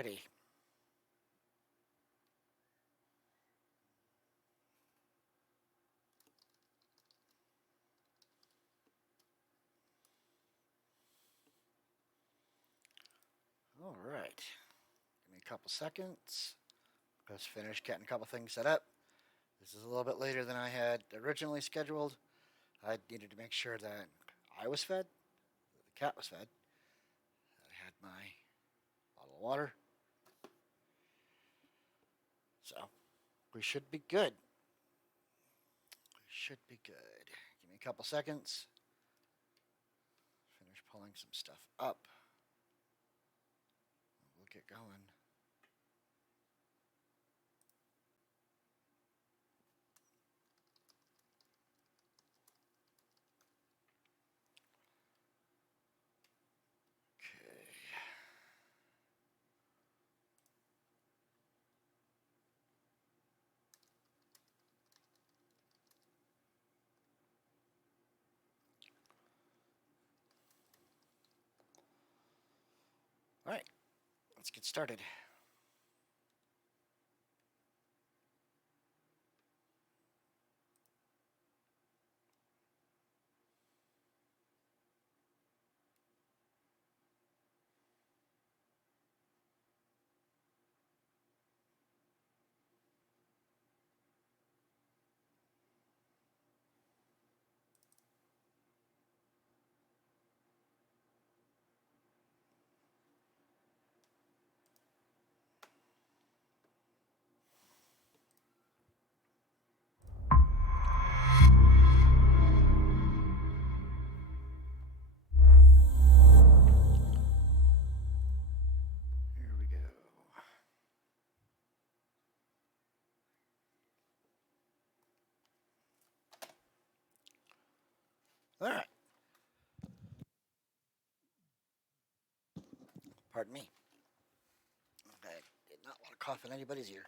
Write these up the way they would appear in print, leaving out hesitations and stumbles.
Alrighty. All right. Give me a couple seconds. Just finished getting a couple things set up. This is a little bit later than I had originally scheduled. I needed to make sure that I was fed, the cat was fed. I had my bottle of water. So we should be good. We should be good. Give me a couple seconds. Finish pulling some stuff up. We'll get going. All right, let's get started. Here we go. All right. Pardon me. I did not want to cough in anybody's ear.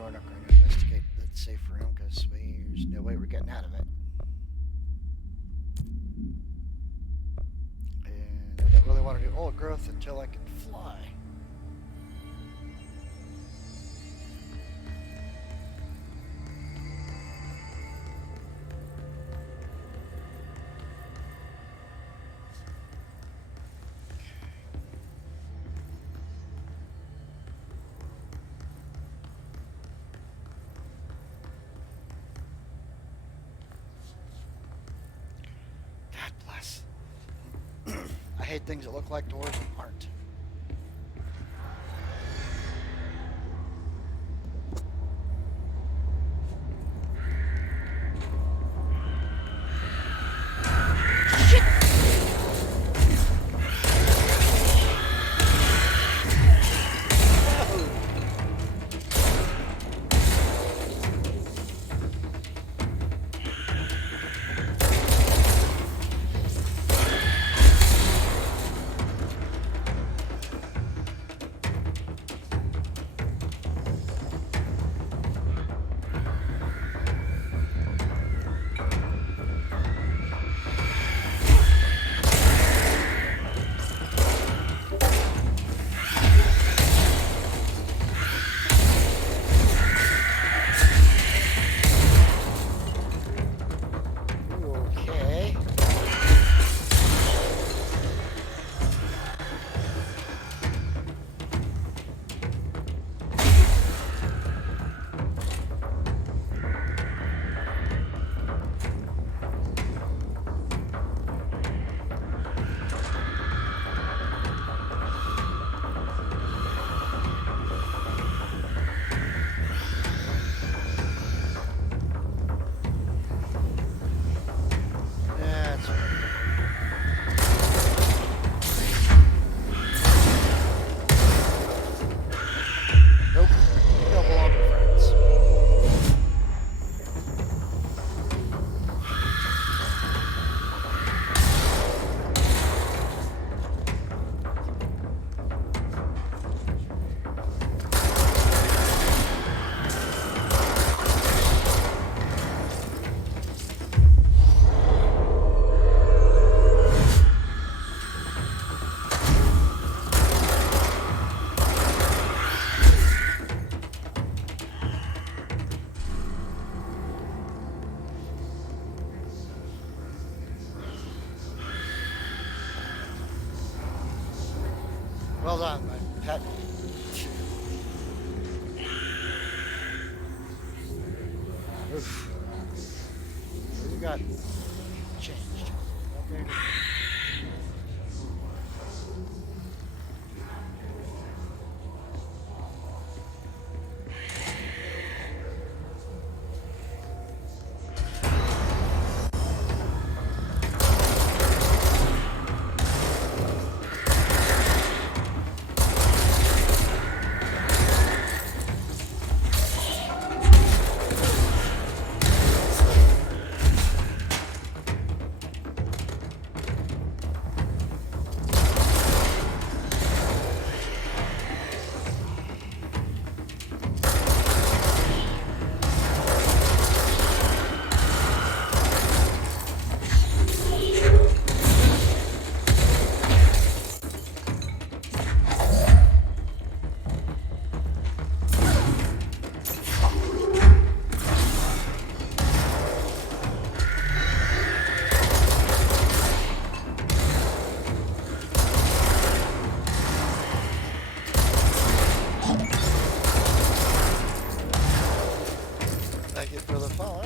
We're not going to investigate the safe room because there's no way we're getting out of it. And I don't really want to do old growth until I can fly. God bless. I hate things that look like doors and aren't. Well done, my pet. Oof. What do you got changed? Okay. Thank you for the follow.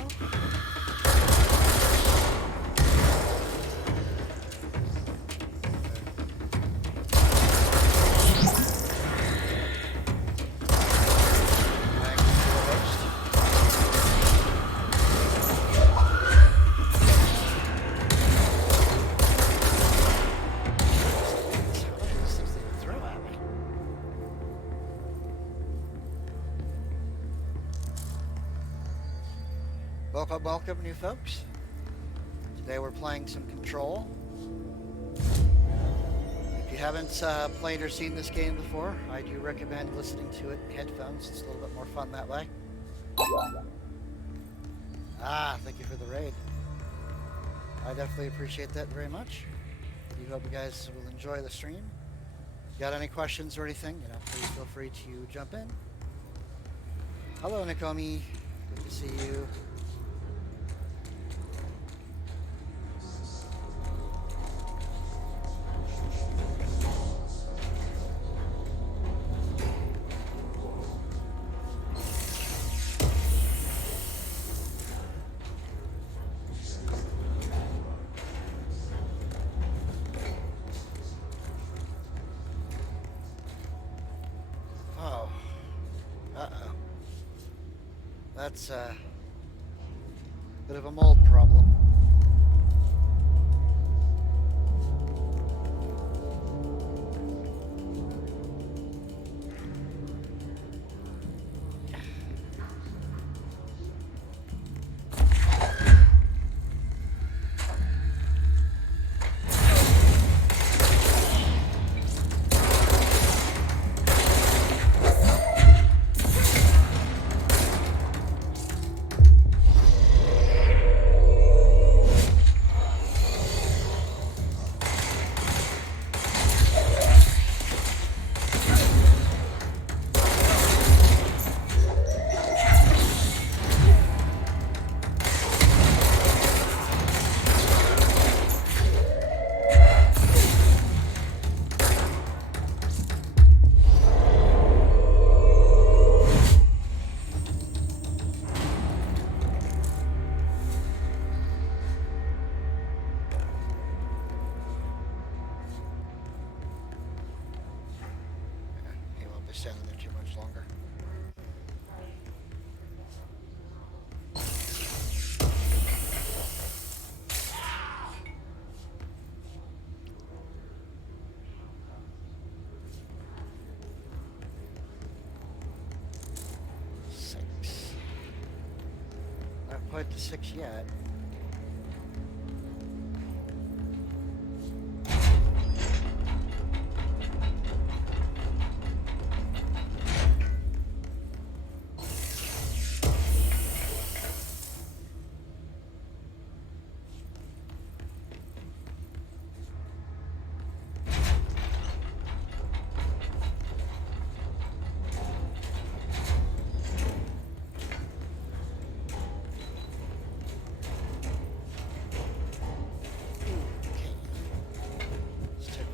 Thank you for the host. How many of these things did you throw at me? Welcome, welcome, new folks. Today we're playing some Control. If you haven't played or seen this game before, I do recommend listening to it in headphones. It's a little bit more fun that way. Ah, thank you for the raid. I definitely appreciate that very much. I do hope you guys will enjoy the stream. If you got any questions or anything, please feel free to jump in. Hello, Nakomi. Good to see you. Oh. Uh-oh. That's a bit of a mold problem. He won't be standing there too much longer. Six. Not quite to 6 yet.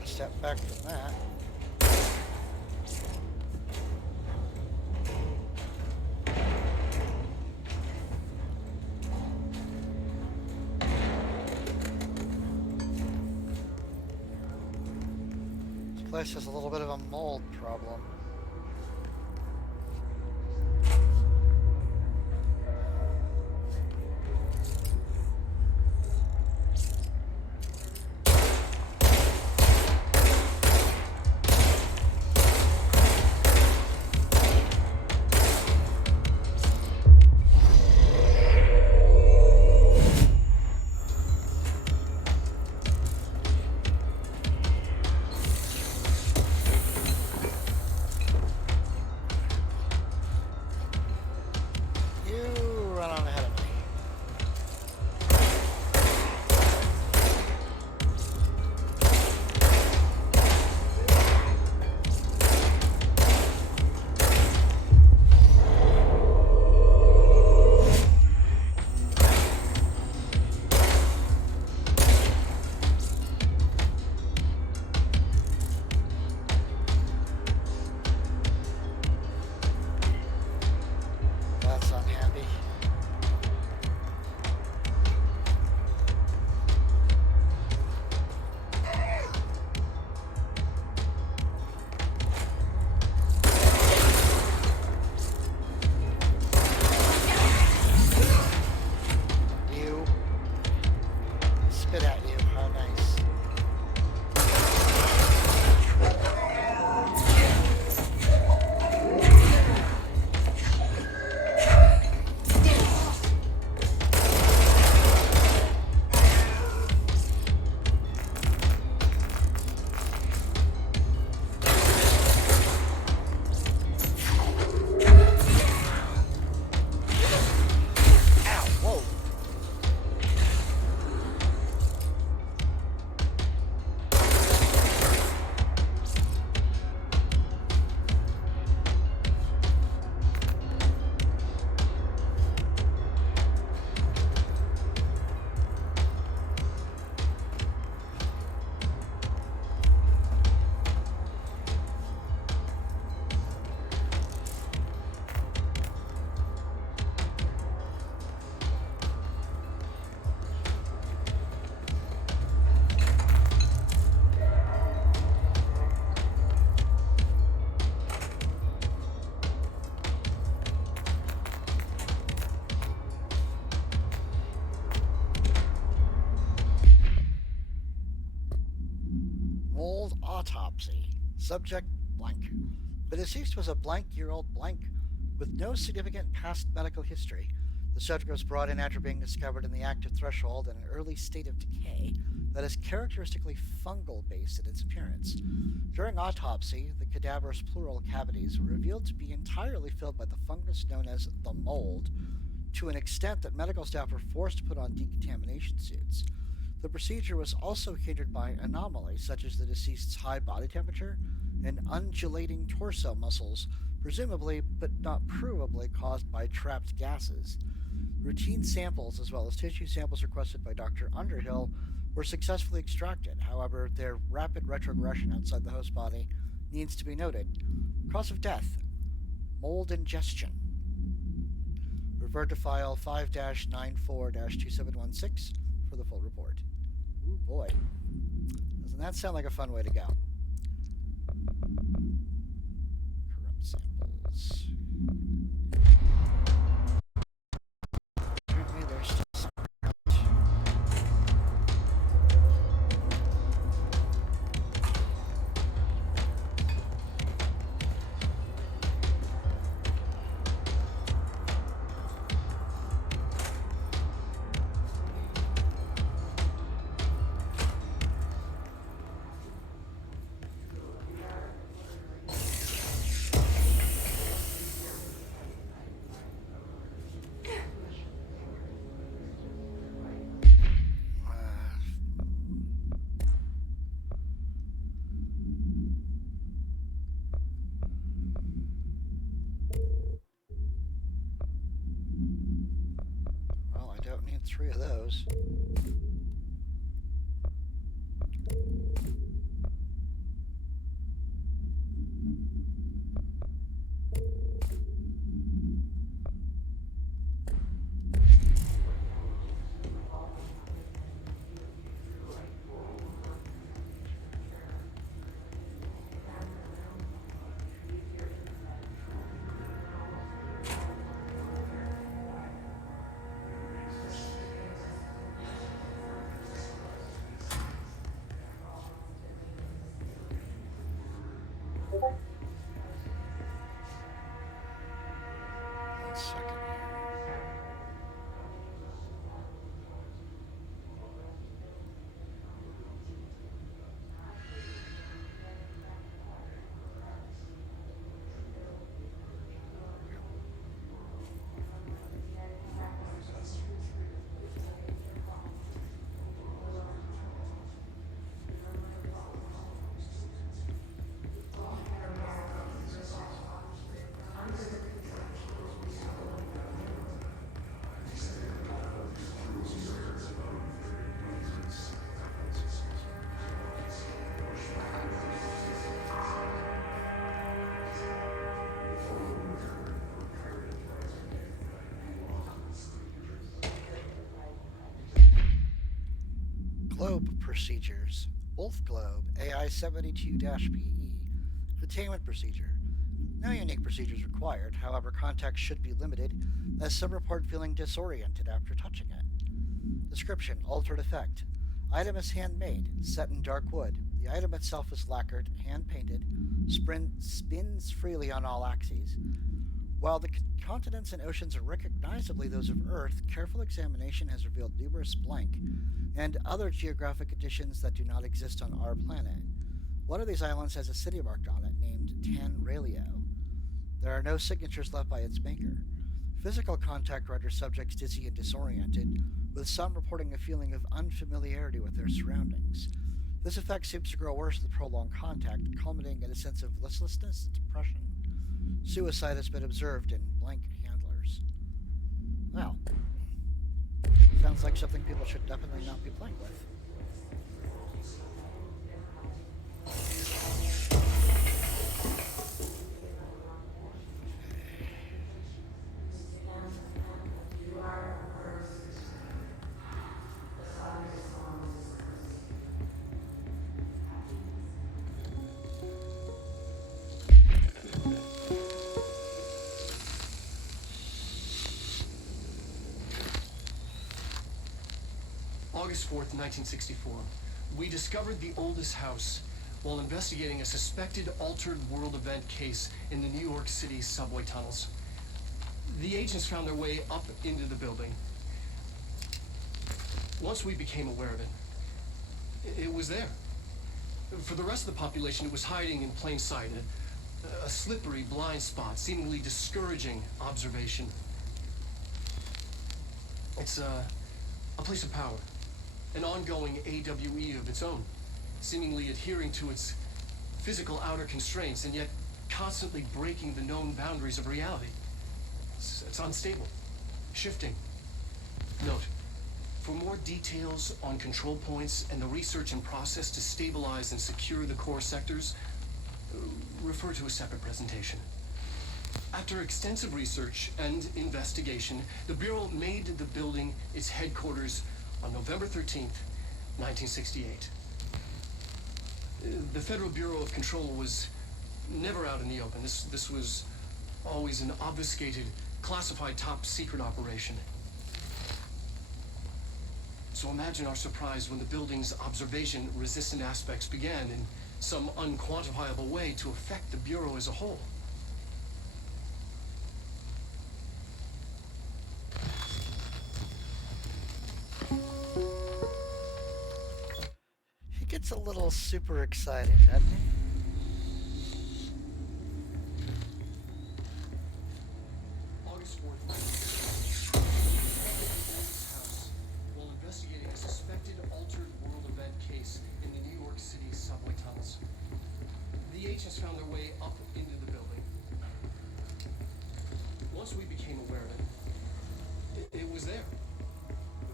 Step back from that. place has a little bit of a mold problem. That's unhappy. You. Spit at you. How nice. Ow, whoa. Mold autopsy. Subject blank. The deceased was a blank-year-old blank with no significant past medical history. The subject was brought in after being discovered in the active threshold in an early state of decay that is characteristically fungal based in its appearance. During autopsy, the cadaver's pleural cavities were revealed to be entirely filled by the fungus known as the mold, to an extent that medical staff were forced to put on decontamination suits. The procedure was also hindered by anomalies such as the deceased's high body temperature and undulating torso muscles, presumably but not provably caused by trapped gases. Routine samples, as well as tissue samples requested by Dr. Underhill, were successfully extracted. However, their rapid retrogression outside the host body needs to be noted. Cause of death: mold ingestion. Refer to file 5-94-2716 for the full report. Ooh boy. Doesn't that sound like a fun way to go? Corrupt samples. Apparently there's still some around. Well, I don't need 3 of those. Globe procedures. Wolf Globe AI 72-PE. Containment procedure. No unique procedures required, however, contact should be limited, as some report feeling disoriented after touching it. Description: altered effect. Item is handmade, set in dark wood. The item itself is lacquered, hand painted, spins freely on all axes. While the continents and oceans are recognizably those of Earth, careful examination has revealed numerous blank and other geographic additions that do not exist on our planet. One of these islands has a city marked on it named Tanralio. There are no signatures left by its maker. Physical contact renders subjects dizzy and disoriented, with some reporting a feeling of unfamiliarity with their surroundings. This effect seems to grow worse with prolonged contact, culminating in a sense of listlessness and depression. Suicide has been observed in blank handlers. Well, sounds like something people should definitely not be playing with. August 4th, 1964. We discovered the oldest house while investigating a suspected altered world event case in the New York City subway tunnels. The agents found their way up into the building. Once we became aware of it, it was there. For the rest of the population, it was hiding in plain sight, a slippery blind spot, seemingly discouraging observation. It's a place of power. An ongoing AWE of its own, seemingly adhering to its physical outer constraints and yet constantly breaking the known boundaries of reality. It's unstable, shifting. Note, for more details on control points and the research and process to stabilize and secure the core sectors, refer to a separate presentation. After extensive research and investigation, the Bureau made the building its headquarters on November 13th, 1968. The Federal Bureau of Control was never out in the open. This was always an obfuscated, classified top-secret operation. So imagine our surprise when the building's observation-resistant aspects began in some unquantifiable way to affect the Bureau as a whole. He gets a little super excited, doesn't he? August 4th, house while investigating a suspected altered world event case in the New York City subway tunnels. The agents found their way up into the building. Once we became aware of it, it was there.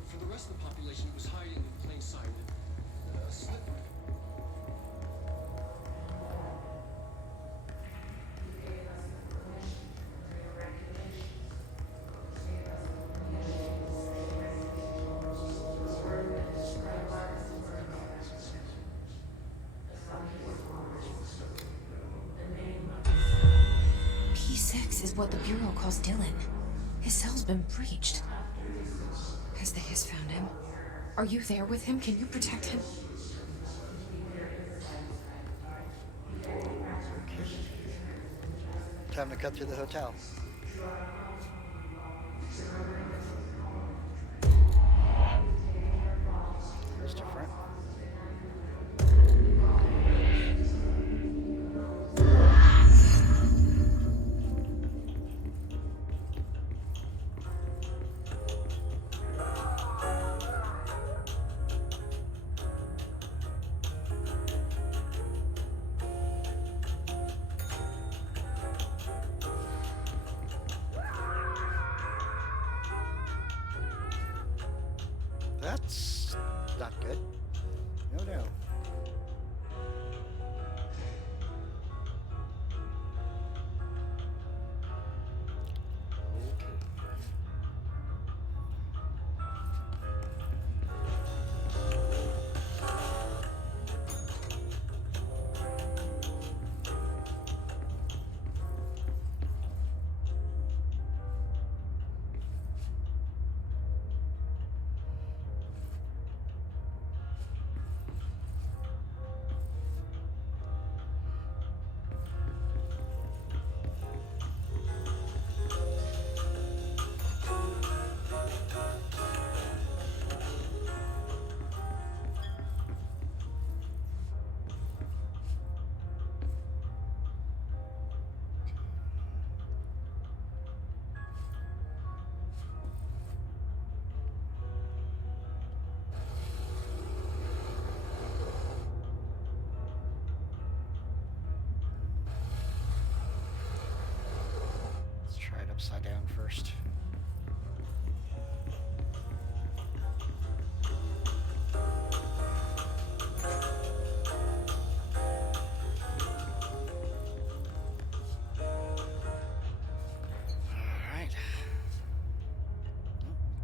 For the rest of the population, it was hiding in plain sight. A slippery. P6 is what the Bureau calls Dylan. His cell's been breached. Has the Hiss found him? Are you there with him? Can you protect him? Time to cut through the hotel. That's different. That's not good. No, no. Okay. upside down first. Alright.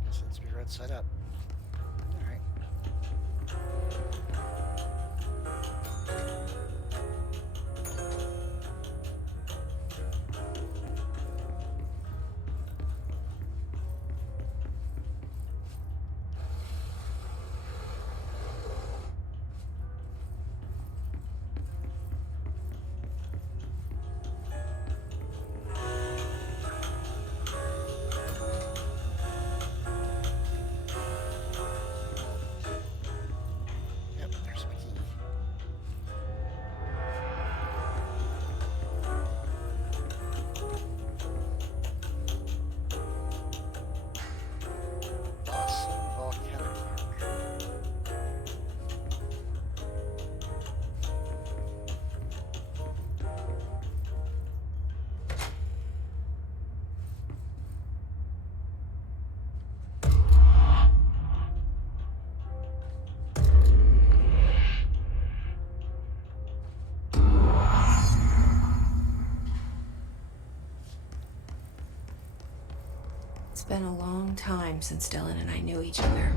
Guess let's be right side up. Alright. Yep, there's my key. Boston Volcanic Park. It's been a long time since Dylan and I knew each other.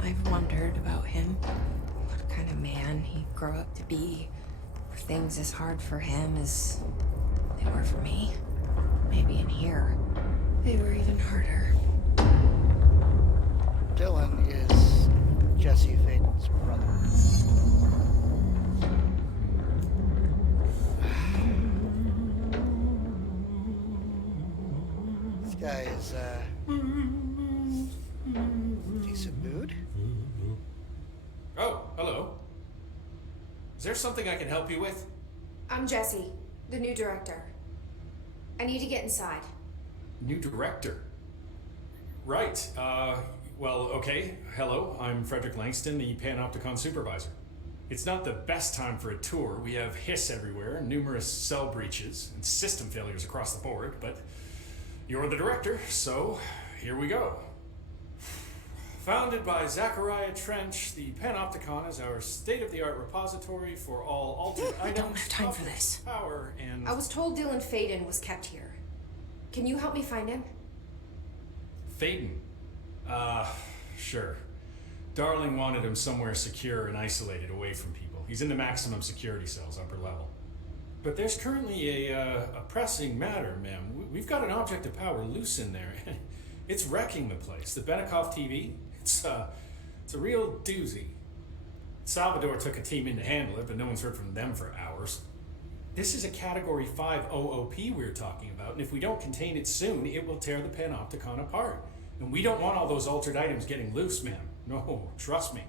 I've wondered about him. What kind of man he'd grow up to be. Were things as hard for him as they were for me? Maybe in here, they were even harder. Dylan is Jesse Faden's brother. This guy is, decent mood. Oh, hello. Is there something I can help you with? I'm Jesse, the new director. I need to get inside. New director. Right. Well, okay. Hello, I'm Frederick Langston, the Panopticon supervisor. It's not the best time for a tour. We have hiss everywhere, numerous cell breaches, and system failures across the board, but you're the director, so here we go. Founded by Zachariah Trench, the Panopticon is our state-of-the-art repository for all altered I items, don't have time for this. power, and... I was told Dylan Faden was kept here. Can you help me find him? Faden? Sure. Darling wanted him somewhere secure and isolated away from people. He's in the maximum security cells, upper level. But there's currently a pressing matter, ma'am. We've got an object of power loose in there. It's wrecking the place. The Benikoff TV, it's a real doozy. Salvador took a team in to handle it, but no one's heard from them for hours. This is a Category 5 OOP we're talking about, and if we don't contain it soon, it will tear the Panopticon apart. And we don't want all those altered items getting loose, ma'am. No, trust me.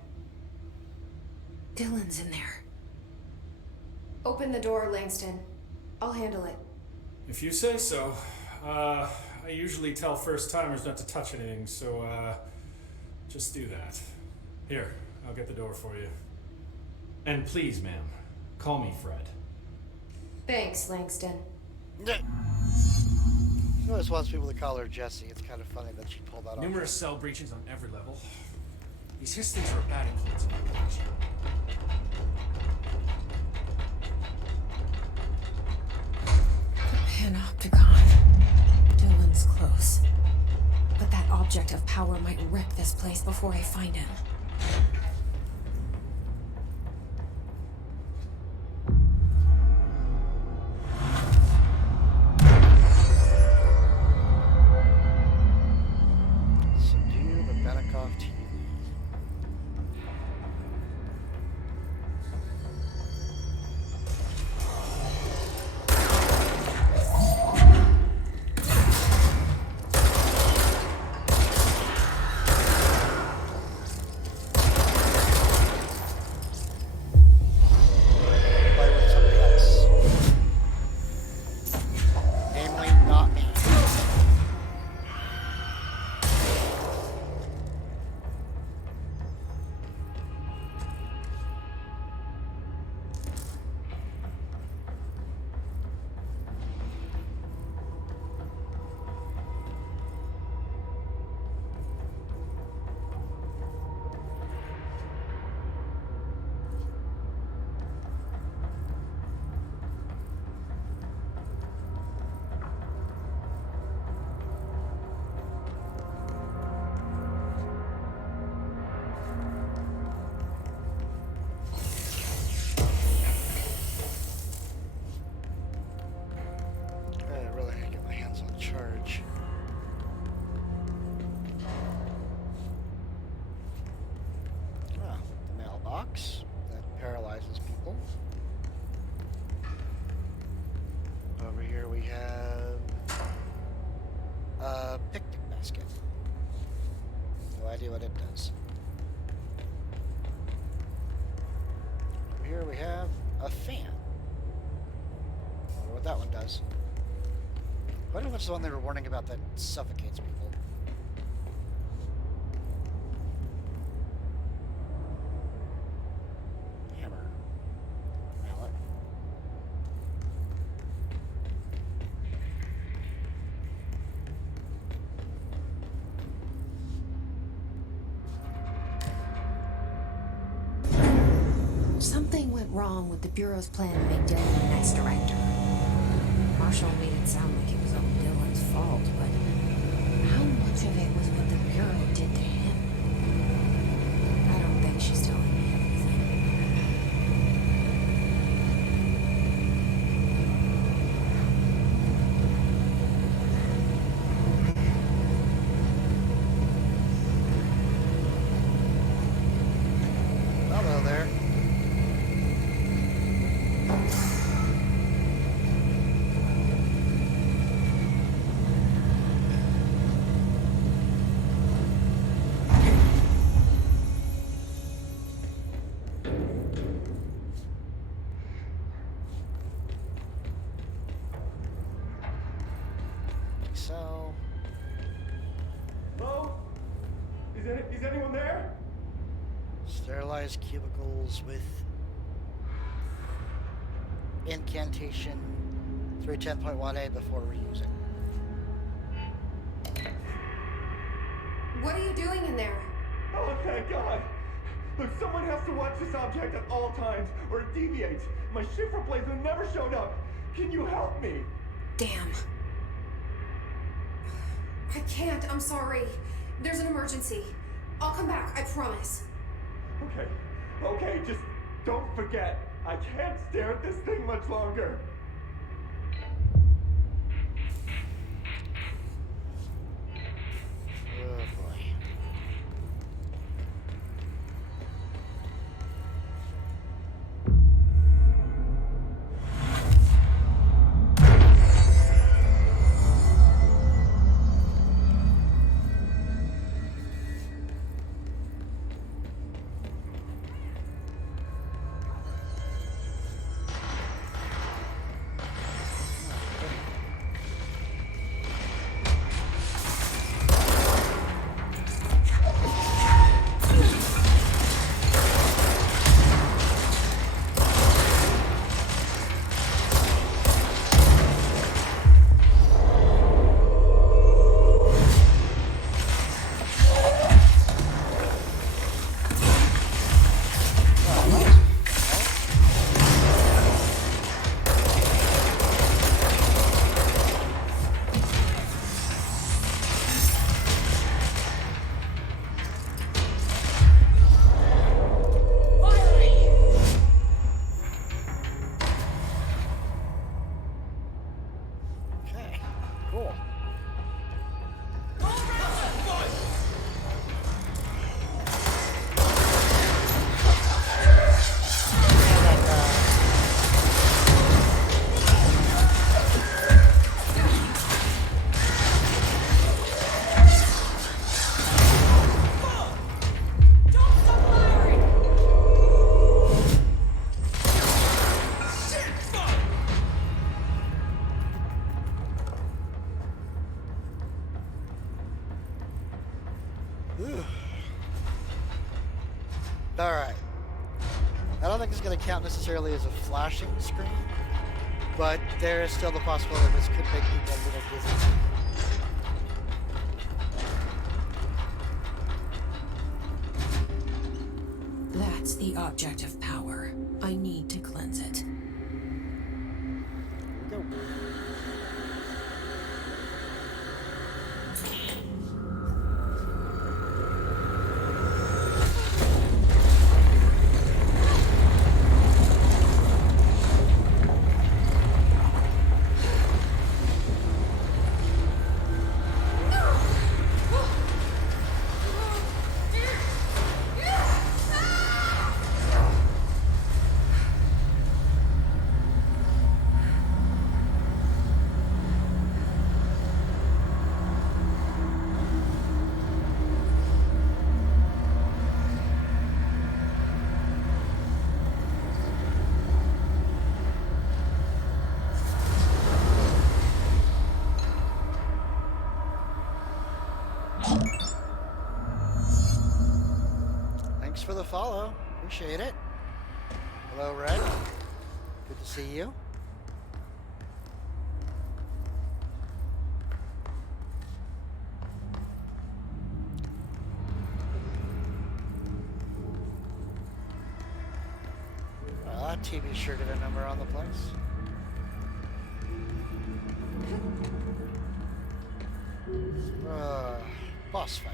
Dylan's in there. Open the door, Langston. I'll handle it. If you say so. I usually tell first-timers not to touch anything, so, just do that. Here, I'll get the door for you. And please, ma'am, call me Fred. Thanks, Langston. She always wants people to call her Jesse. It's kind of funny that she pulled that off. Numerous cell breaches on every level. These his things are a bad influence in my collection. Panopticon. Dylan's close. But that object of power might wreck this place before I find him. Subdue the Benikoff TV. box that paralyzes people. Over here we have a picnic basket. No idea what it does. Over here we have a fan. I wonder what that one does. I wonder what's the one they were warning about that suffocates people. Hammer. Mallet. Something went wrong with the Bureau's plan to make Dylan the next director. Marshall made it sound like it was all Dylan's fault, but how much of it was what the Bureau did to him? I don't think she's telling me everything. Hello there. So, Hello? Is anyone there? sterilized cubicles with incantation 310.1a before reusing. What are you doing in there? Oh, thank God! Look, someone has to watch this object at all times, or it deviates. My shift replacement never showed up. Can you help me? Damn. I can't. I'm sorry. There's an emergency. I'll come back. I promise. Okay, just don't forget. I can't stare at this thing much longer. Oh boy. Okay, cool. Alright. I don't think it's going to count necessarily as a flashing screen, but there is still the possibility this could make people a little dizzy. That's the object of power. I need to cleanse it. Here we go. thanks for the follow. Appreciate it. Hello, Red. Good to see you. Well, that TV sure did a number on the place. Boss fight.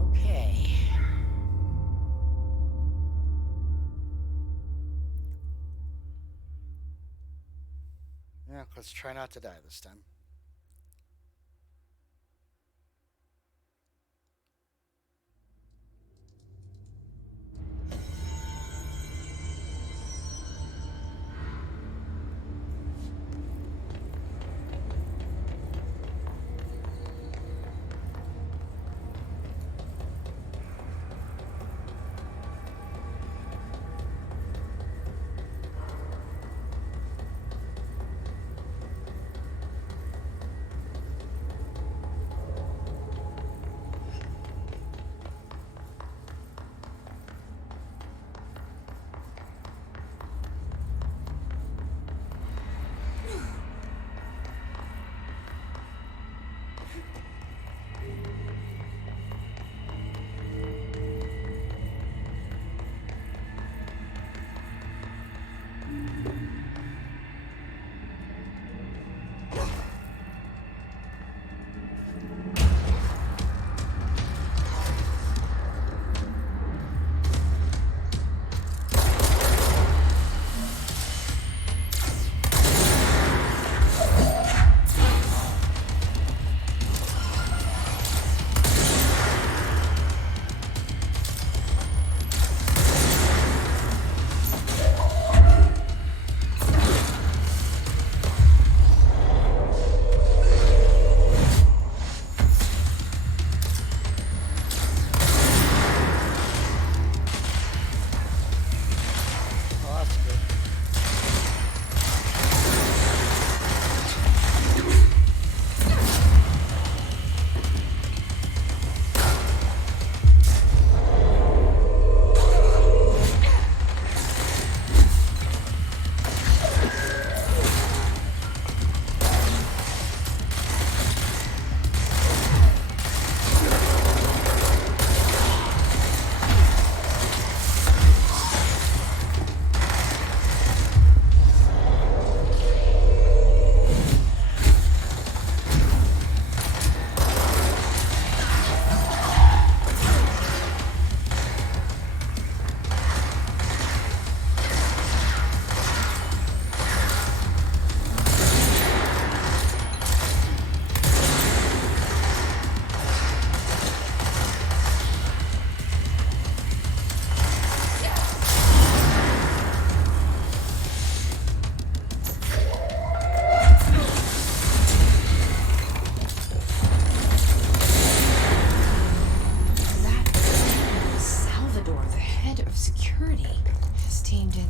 Okay. Yeah, let's try not to die this time.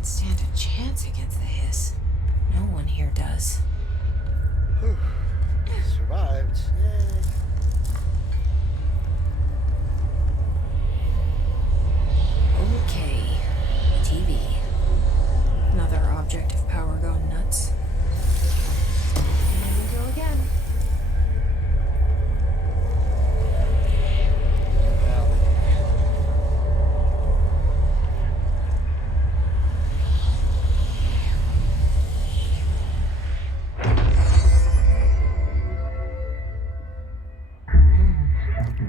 even stand a chance against the hiss. No one here does. Whew. Survived. Yay. Okay. TV. Another object of power going nuts. Here we go again. Well,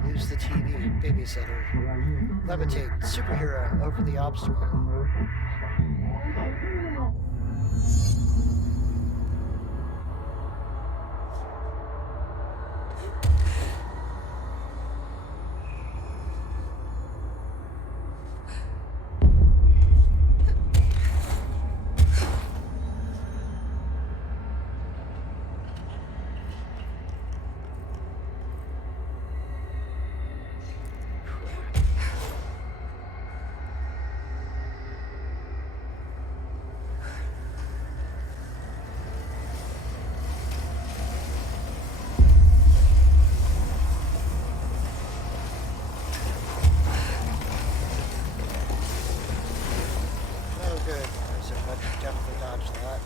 use the TV, babysitter, levitate, superhero over the obstacle. Oh, good. I said, but definitely dodged that.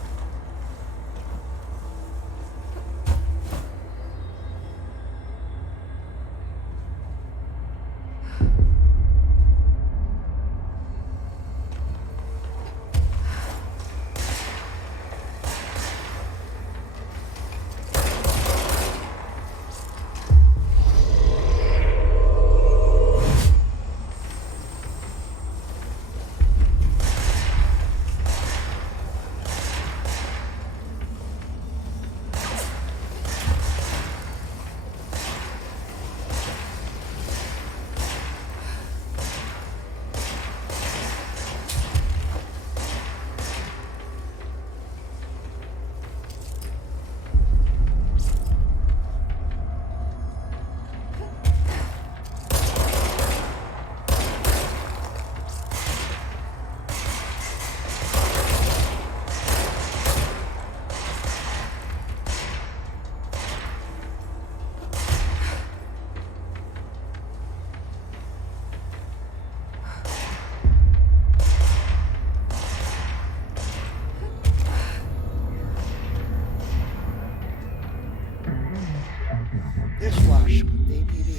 Newsflash, the APD.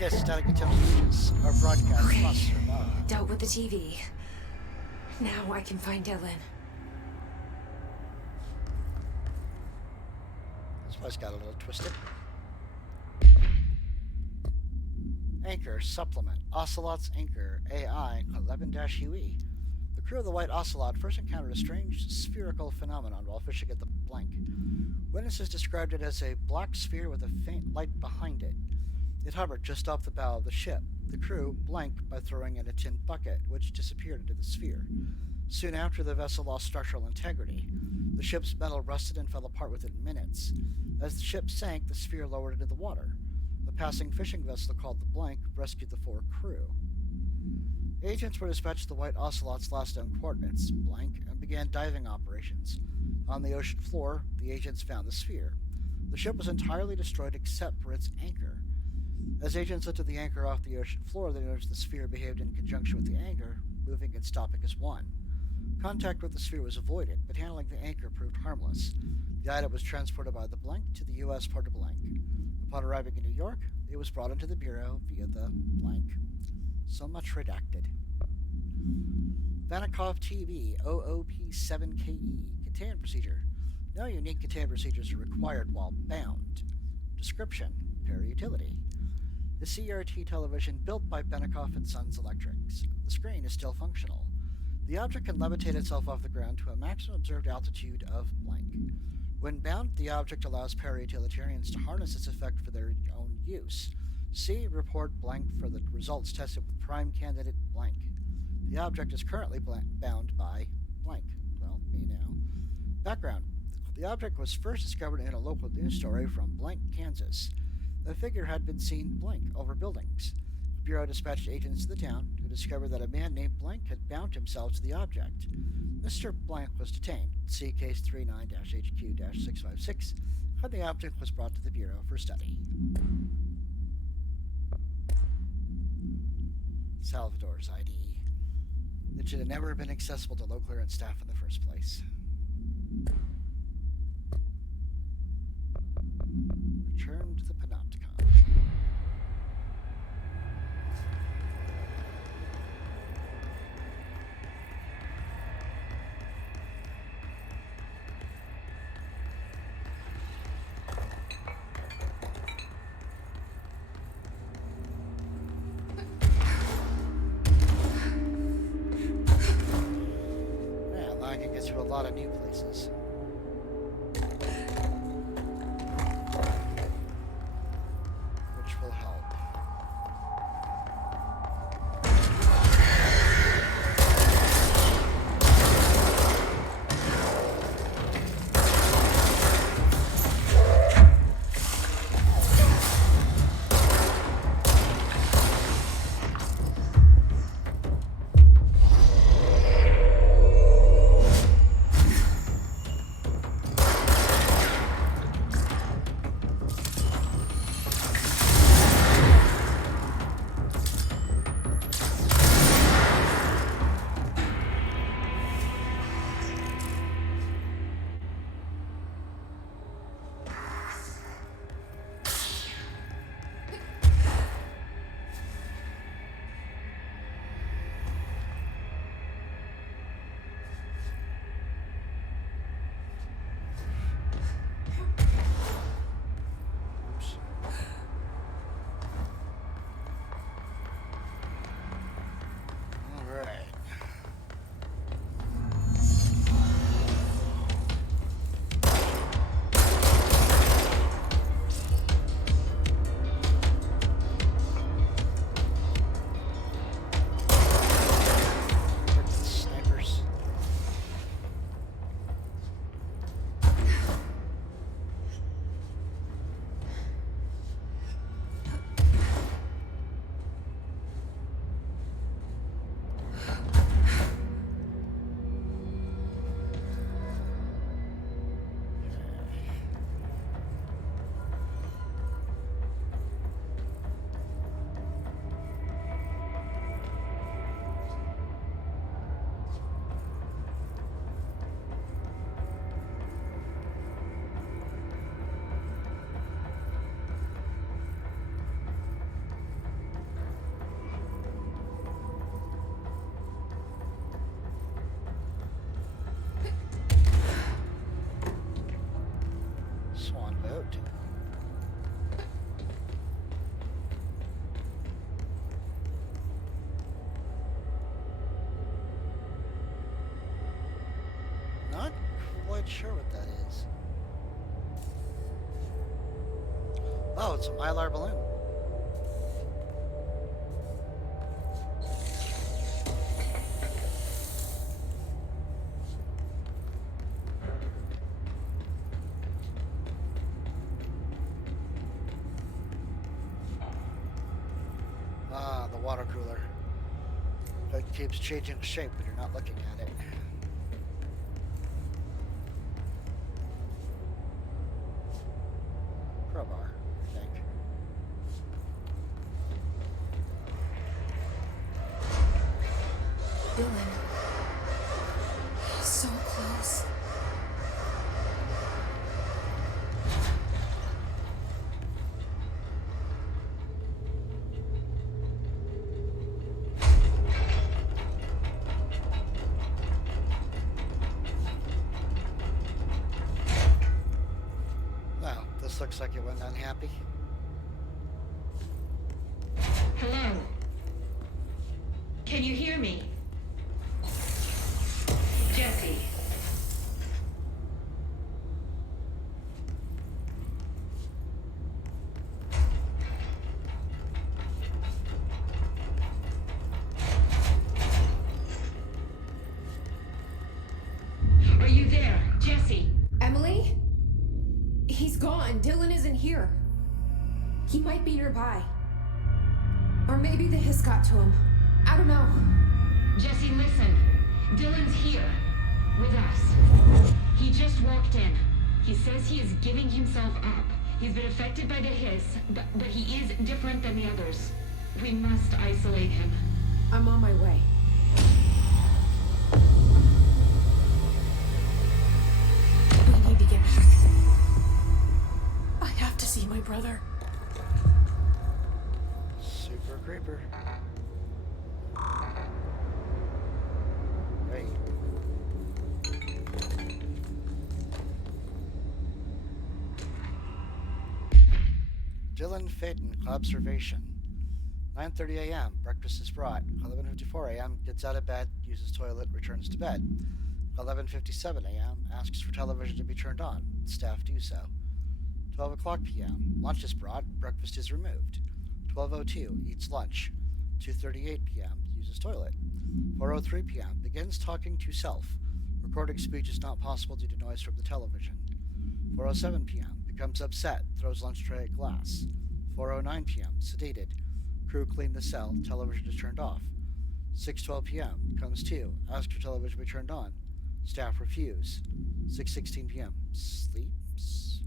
Yes, static attempts our broadcast Okay. must survive. Dealt with the TV. Now I can find Dylan. This place got a little twisted. Anchor, supplement, Ocelot's Anchor, AI 11-UE. The crew of the White Ocelot first encountered a strange spherical phenomenon while fishing at the blank. Witnesses described it as a black sphere with a faint light behind it. It hovered just off the bow of the ship. The crew blanked by throwing in a tin bucket, which disappeared into the sphere. Soon after, the vessel lost structural integrity. The ship's metal rusted and fell apart within minutes. As the ship sank, the sphere lowered into the water. A passing fishing vessel called the Blank rescued the 4 crew. Agents were dispatched to the White Ocelot's last known coordinates, Blank, and began diving operations. On the ocean floor, the agents found the sphere. The ship was entirely destroyed except for its anchor. As agents lifted the anchor off the ocean floor, they noticed the sphere behaved in conjunction with the anchor, moving and stopping as one. Contact with the sphere was avoided, but handling the anchor proved harmless. The item was transported by the Blank to the U.S. Port of Blank. Upon arriving in New York, it was brought into the Bureau via the Blank. So much redacted. Vanikoff TV OOP7KE Containment Procedure. No unique containment procedures are required while bound. Description: Para-utility. The CRT television built by Benikoff and Sons Electrics. The screen is still functional. The object can levitate itself off the ground to a maximum observed altitude of blank. When bound, the object allows para-utilitarians to harness its effect for their own use. See report blank for the results tested with prime candidate blank. The object is currently bound by blank. Well, me now. Background. The object was first discovered in a local news story from Blank, Kansas. The figure had been seen blank over buildings. Bureau dispatched agents to the town who discovered that a man named Blank had bound himself to the object. Mr. Blank was detained. See case 39-HQ-656, and the object was brought to the Bureau for study. Salvador's ID. It should have never been accessible to low clearance staff in the first place. Return to the Panopticon. Man, I can get to a lot of new places. Which will help. Oops. All right. Snipers. Swan boat. Not quite sure what that is. Oh, it's a Mylar balloon. Ah, the water cooler. It keeps changing shape when you're not looking at it. Crowbar, I think. Dylan. So close. Well, this looks like it went unhappy. Hello? Can you hear me? Jesse. Are you there, Jesse? Emily? He's gone. Dylan isn't here. He might be nearby. Or maybe the hiss got to him. I don't know. Jesse, listen. Dylan's here. With us. He just walked in. He says he is giving himself up. He's been affected by the hiss, but he is different than the others. We must isolate him. I'm on my way. We need to get back. I have to see my brother. Super creeper. Hey. Dylan Faden, observation. 9:30 a.m. Breakfast is brought. 11:54 a.m. Gets out of bed, uses toilet, returns to bed. 11:57 a.m. Asks for television to be turned on. Staff do so. 12 o'clock p.m. Lunch is brought. Breakfast is removed. 12:02 Eats lunch. 2:38 p.m. Uses toilet. 4:03 p.m. Begins talking to self. Recording speech is not possible due to noise from the television. 4:07 p.m. Becomes upset. Throws lunch tray at glass. 4:09 p.m. Sedated. Crew clean the cell. Television is turned off. 6:12 p.m. Comes to. Asks for television to be turned on. Staff refuse. 6:16 p.m. Sleeps.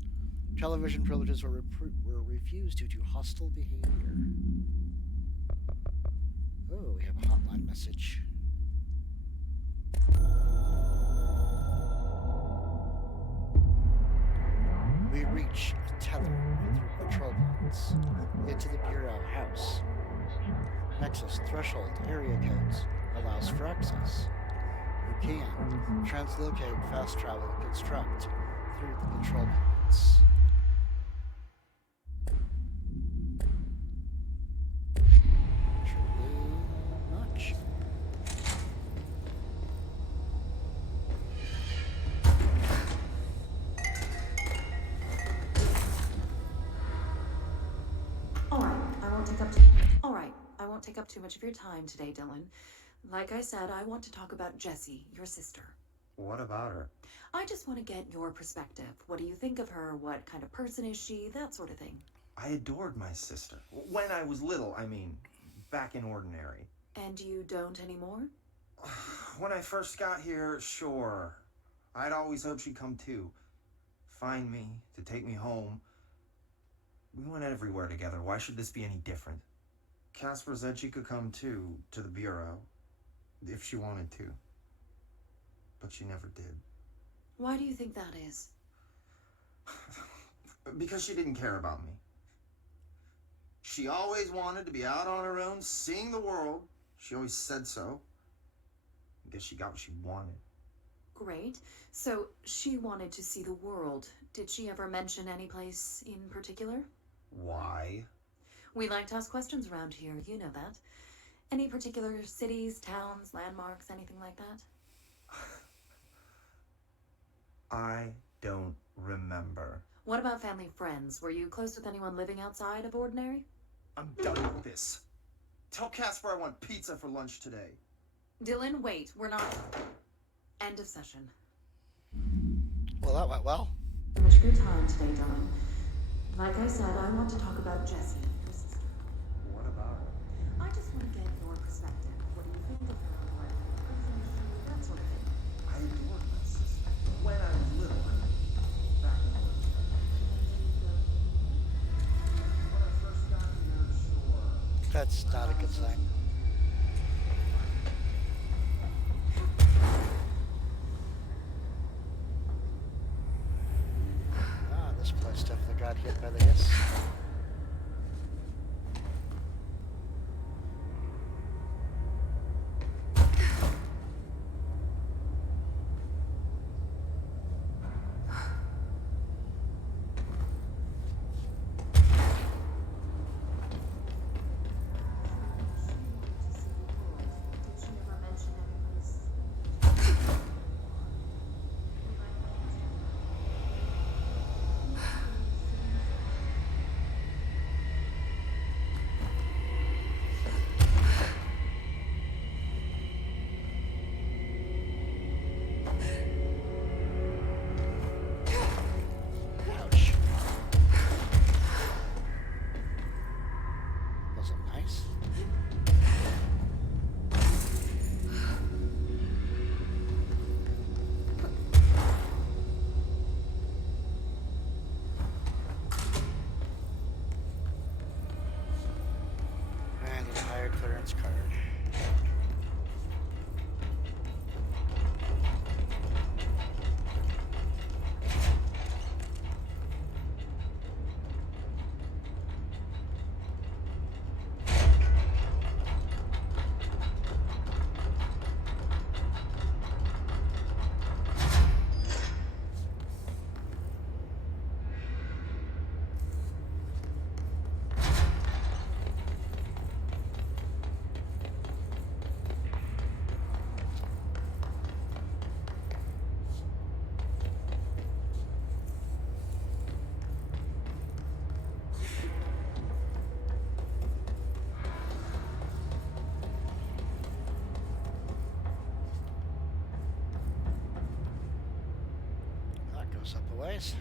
Television privileges were refused due to hostile behavior. Oh, we have a hotline message. We reach a teller through patrol points into the Bureau house. Nexus threshold area codes allows for access. You can translocate fast travel construct through the control points. Should be much. I won't take up too much of your time today, Dylan. Like I said, I want to talk about Jessie, your sister. What about her? I just want to get your perspective. What do you think of her? What kind of person is she? That sort of thing. I adored my sister. When I was little, I mean, back in Ordinary. And you don't anymore? When I first got here, sure. I'd always hoped she'd come too. Find me, to take me home. We went everywhere together. Why should this be any different? Casper said she could come too, to the Bureau, if she wanted to. But she never did. Why do you think that is? Because she didn't care about me. She always wanted to be out on her own, seeing the world. She always said so. I guess she got what she wanted. Great. So she wanted to see the world. Did she ever mention any place in particular? Why? We like to ask questions around here, you know that. Any particular cities, towns, landmarks, anything like that? I don't remember. What about family friends? Were you close with anyone living outside of Ordinary? I'm done with this. Tell Casper I want pizza for lunch today. Dylan, wait. We're not... End of session. Well, that went well. Much of your time today, Dylan. Like I said, I want to talk about Jessie, your sister. What about her? I just want to get your perspective. What do you think of her? What person is she? That sort of thing. I adored my sister. When I was little, I mean, back in Ordinary. When I first got here, sure. That's not a good sign. This place definitely got hit by the hiss. Did she ever mention any place? goes up a ways.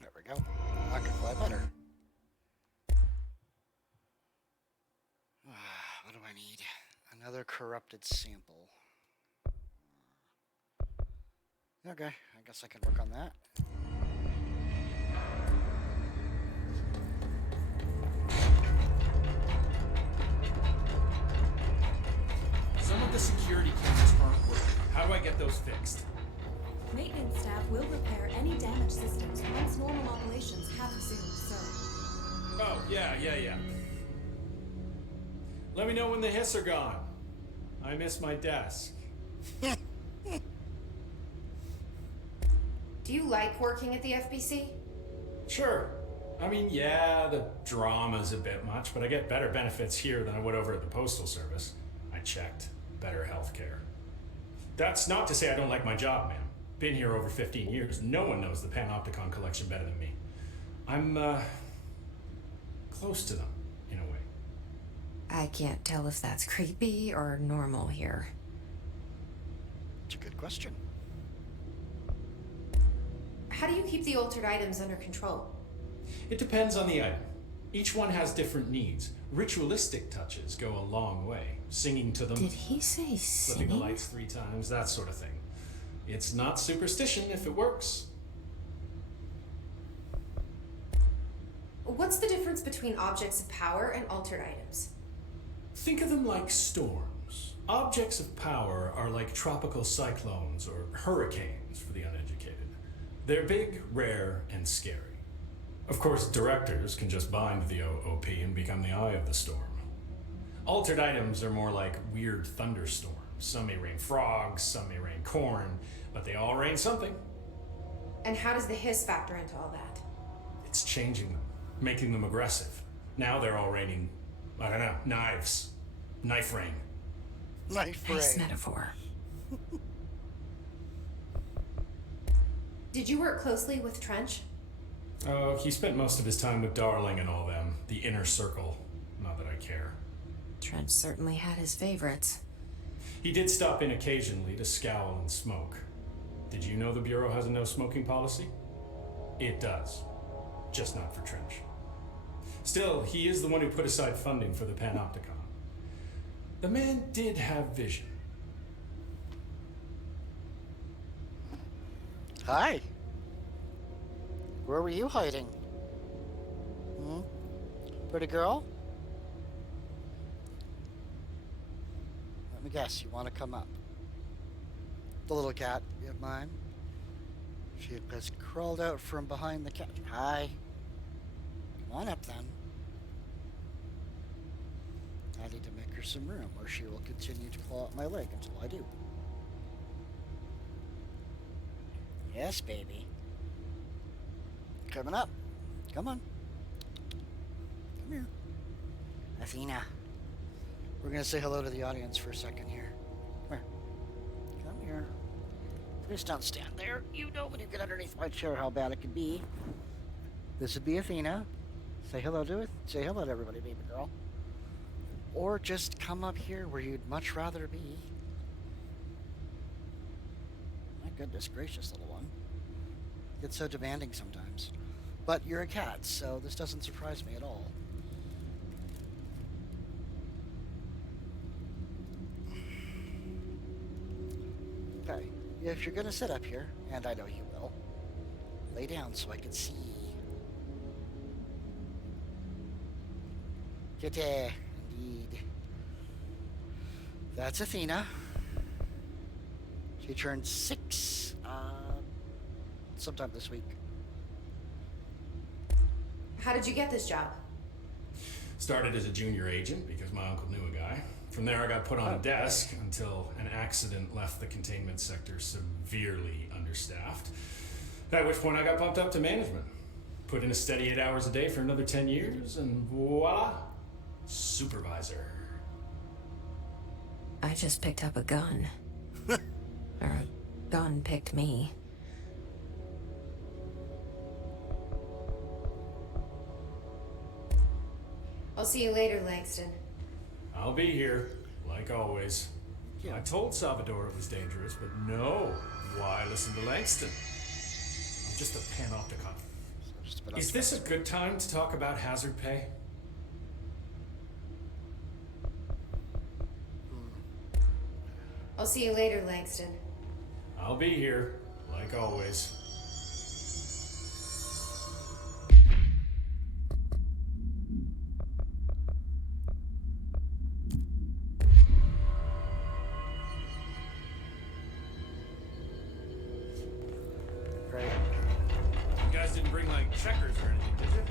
There we go. I can fly better. What do I need? Another corrupted sample. Okay, I guess I can work on that. Some of the security cameras aren't working. How do I get those fixed? Maintenance staff will repair any damaged systems once normal operations have resumed, sir. Oh, yeah. Let me know when the hiss are gone. I miss my desk. Do you like working at the FBC? Sure. I mean, yeah, the drama's a bit much, but I get better benefits here than I would over at the Postal Service. I checked. Better healthcare. That's not to say I don't like my job, ma'am. Been here over 15 years. No one knows the Panopticon collection better than me. I'm, close to them, in a way. I can't tell if that's creepy or normal here. It's a good question. How do you keep the altered items under control? It depends on the item. Each one has different needs. Ritualistic touches go a long way. Singing to them. Did he say Flipping the singing? lights 3 times, that sort of thing. It's not superstition if it works. What's the difference between objects of power and altered items? Think of them like storms. Objects of power are like tropical cyclones or hurricanes for the uneducated. They're big, rare, and scary. Of course, directors can just bind the OP and become the eye of the storm. Altered items are more like weird thunderstorms. Some may rain frogs, some may rain corn, but they all rain something. And how does the hiss factor into all that? It's changing them, making them aggressive. Now they're all raining, I don't know, knives. Knife rain. Knife Nice rain. metaphor. Did you work closely with Trench? Oh, he spent most of his time with Darling and all them. The inner circle. Not that I care. Trench certainly had his favorites. He did stop in occasionally to scowl and smoke. Did you know the Bureau has a no smoking policy? It does. Just not for Trench. Still, he is the one who put aside funding for the Panopticon. The man did have vision. Hi. Where were you hiding? Pretty girl? Let me guess, you want to come up. The little cat of mine. She has crawled out from behind the couch. Hi. Come on up then. I need to make her some room, or she will continue to claw at my leg until I do. Yes, baby. Coming up. Come on. Come here. Athena. We're going to say hello to the audience for a second here. Come here. Come here. Please don't stand there. You know when you get underneath my chair how bad it can be. This would be Athena. Say hello to it. Say hello to everybody, baby girl. Or just come up here where you'd much rather be. My goodness gracious, little one. It's so demanding sometimes. But you're a cat, so this doesn't surprise me at all. Okay, if you're gonna sit up here, and I know you will, lay down so I can see. Kitty, indeed. That's Athena. She turned 6 sometime this week. How did you get this job? Started as a junior agent because my uncle knew a guy. From there, I got put on a desk until an accident left the containment sector severely understaffed. At which point, I got bumped up to management. Put in a steady 8 hours a day for another 10 years, and voila, supervisor. I just picked up a gun. Or a gun picked me. I'll see you later, Langston. I'll be here, like always. I told Salvador it was dangerous, but no. Why listen to Langston? I'm just a panopticon. Is this a good time to talk about hazard pay? I'll see you later, Langston. I'll be here, like always. Great. You guys didn't bring, like, checkers or anything, did you?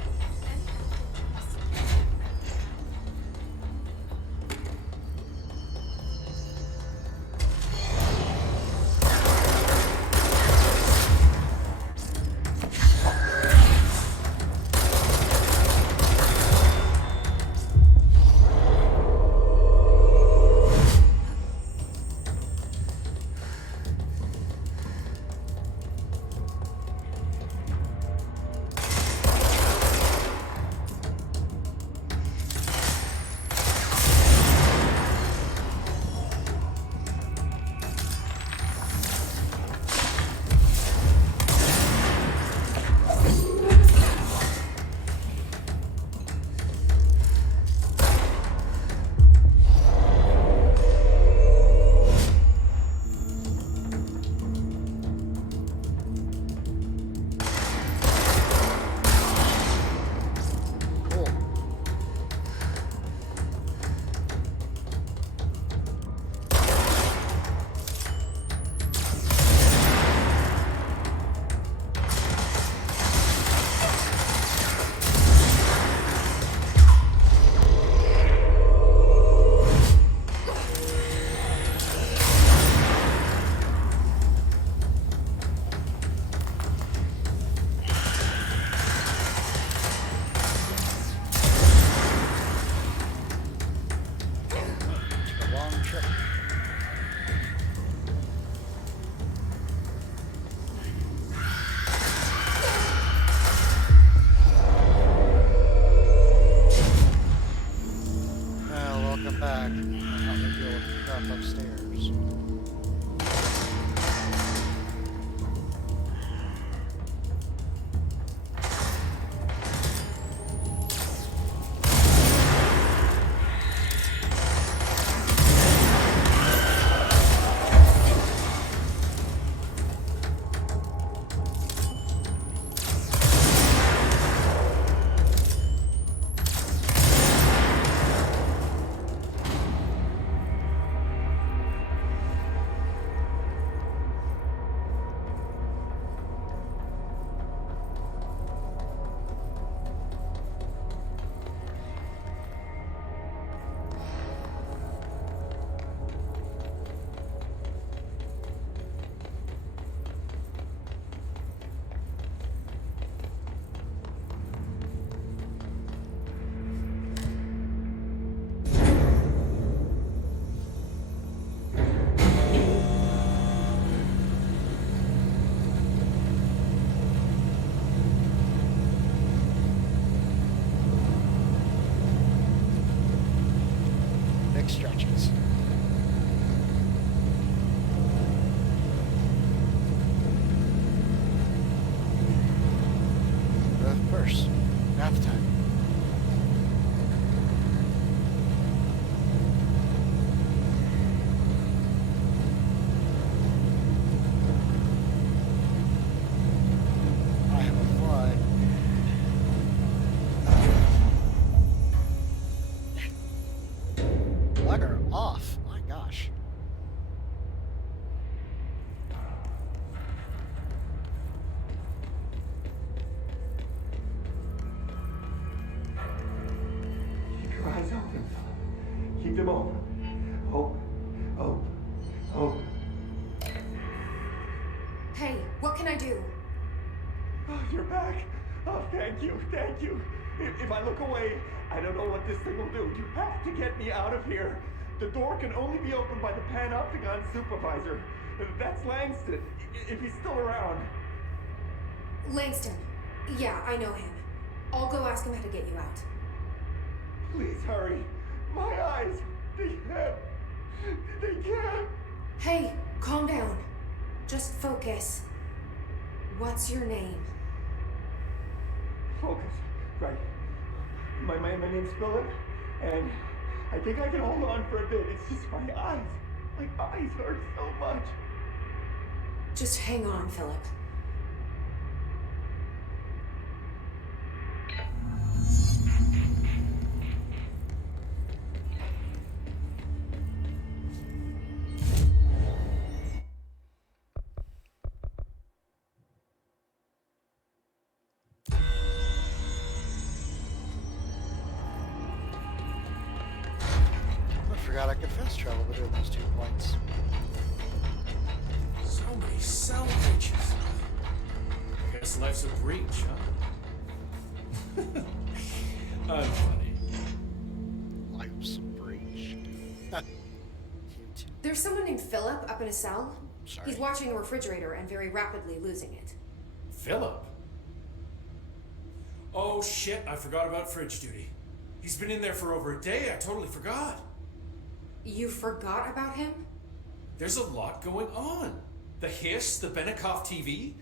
Upstairs. Big stretches. Of course, bath time. I have a fly. Bugger off. My gosh. Keep them home. Hope. Hope. Hope. Hey, what can I do? Oh, you're back. Oh, thank you. Thank you. If I look away, I don't know what this thing will do. You have to get me out of here. The door can only be opened by the Panopticon supervisor. That's Langston, if he's still around. Langston. Yeah, I know him. I'll go ask him how to get you out. Please hurry. My eyes. They can't. They can't. Hey, calm down. Just focus. What's your name? Focus. Right. My name's Philip, and I think I can hold on for a bit. It's just my eyes. My eyes hurt so much. Just hang on, Philip. I forgot I could fast travel between those 2 points. So many salvages. Guess life's a breach, huh? I'm funny. Life's a breach. Cute. There's someone named Philip up in a cell. Sorry. He's watching a refrigerator and very rapidly losing it. Philip? Oh shit, I forgot about fridge duty. He's been in there for over a day, I totally forgot. You forgot about him? There's a lot going on. The hiss, the Benikoff TV.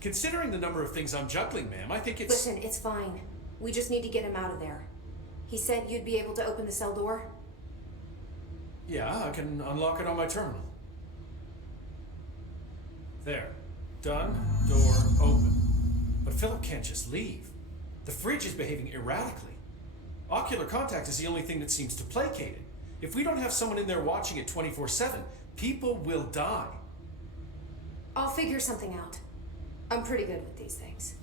Considering the number of things I'm juggling, ma'am, I think it's... Listen, it's fine. We just need to get him out of there. He said you'd be able to open the cell door? Yeah, I can unlock it on my terminal. There. Done. Door open. But Philip can't just leave. The fridge is behaving erratically. Ocular contact is the only thing that seems to placate it. If we don't have someone in there watching it 24/7, people will die. I'll figure something out. I'm pretty good with these things.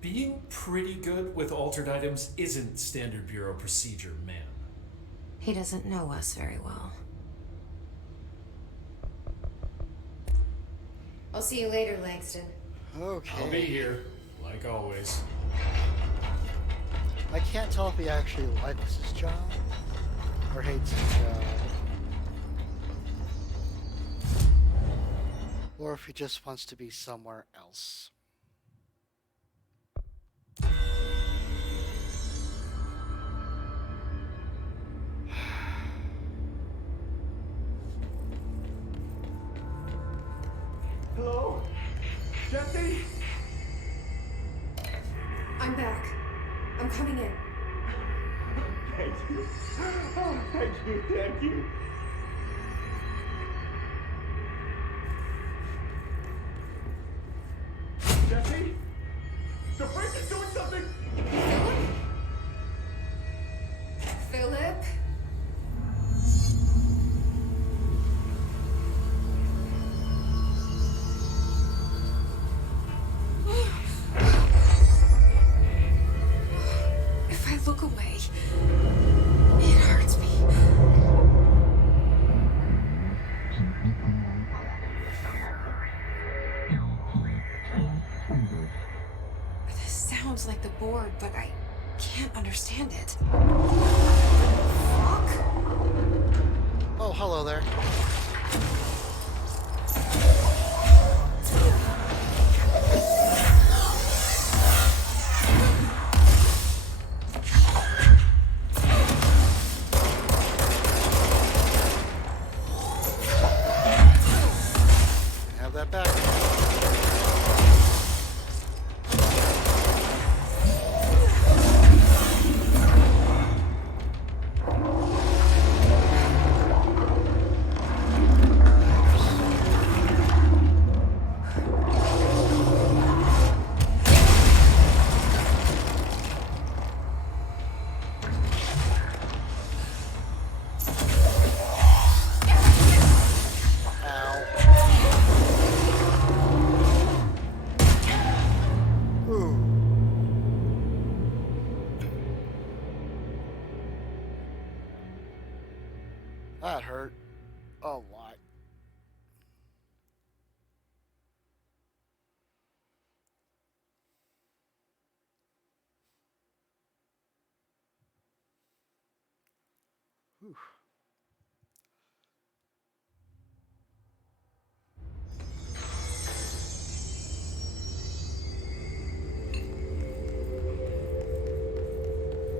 Being pretty good with altered items isn't standard bureau procedure, ma'am. He doesn't know us very well. I'll see you later, Langston. Okay. I'll be here, like always. I can't tell if he actually likes his job or hates his job. Or if he just wants to be somewhere else. Hello? Jesse? I'm back. I'm coming in. Thank you. Oh, thank you, thank you. Jesse? The fridge is doing something! Philip? If I look away, it hurts me. This sounds like the board, but I can't understand it. Fuck? Oh, hello there. Have that back. That hurt a lot. Whew.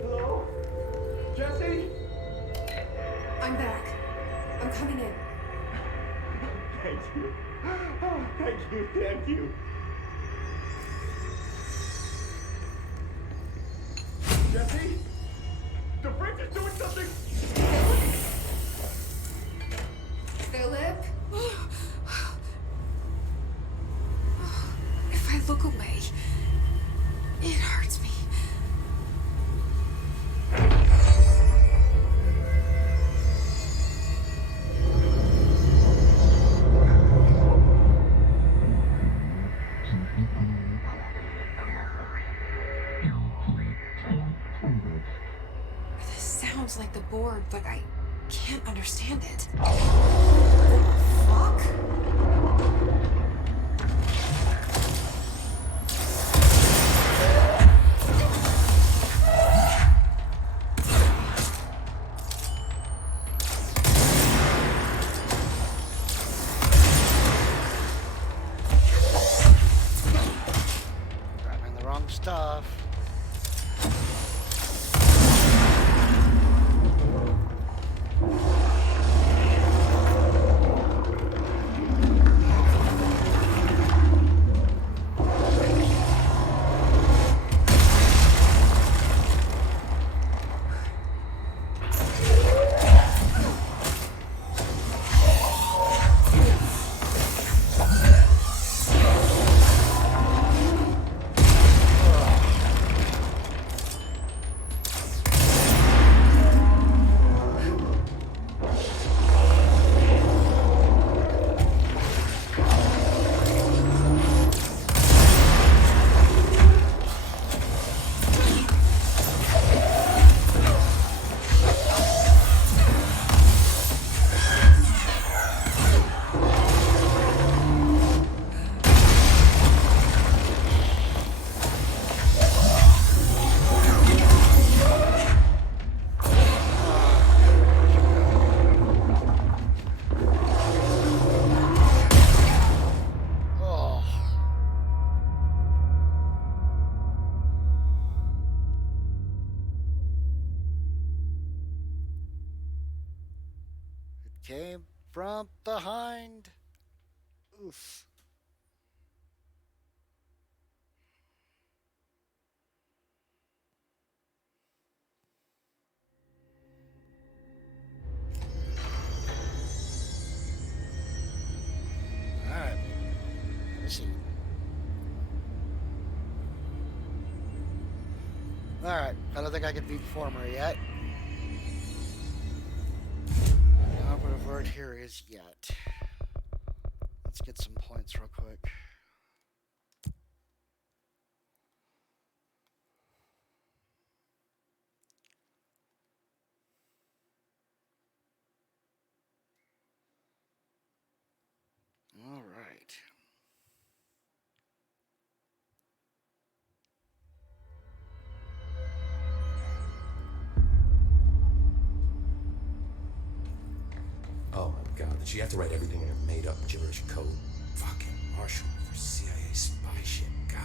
Hello? Jesse? I'm back. I'm coming in. Thank you. Oh, thank you. Jesse? The fridge is doing something! Philip? If I look away, it hurts me. This sounds like the board, but I can't understand it. Fuck? Grabbing the wrong stuff. Oh. It came from behind. Oof. Alright. Have a seat. Alright. I don't think I can beat Former yet. The operative word here is yet. Let's get some points real quick. All right. Oh my god, did she have to write everything in her made-up gibberish code? Fucking Marshall with her CIA spy shit, god.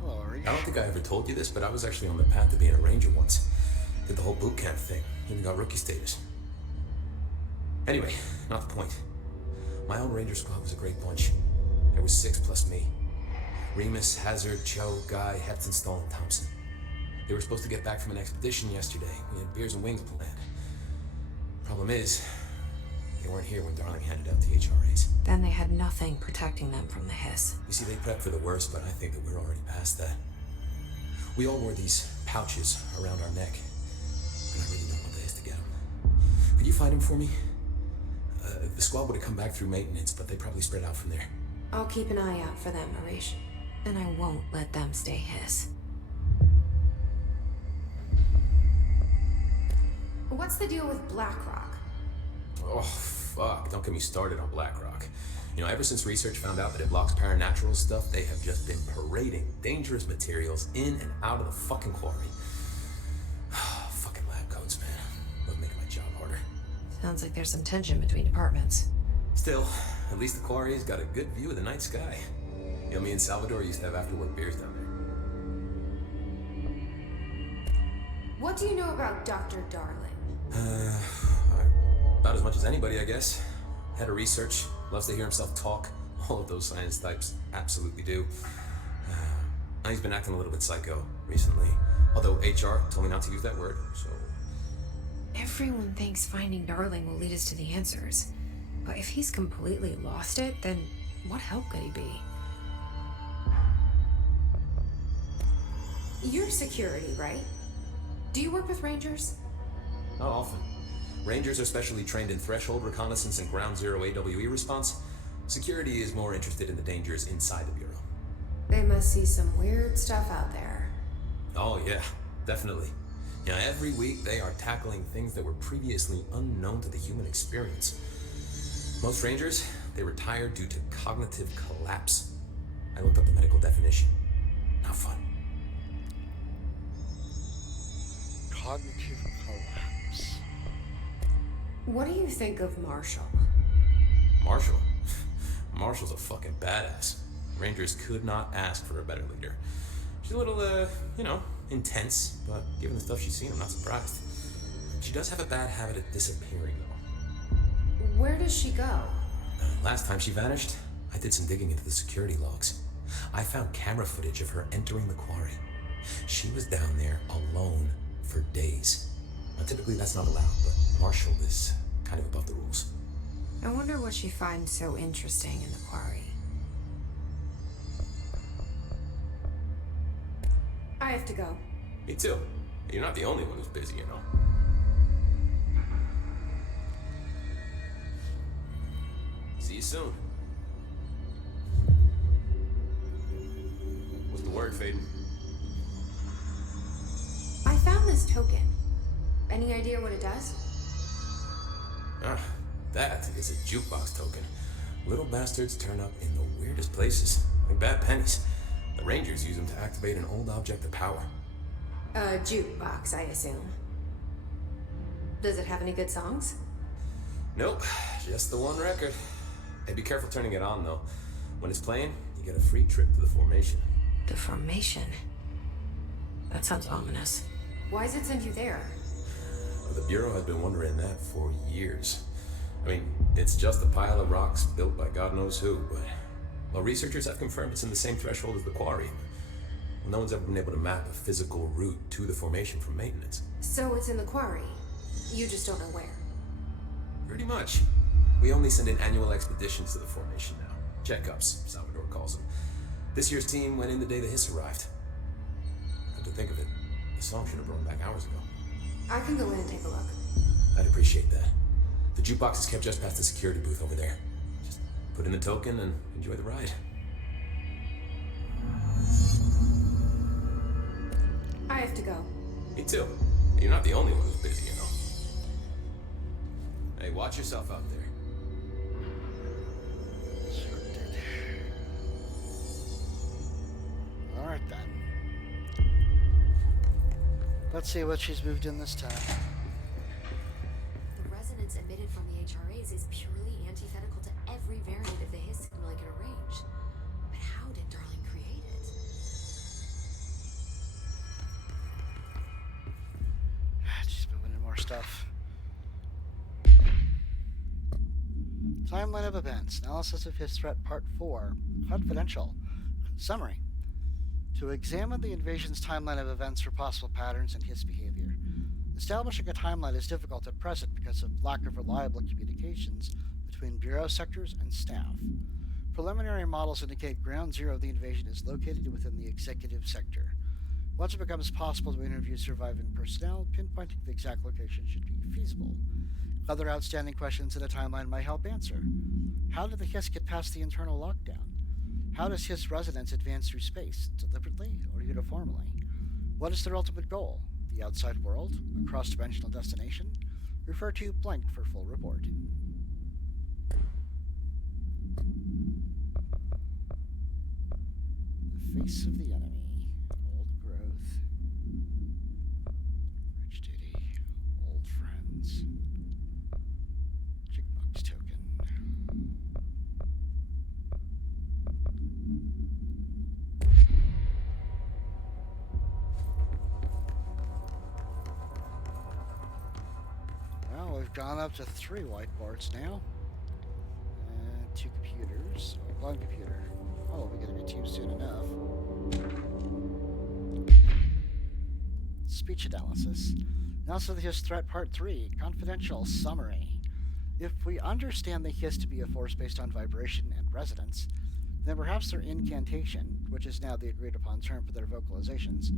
Hello, are you? I don't think I ever told you this, but I was actually on the path to being a ranger once. Did the whole boot camp thing, even got rookie status. Anyway, not the point. My own ranger squad was a great bunch. There was 6 plus me. Remus, Hazard, Cho, Guy, Heptonstall, and Thompson. They were supposed to get back from an expedition yesterday. We had beers and wings planned. Problem is, they weren't here when Darling handed out the HRAs. Then they had nothing protecting them from the hiss. You see, they prepped for the worst, but I think that we're already past that. We all wore these pouches around our neck, and I really don't want the hiss to get them. Could you find them for me? The squad would have come back through maintenance, but they probably spread out from there. I'll keep an eye out for them, Arish. And I won't let them stay hiss. what's the deal with Blackrock? Oh, fuck. Don't get me started on Blackrock. You know, ever since research found out that it blocks paranatural stuff, they have just been parading dangerous materials in and out of the fucking quarry. Fucking lab coats, man. Love making my job harder. Sounds like there's some tension between departments. Still, at least the quarry's got a good view of the night sky. You know, me and Salvador used to have after-work beers down there. What do you know about Dr. Darling? About as much as anybody, I guess. Head of research, loves to hear himself talk. All of those science types absolutely do. And he's been acting a little bit psycho recently. Although HR told me not to use that word, so... Everyone thinks finding Darling will lead us to the answers. But if he's completely lost it, then what help could he be? You're security, right? Do you work with Rangers? Not often. Rangers are specially trained in threshold reconnaissance and ground zero AWE response. Security is more interested in the dangers inside the Bureau. They must see some weird stuff out there. Oh yeah, definitely. You know, every week they are tackling things that were previously unknown to the human experience. Most Rangers, they retire due to cognitive collapse. I looked up the medical definition. Not fun. Cognitive collapse. What do you think of Marshall? Marshall? Marshall's a fucking badass. Rangers could not ask for a better leader. She's a little, intense, but given the stuff she's seen, I'm not surprised. She does have a bad habit of disappearing, though. Where does she go? Last time she vanished, I did some digging into the security logs. I found camera footage of her entering the quarry. She was down there alone for days. Now, typically that's not allowed, but Marshall is kind of above the rules. I wonder what she finds so interesting in the quarry. I have to go. Me too. You're not the only one who's busy, you know. See you soon. What's the word, Faden? I found this token. Any idea what it does? That is a jukebox token. Little bastards turn up in the weirdest places, like bad pennies. The Rangers use them to activate an old object of power. A jukebox, I assume. Does it have any good songs? Nope, just the one record. Hey, be careful turning it on, though. When it's playing, you get a free trip to the formation. The formation? That sounds ominous. Why does it send you there? The Bureau has been wondering that for years. I mean, it's just a pile of rocks built by God knows who, but... Well, researchers have confirmed it's in the same threshold as the quarry. Well, no one's ever been able to map a physical route to the formation from maintenance. So it's in the quarry. You just don't know where. Pretty much. We only send in annual expeditions to the formation now. Checkups, Salvador calls them. This year's team went in the day the hiss arrived. Come to think of it, the song should have brought back hours ago. I can go in and take a look. I'd appreciate that. The jukebox is kept just past the security booth over there. Just put in the token and enjoy the ride. I have to go. Me too. You're not the only one who's busy, you know. Hey, watch yourself out there. Sure did. Alright then. Let's see what she's moved in this time. The resonance emitted from the HRAs is purely antithetical to every variant of the Hiss signal I can arrange. But how did Darling create it? She's moving in more stuff. Timeline of events. Analysis of his threat part 4. Confidential. Summary. To examine the invasion's timeline of events for possible patterns in his behavior. Establishing a timeline is difficult at present because of lack of reliable communications between Bureau sectors and staff. Preliminary models indicate ground zero of the invasion is located within the executive sector. Once it becomes possible to interview surviving personnel, pinpointing the exact location should be feasible. Other outstanding questions in a timeline might help answer. How did the Hiss get past the internal lockdown? How does Hiss resonance advance through space, deliberately or uniformly? What is their ultimate goal? The outside world? A cross-dimensional destination? Refer to blank for full report. The face of the enemy. Old growth. Rich Diddy. Old friends. Jigbox token. Well, we've gone up to 3 whiteboards now. And 2 computers. 1 computer. Oh, we're gonna be 2 soon enough. Speech analysis. Now so the Hiss threat part 3. Confidential summary. If we understand the Hiss to be a force based on vibration and resonance, then perhaps their incantation, which is now the agreed upon term for their vocalizations,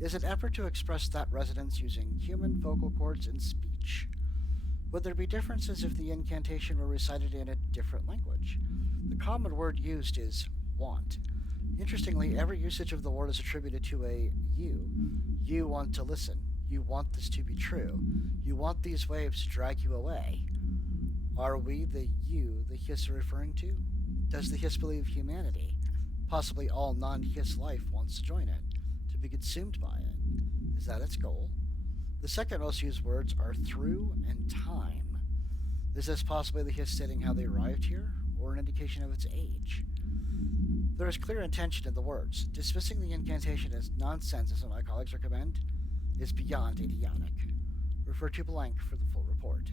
is an effort to express that resonance using human vocal cords and speech. Would there be differences if the incantation were recited in a different language? The common word used is want. Interestingly, every usage of the word is attributed to a you. You want to listen. You want this to be true. You want these waves to drag you away. Are we the you the Hiss are referring to? Does the Hiss believe humanity, possibly all non-Hiss life, wants to join it, to be consumed by it? Is that its goal? The second most used words are through and time. Is this possibly the Hiss stating how they arrived here, or an indication of its age? There is clear intention in the words. Dismissing the incantation as nonsense, as my colleagues recommend, is beyond idiotic. Refer to blank for the full report.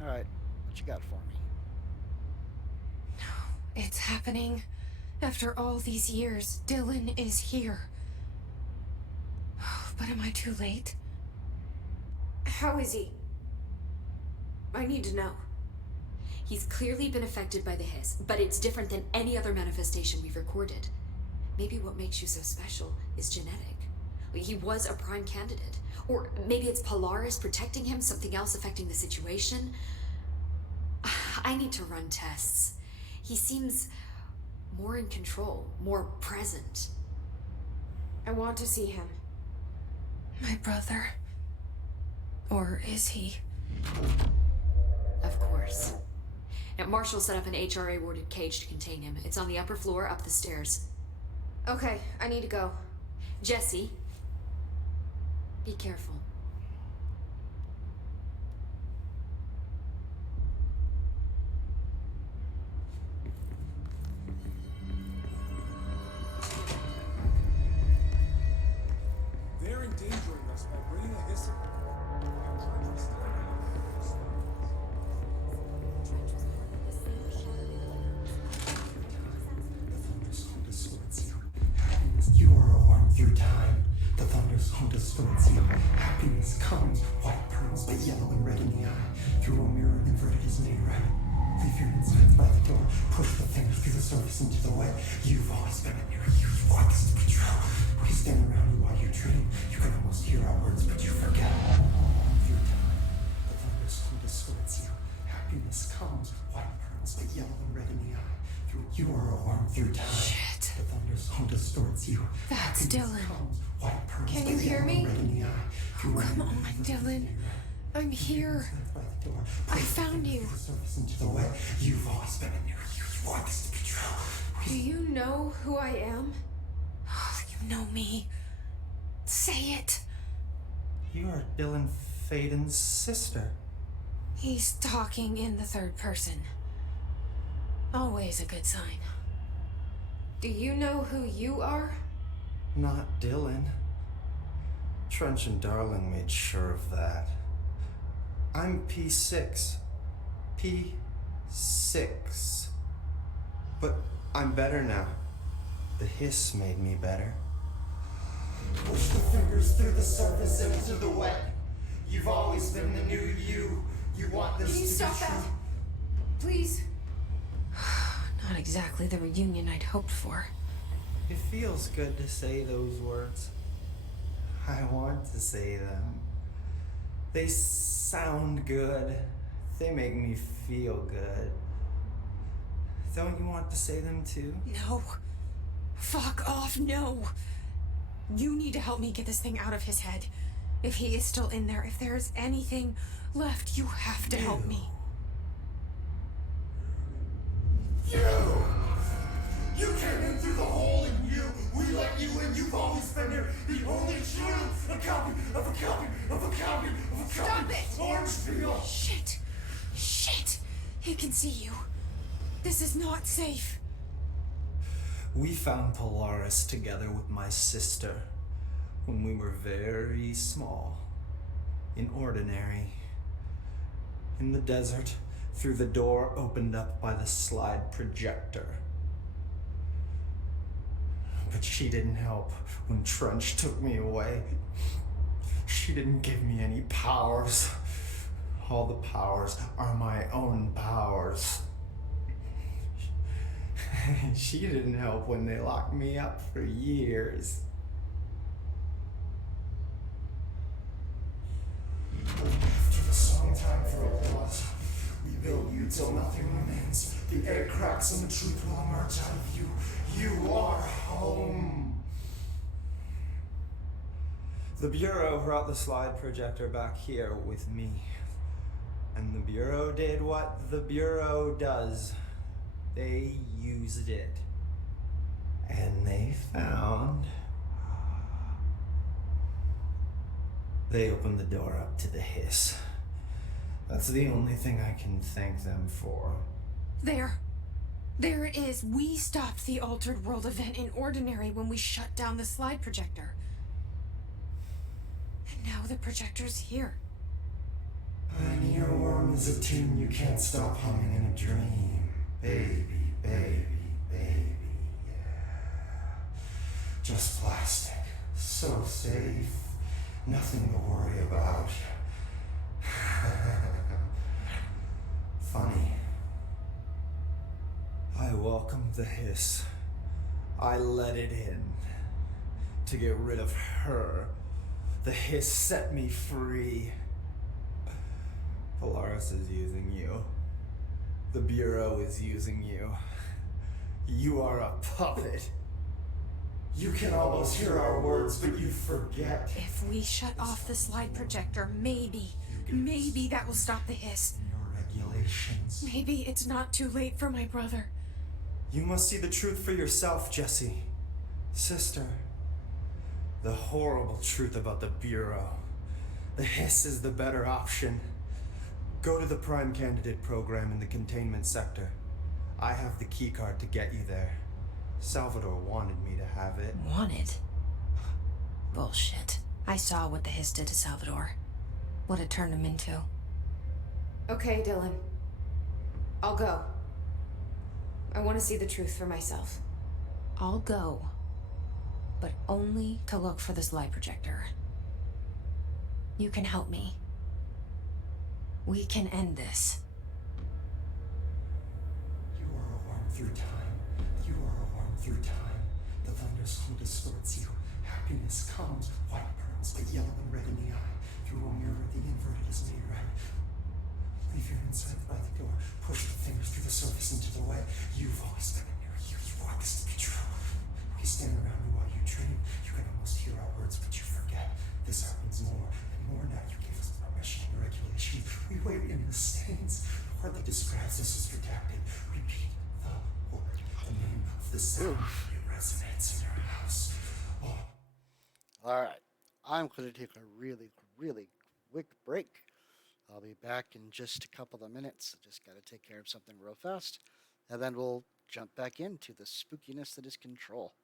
Alright, what you got for me? It's happening. After all these years, Dylan is here. But am I too late? How is he? I need to know. He's clearly been affected by the Hiss, but it's different than any other manifestation we've recorded. Maybe what makes you so special is genetic. He was a prime candidate. Or maybe it's Polaris protecting him, something else affecting the situation. I need to run tests. He seems more in control, more present. I want to see him. My brother. Or is he? Of course. Now, Marshall set up an HRA-warded cage to contain him. It's on the upper floor, up the stairs. Okay, I need to go. Jesse, be careful. They're endangering us by bringing a Hiss. You are a warm through time. The thunders home distorts you. Happiness comes, white pearls, but yellow and red in the eye. Through a mirror inverted is made right. Leave your insides by the door. Push the fingers through the surface into the wet. You've always been a near you. You want this to be true. We stand around you while you dream. You can almost hear our words, but you forget. Through time, the thunders home distorts you. Happiness comes, white pearls, but yellow and red in the eye. Through you are a warm through time. Shit. The thunders home distorts you. That's Dylan. Can you But hear yellow me? and red in the eye. Oh, come on, Dylan. I'm here. I found you. Into the way. You've always been a near you. You want this to be true. Do you know who I am? You know me. Say it. You are Dylan Faden's sister. He's talking in the third person. Always a good sign. Do you know who you are? Not Dylan. Trench and Darling made sure of that. I'm P6. P6. But I'm better now. The Hiss made me better. Push the fingers through the surface into the wet. You've always been the new you. You want this Can you to stop be true. that? Please. Not exactly the reunion I'd hoped for. It feels good to say those words. I want to say them. They sound good. They make me feel good. Don't you want to say them too? No. Fuck off, no! You need to help me get this thing out of his head. If he is still in there, if there's anything left, you have to help me. You came in through the hole in you. We let you in. You've always been here. The only true. A copy of a copy of a copy of a copy. Stop it! Orange peel. Shit! Shit! He can see you. This is not safe. We found Polaris together with my sister when we were very small, in Ordinary, in the desert, through the door opened up by the slide projector. But she didn't help when Trench took me away. She didn't give me any powers. All the powers are my own powers. She didn't help when they locked me up for years. After the song time for applause, we build you till nothing remains. The air cracks and the truth will emerge out of you. You are home. The Bureau brought the slide projector back here with me. And the Bureau did what the Bureau does. They used it. And they found... They opened the door up to the hiss. That's the only thing I can thank them for. There. There it is. We stopped the Altered World event in Ordinary when we shut down the slide projector. And now the projector's here. An earworm is a tune you can't stop humming in a dream. Baby, baby, baby, yeah. Just plastic. So safe. Nothing to worry about. Funny. I welcomed the hiss. I let it in. To get rid of her. The hiss set me free. Polaris is using you. The Bureau is using you. You are a puppet. You can almost hear our words, but you forget. If we shut off the slide projector, maybe that will stop the hiss. Your regulations. Maybe it's not too late for my brother. You must see the truth for yourself, Jesse. Sister. The horrible truth about the Bureau. The hiss is the better option. Go to the Prime Candidate program in the containment sector. I have the keycard to get you there. Salvador wanted me to have it. Wanted? Bullshit. I saw what the hiss did to Salvador. What it turned him into. Okay, Dylan. I'll go. I want to see the truth for myself. I'll go. But only to look for this light projector. You can help me. We can end this. You are a worm through time. You are a worm through time. The thunderstorm distorts you. Happiness comes, white pearls, but yellow and red in the eye. Through a mirror, the inverted is made right. Leave your inside by the door. Push your fingers through the surface into the way. You've always been in there. You want this to be true. We stand around you while you dream. You can almost hear our words, but you forget. This happens more and more now. You gave us the permission and the regulation. We wait in the stands. The word that describes this is redacted. Repeat the word. The name of the sound. It resonates in your house. Oh. All right. I'm going to take a really, really quick break. I'll be back in just a couple of minutes. I just got to take care of something real fast. And then we'll jump back into the spookiness that is Control.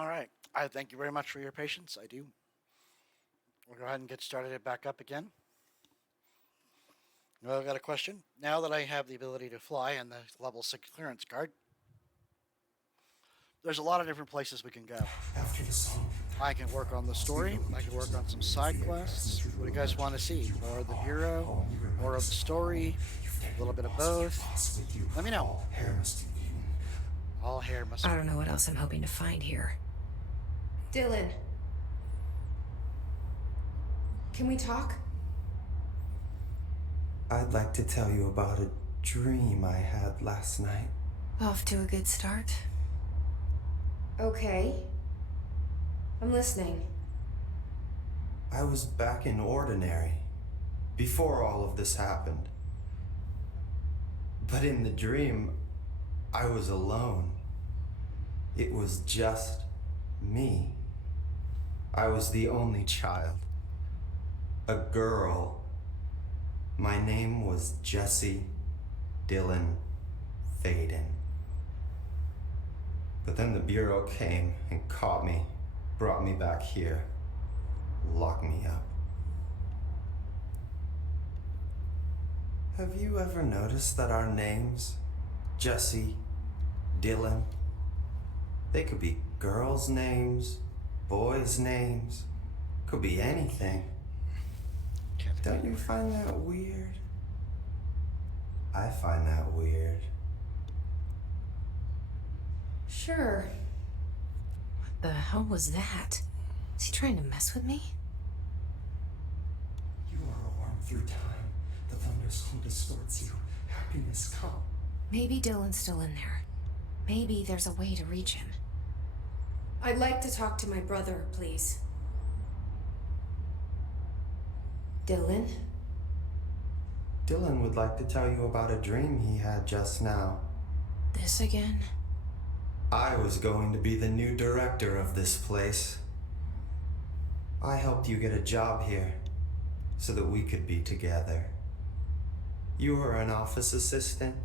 All right. I thank you very much for your patience. I do. We'll go ahead and get started it back up again. Well, I've got a question. Now that I have the ability to fly and the level 6 clearance card, there's a lot of different places we can go. After the song, I can work on the story. I can work on some side quests. What do you guys want to see? More of the Bureau? More of the story? A little bit of both? Let me know. all hair must be eaten. All hair must I don't know what else I'm hoping to find here. Dylan. Can we talk? I'd like to tell you about a dream I had last night. Off to a good start. Okay. I'm listening. I was back in Ordinary before all of this happened. But in the dream, I was alone. It was just me. I was the only child. A girl. My name was Jesse Dylan Faden. But then the Bureau came and caught me, brought me back here, locked me up. Have you ever noticed that our names, Jesse, Dylan, they could be girls' names, boys' names, could be anything. Don't you find that weird? I find that weird. Sure. What the hell was that? Is he trying to mess with me? You are a worm through time. The thunderstorm distorts you. Happiness come. Maybe Dylan's still in there. Maybe there's a way to reach him. I'd like to talk to my brother, please. Dylan? Dylan would like to tell you about a dream he had just now. This again? I was going to be the new director of this place. I helped you get a job here so that we could be together. You were an office assistant.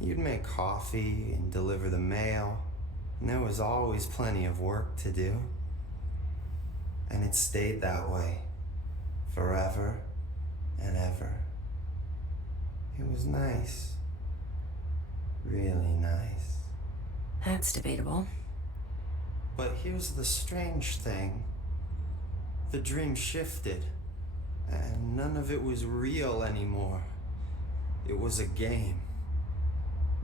You'd make coffee and deliver the mail, and there was always plenty of work to do. And it stayed that way forever and ever. It was nice. Really nice. That's debatable. But here's the strange thing. The dream shifted, and none of it was real anymore. It was a game.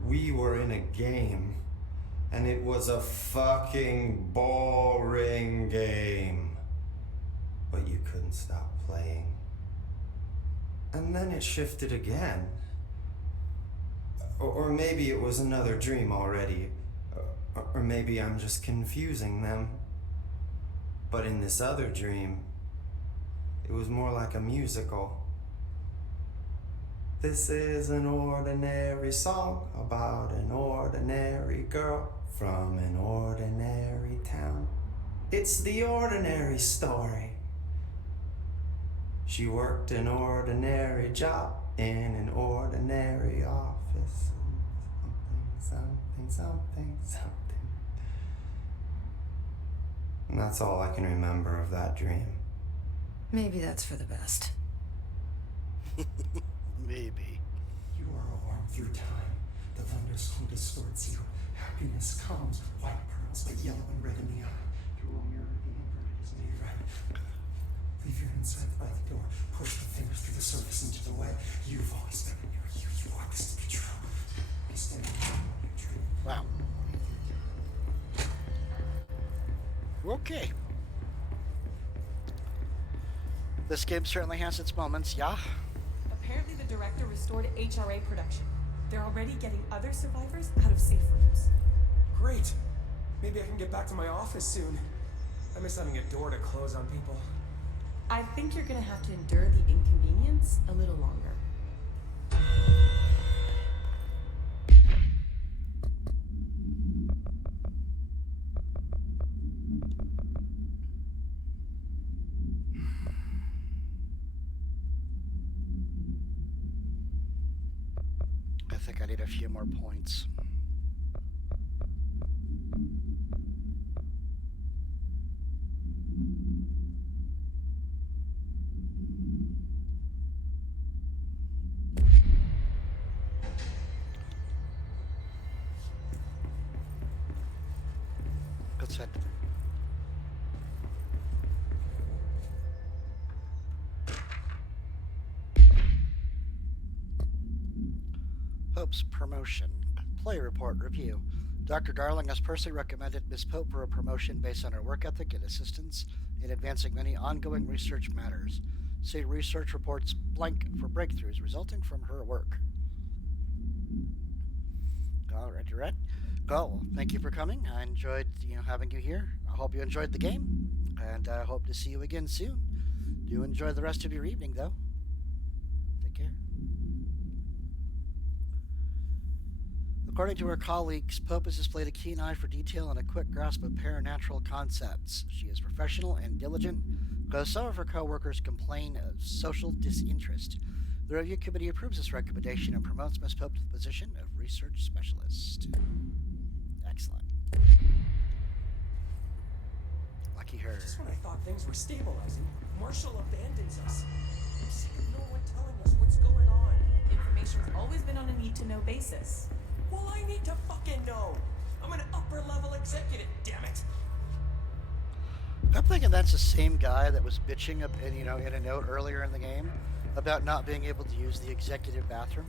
We were in a game, and it was a fucking boring game. But you couldn't stop playing. And then it shifted again. Or maybe it was another dream already. Or maybe I'm just confusing them. But in this other dream, it was more like a musical. This is an ordinary song about an ordinary girl from an ordinary town. It's the ordinary story. She worked an ordinary job in an ordinary office. Something. And that's all I can remember of that dream. Maybe that's for the best. Maybe. You are a worm through time. The thunderstorm distorts you. Happiness comes. White pearls, but yellow and red in the eye. Through a mirror, the inverted is made right. Leave your inside by the door. Push the fingers through the surface into the web. You've always been in your youth. You want this to be true. Be standing on your tree. Wow. Okay. This game certainly has its moments, yeah? Apparently the director restored HRA production. They're already getting other survivors out of safe rooms. Great. Maybe I can get back to my office soon. I miss having a door to close on people. I think you're gonna have to endure the inconvenience a little longer. I think I need a few more points. said. Pope's promotion. Play report review. Dr. Darling has personally recommended Ms. Pope for a promotion based on her work ethic and assistance in advancing many ongoing research matters. See research reports blank for breakthroughs resulting from her work. All right, you read? Well, thank you for coming. I enjoyed, having you here. I hope you enjoyed the game, and I hope to see you again soon. Do enjoy the rest of your evening, though. Take care. According to her colleagues, Pope has displayed a keen eye for detail and a quick grasp of paranatural concepts. She is professional and diligent, because some of her co-workers complain of social disinterest. The review committee approves this recommendation and promotes Ms. Pope to the position of research specialist. Excellent. Lucky her. Just when I thought things were stabilizing, Marshall abandons us. No one telling us what's going on. Information's always been on a need-to-know basis. Well, I need to fucking know. I'm an upper-level executive, damn it. I'm thinking that's the same guy that was bitching in a note earlier in the game about not being able to use the executive bathroom.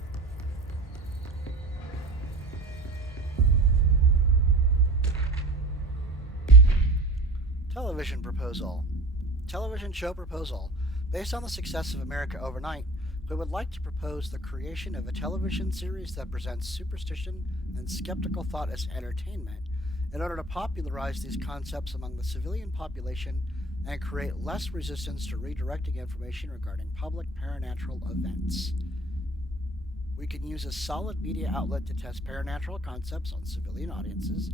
Television proposal. Television show proposal. Based on the success of America Overnight, we would like to propose the creation of a television series that presents superstition and skeptical thought as entertainment in order to popularize these concepts among the civilian population and create less resistance to redirecting information regarding public paranatural events. We can use a solid media outlet to test paranatural concepts on civilian audiences,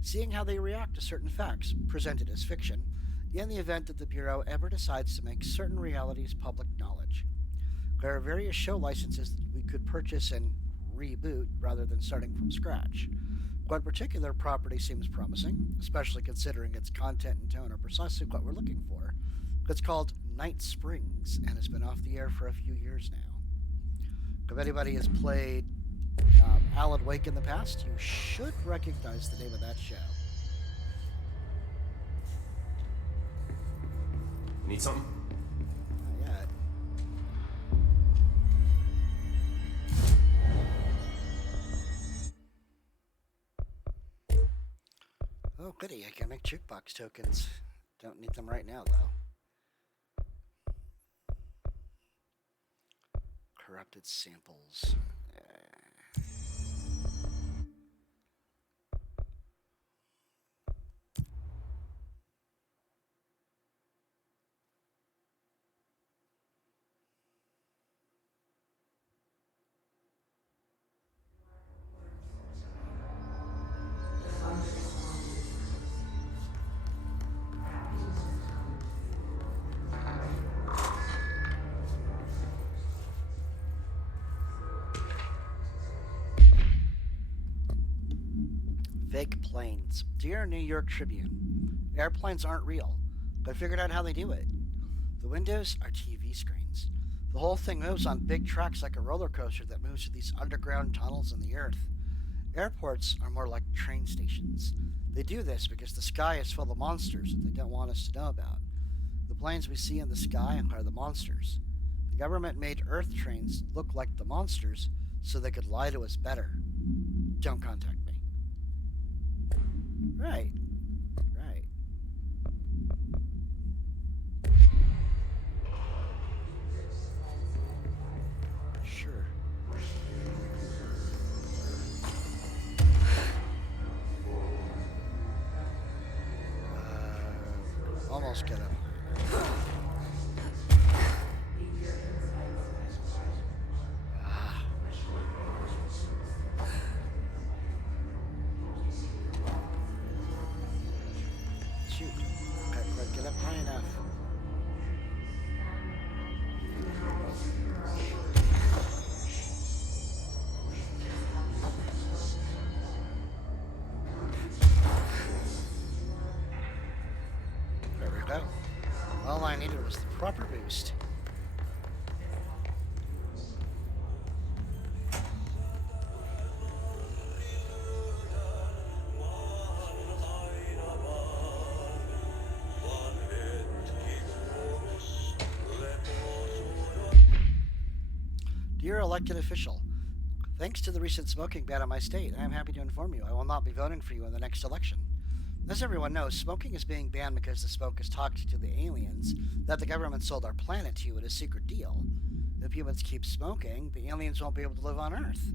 seeing how they react to certain facts presented as fiction, in the event that the Bureau ever decides to make certain realities public knowledge. There are various show licenses that we could purchase and reboot rather than starting from scratch. One particular property seems promising, especially considering its content and tone are precisely what we're looking for. It's called Night Springs and has been off the air for a few years now. If anybody has played Alan Wake in the past, you should recognize the name of that show. Need something? Not yet. Oh, goody, I can make jukebox tokens. Don't need them right now, though. Corrupted samples. Fake planes. Dear New York Tribune, airplanes aren't real, but I figured out how they do it. The windows are TV screens. The whole thing moves on big tracks like a roller coaster that moves through these underground tunnels in the earth. Airports are more like train stations. They do this because the sky is full of monsters that they don't want us to know about. The planes we see in the sky are the monsters. The government made Earth trains look like the monsters so they could lie to us better. Don't contact me. Right. Right. Sure. Almost get him. Shoot. Can't quite get up high enough. There we go. All I needed was the proper boost. Dear elected official, thanks to the recent smoking ban in my state, I am happy to inform you I will not be voting for you in the next election. As everyone knows, smoking is being banned because the smoke is toxic to the aliens that the government sold our planet to in a secret deal. If humans keep smoking, the aliens won't be able to live on Earth.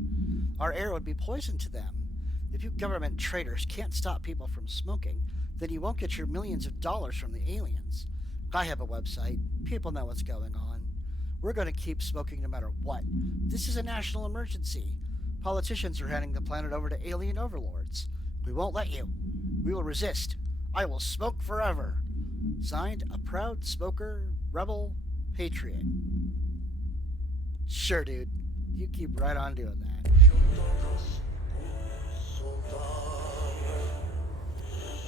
Our air would be poisoned to them. If you government traitors can't stop people from smoking, then you won't get your millions of dollars from the aliens. I have a website. People know what's going on. We're going to keep smoking no matter what. This is a national emergency. Politicians are handing the planet over to alien overlords. We won't let you. We will resist. I will smoke forever. Signed, a proud smoker, rebel, patriot. Sure, dude. You keep right on doing that.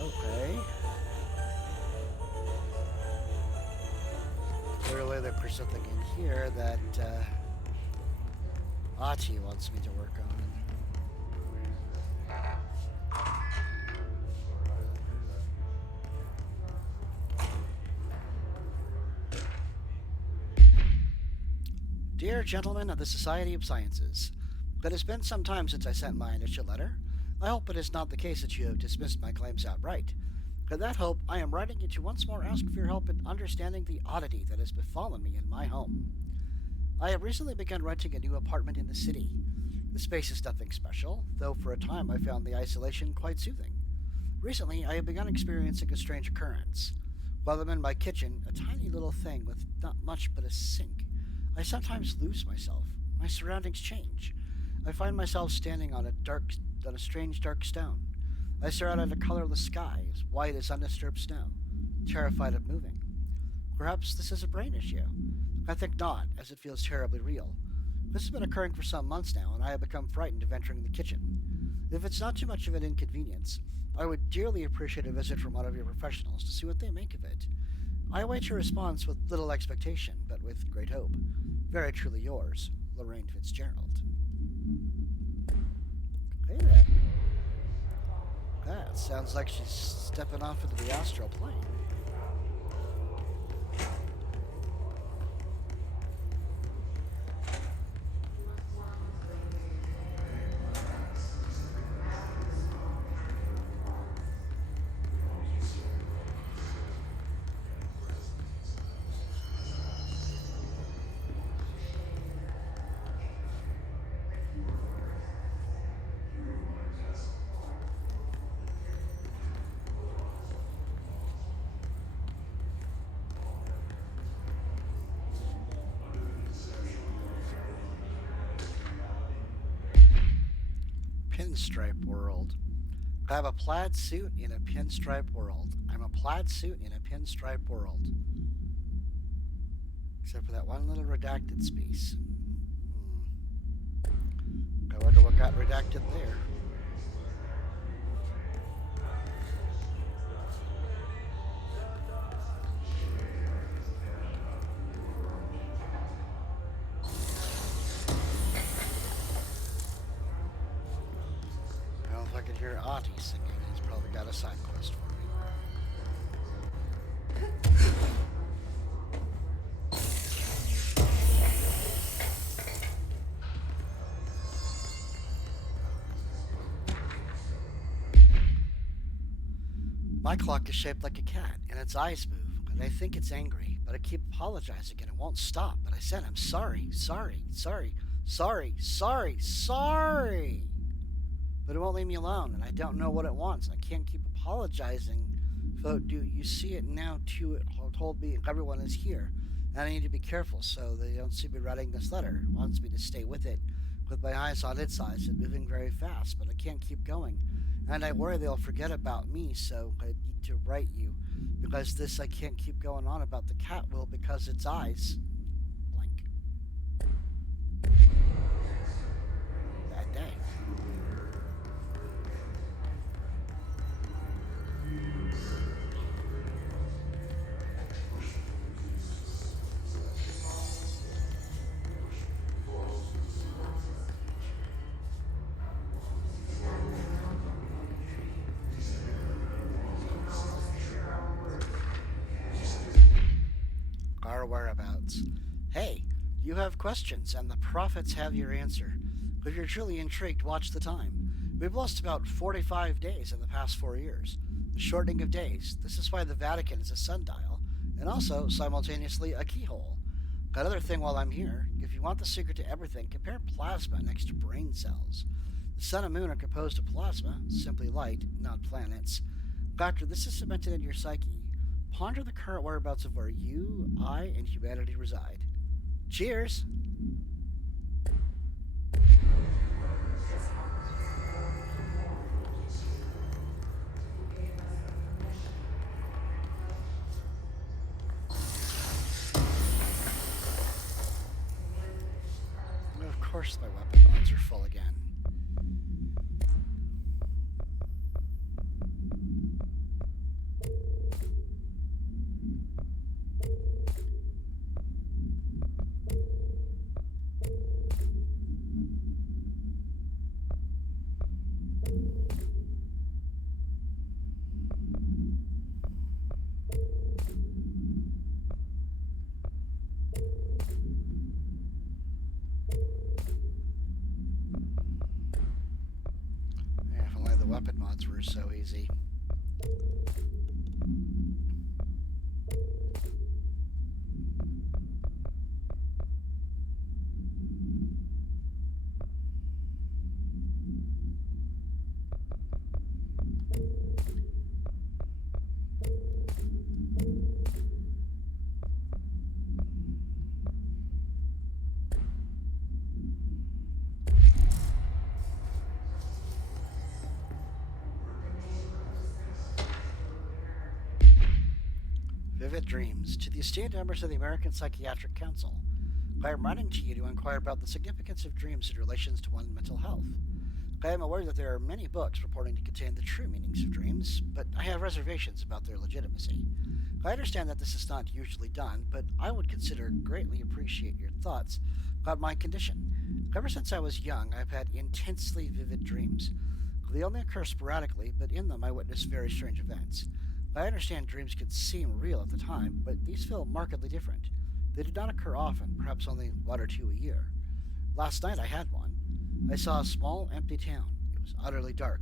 Okay. Clearly there's something in here that Ati wants me to work on. Dear gentlemen of the Society of Sciences, it has been some time since I sent my initial letter. I hope it is not the case that you have dismissed my claims outright. For that hope, I am writing you to once more ask for your help in understanding the oddity that has befallen me in my home. I have recently begun renting a new apartment in the city. The space is nothing special, though for a time I found the isolation quite soothing. Recently, I have begun experiencing a strange occurrence. While I'm in my kitchen, a tiny little thing with not much but a sink, I sometimes lose myself. My surroundings change. I find myself standing on a strange dark stone. I stare out at a colorless sky, as white as undisturbed snow, terrified of moving. Perhaps this is a brain issue. I think not, as it feels terribly real. This has been occurring for some months now, and I have become frightened of entering the kitchen. If it's not too much of an inconvenience, I would dearly appreciate a visit from one of your professionals to see what they make of it. I await your response with little expectation, but with great hope. Very truly yours, Lorraine Fitzgerald. Okay then. That sounds like she's stepping off into the astral plane. Pinstripe world. I have a plaid suit in a pinstripe world. I'm a plaid suit in a pinstripe world. Except for that one little redacted space. I wonder what got redacted there. If I could hear Ati singing, he's probably got a side quest for me. My clock is shaped like a cat, and its eyes move, and I think it's angry, but I keep apologizing and it won't stop. But I said, I'm sorry. But it won't leave me alone, and I don't know what it wants. I can't keep apologizing. So, do you see it now, too? It told me everyone is here, and I need to be careful so they don't see me writing this letter. It wants me to stay with it, with my eyes on its eyes and moving very fast, but I can't keep going. And I worry they'll forget about me, so I need to write you. Because this, I can't keep going on about the cat will because its eyes. Blank. Bad day. Our whereabouts. You have questions, and the prophets have your answer. If you're truly intrigued, watch the time. We've lost about 45 days in the past 4 years. The shortening of days. This is why the Vatican is a sundial, and also, simultaneously, a keyhole. Got another thing while I'm here. If you want the secret to everything, compare plasma next to brain cells. The sun and moon are composed of plasma, simply light, not planets. Doctor, this is cemented in your psyche. Ponder the current whereabouts of where you, I, and humanity reside. Cheers! Of course my weapon mods are full again. If only the weapon mods were so easy. Vivid Dreams. To the esteemed members of the American Psychiatric Council, I am writing to you to inquire about the significance of dreams in relations to one's mental health. I am aware that there are many books purporting to contain the true meanings of dreams, but I have reservations about their legitimacy. I understand that this is not usually done, but I would greatly appreciate your thoughts about my condition. Ever since I was young, I've had intensely vivid dreams. They only occur sporadically, but in them I witness very strange events. I understand dreams could seem real at the time, but these feel markedly different. They did not occur often, perhaps only 1 or 2 a year. Last night I had one. I saw a small, empty town. It was utterly dark.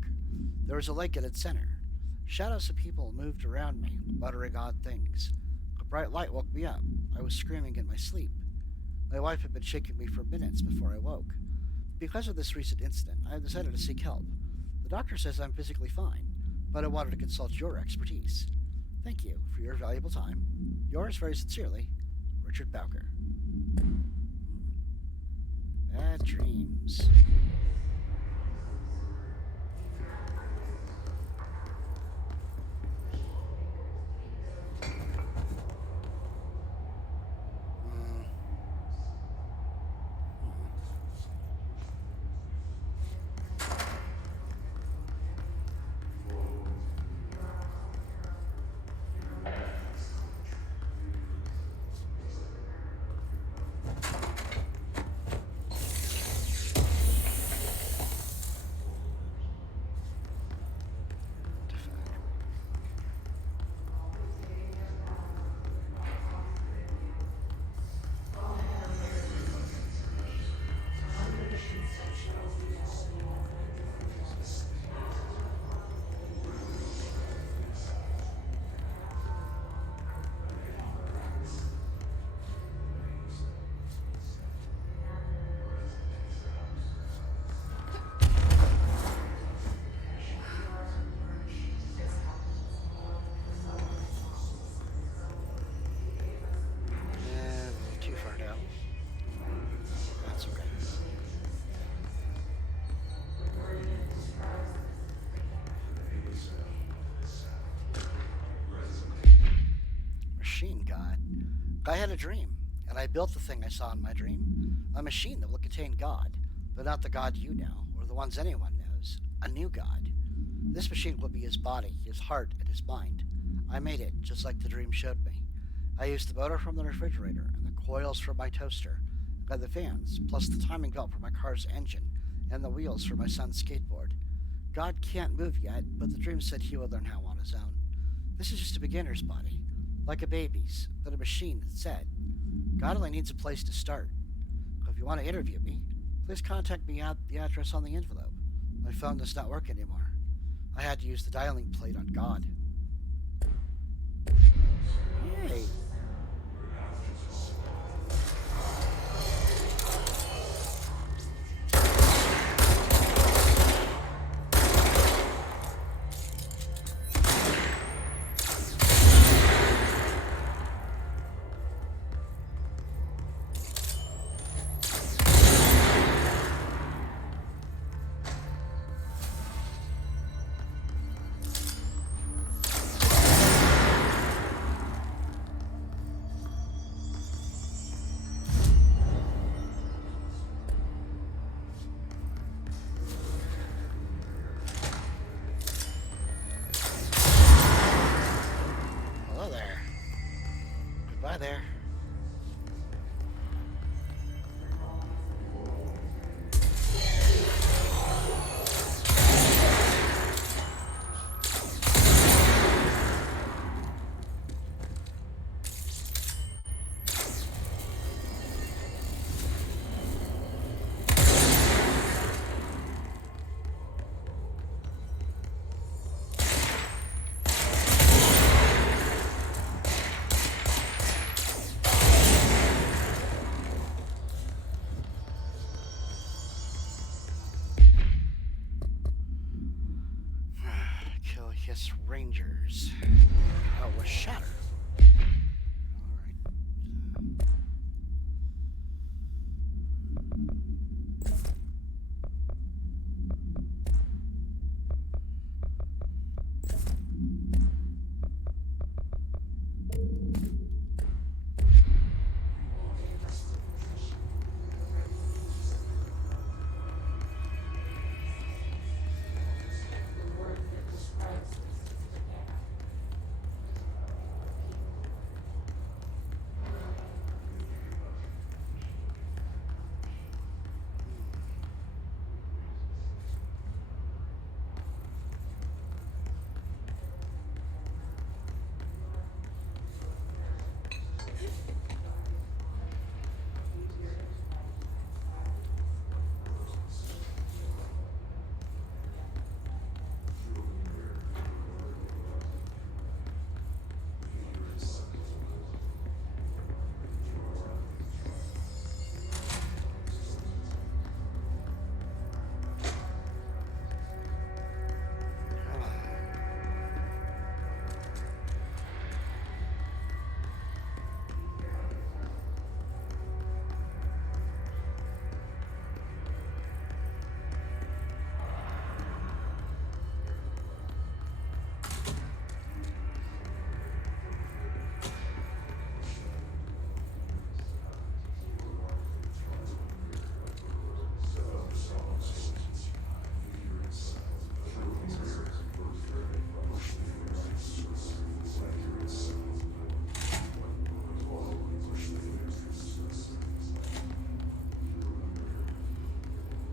There was a lake at its center. Shadows of people moved around me, muttering odd things. A bright light woke me up. I was screaming in my sleep. My wife had been shaking me for minutes before I woke. Because of this recent incident, I have decided to seek help. The doctor says I'm physically fine, but I wanted to consult your expertise. Thank you for your valuable time. Yours very sincerely, Richard Bowker. Bad dreams. Too far down. That's okay. Machine God. I had a dream, and I built the thing I saw in my dream. A machine that will contain God, but not the God you know, or the ones anyone knows. A new God. This machine will be his body, his heart, and his mind. I made it, just like the dream showed me. I used the motor from the refrigerator, and the coils from my toaster, and the fans, plus the timing belt for my car's engine, and the wheels for my son's skateboard. God can't move yet, but the dream said he would learn how on his own. This is just a beginner's body, like a baby's, but a machine that said, God only needs a place to start. you want to interview me, please contact me at the address on the envelope. My phone does not work anymore. I had to use the dialing plate on God. Hey. Bye there. Yes, Rangers. Oh, was Shatter. Alright.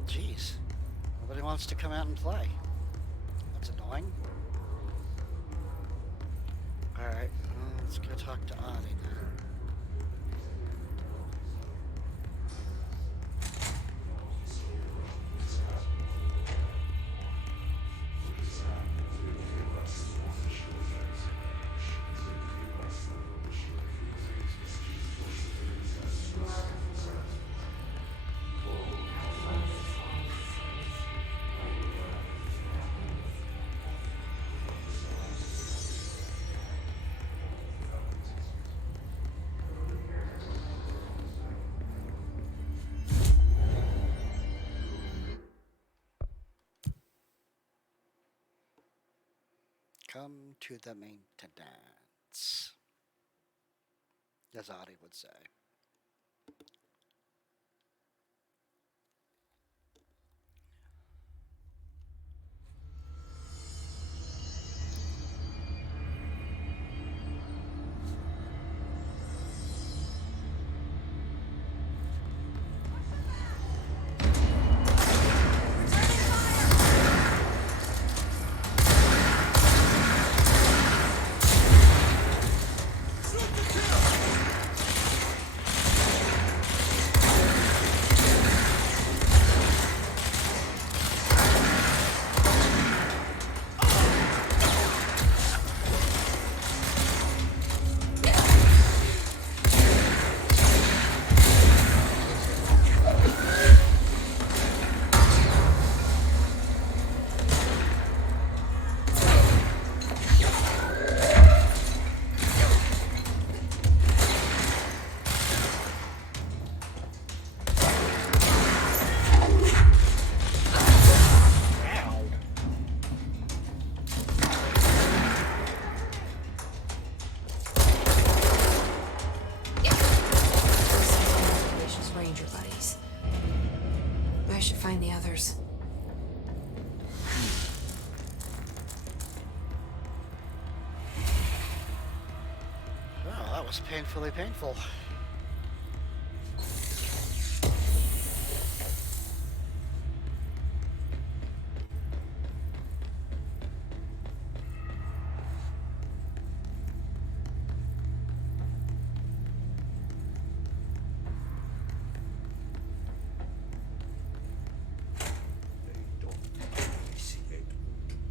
Jeez. Nobody wants to come out and play. That's annoying. Alright, let's go talk to Adi now. Come to the maintenance, as Adi would say. should find the others. Well, that was painfully painful.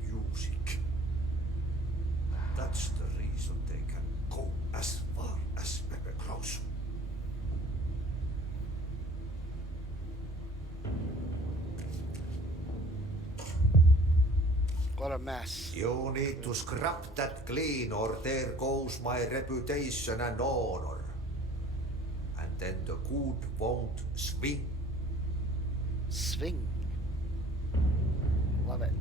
Music. That's the reason they can go as far as Pepe Kraus. What a mess. You need to scrap that clean or there goes my reputation and honor. And then the good won't swing. Swing. Love it.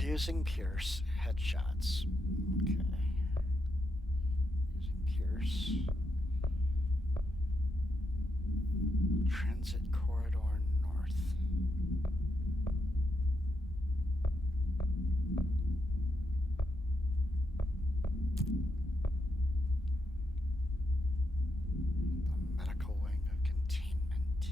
Using Pierce headshots. Okay. Using Pierce. Transit corridor north. The medical wing of containment.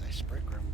Nice break room.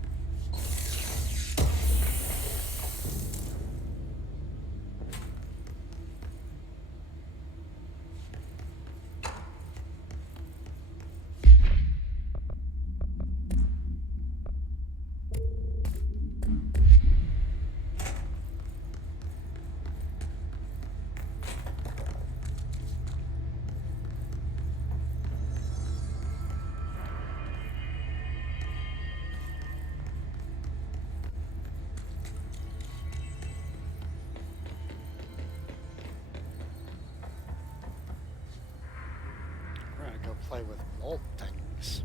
We're gonna go play with mold things.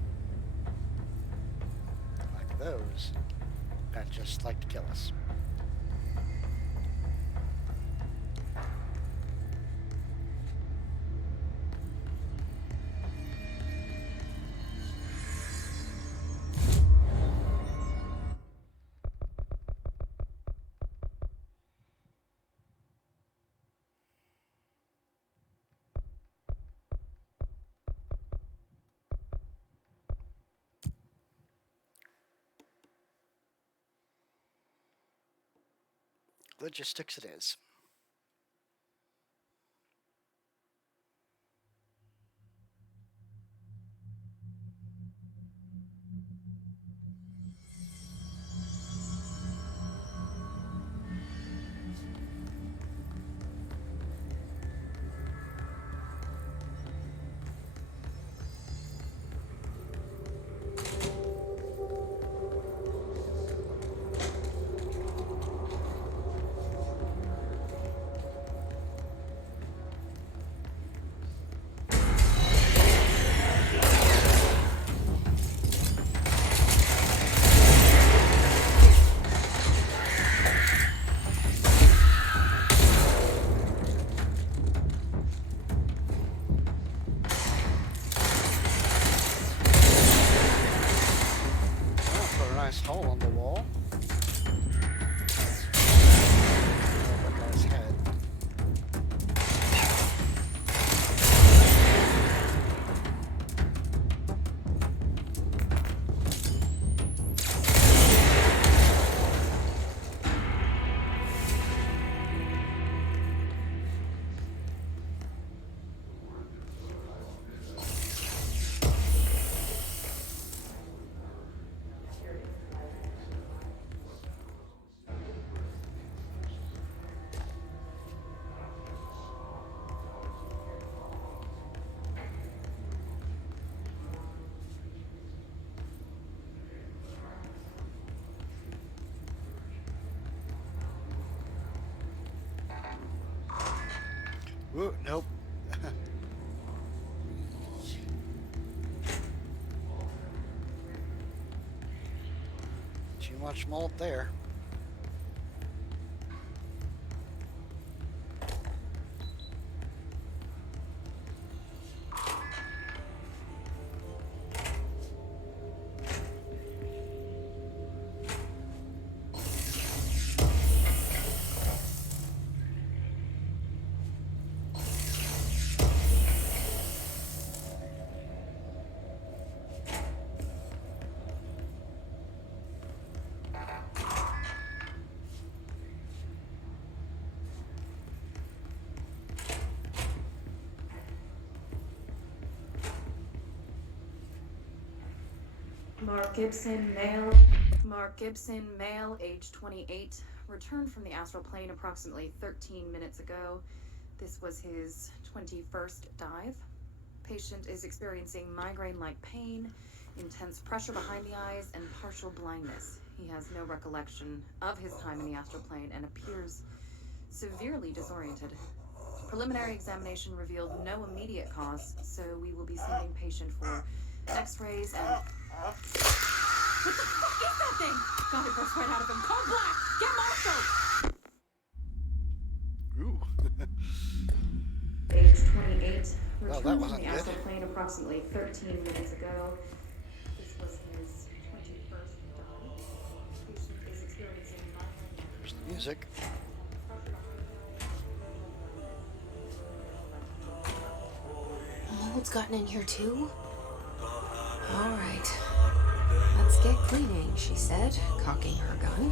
Like those. That just like to kill us. Logistics it is. Ooh, nope. Too much mold there. Mark Gibson, male, age 28, returned from the astral plane approximately 13 minutes ago. This was his 21st dive. Patient is experiencing migraine-like pain, intense pressure behind the eyes, and partial blindness. He has no recollection of his time in the astral plane and appears severely disoriented. Preliminary examination revealed no immediate cause, so we will be sending patient for x-rays and... What the fuck is that thing? God, it burst right out of him. Call Black! Get Marshall! Ooh. Age 28, Well, that returned from wasn't the good. astral plane approximately 13 minutes ago. This was his 21st dive. Patient is experiencing migraine. There's the music. Mold's gotten in here too? All right. Let's get cleaning, she said, cocking her gun.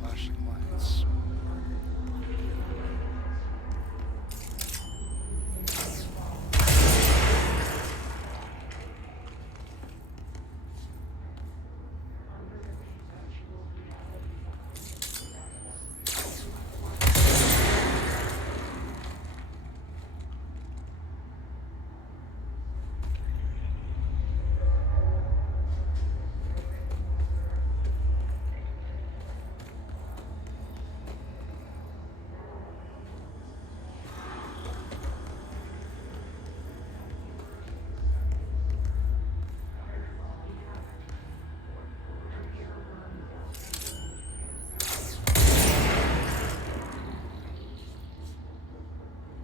Flashing lights.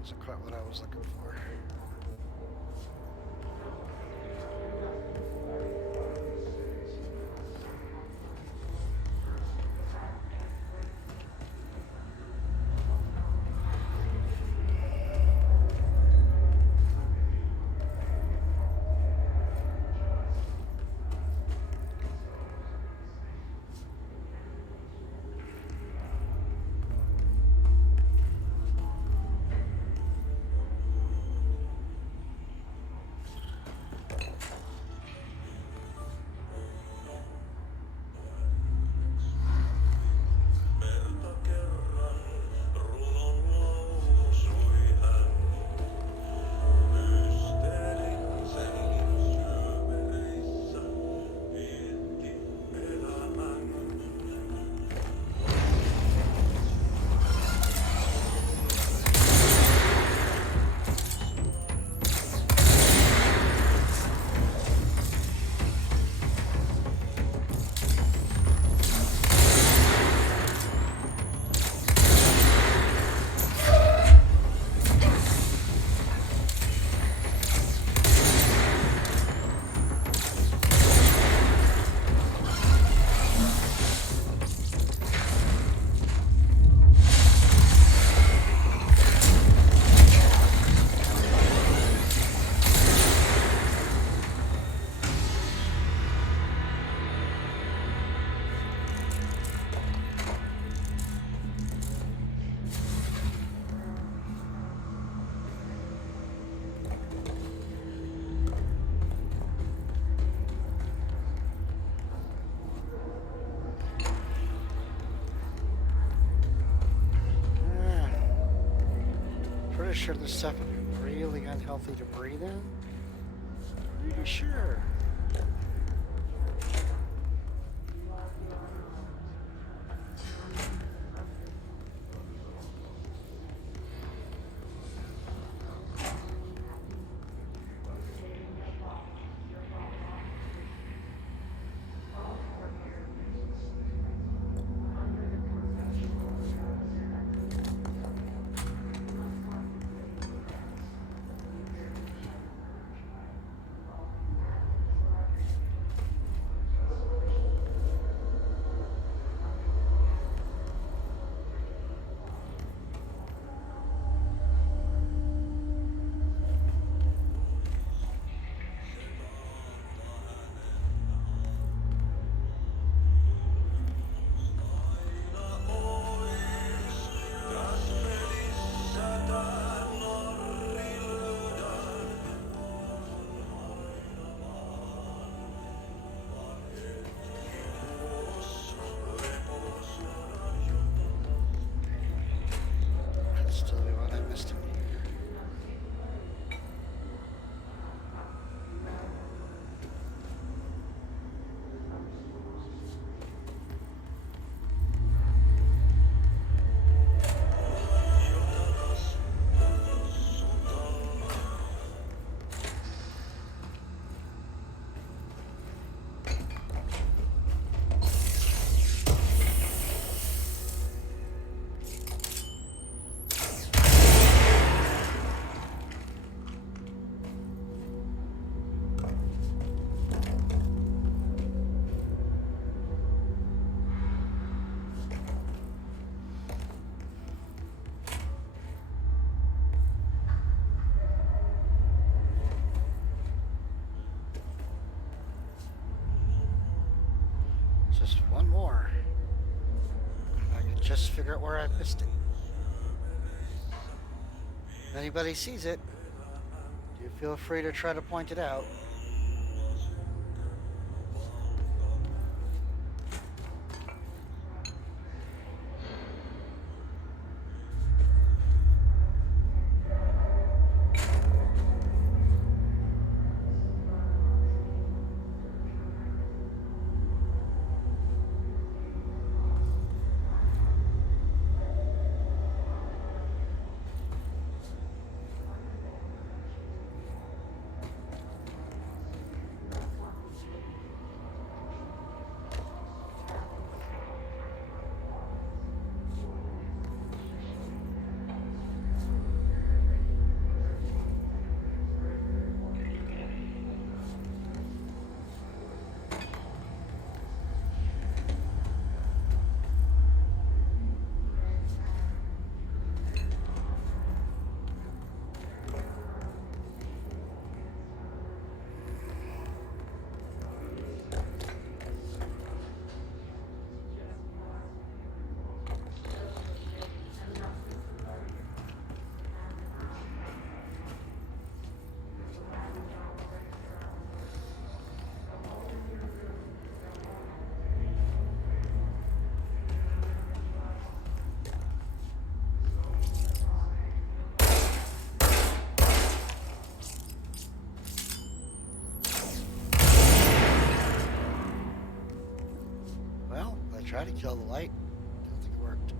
Wasn't quite what I was looking for. sure this stuff would be really unhealthy to breathe in. Pretty sure. Still the one I missed him here. Just one more. I can just figure out where I missed it. If anybody sees it, do feel free to try to point it out. Tried to kill the light. Don't think it worked.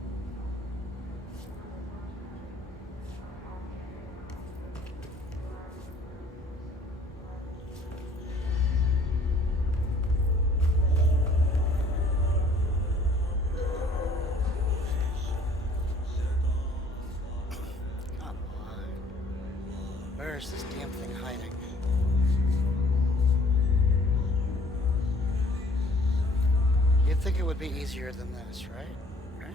Come on. Where is this damn thing hiding? You'd think it would be easier than this, right? Right?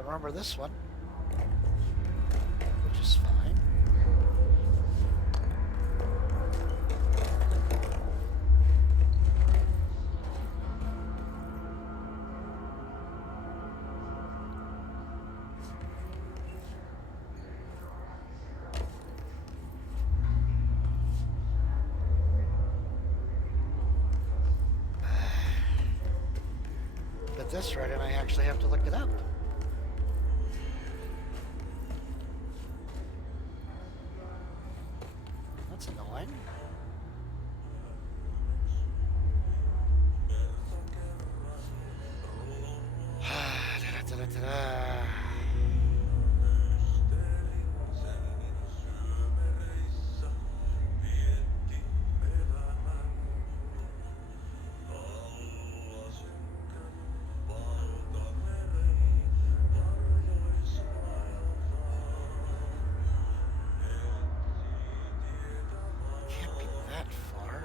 don't remember this one, which is fine. But this right, and I actually have to look it up. That's annoying. Da-da-da-da-da. Can't be that far.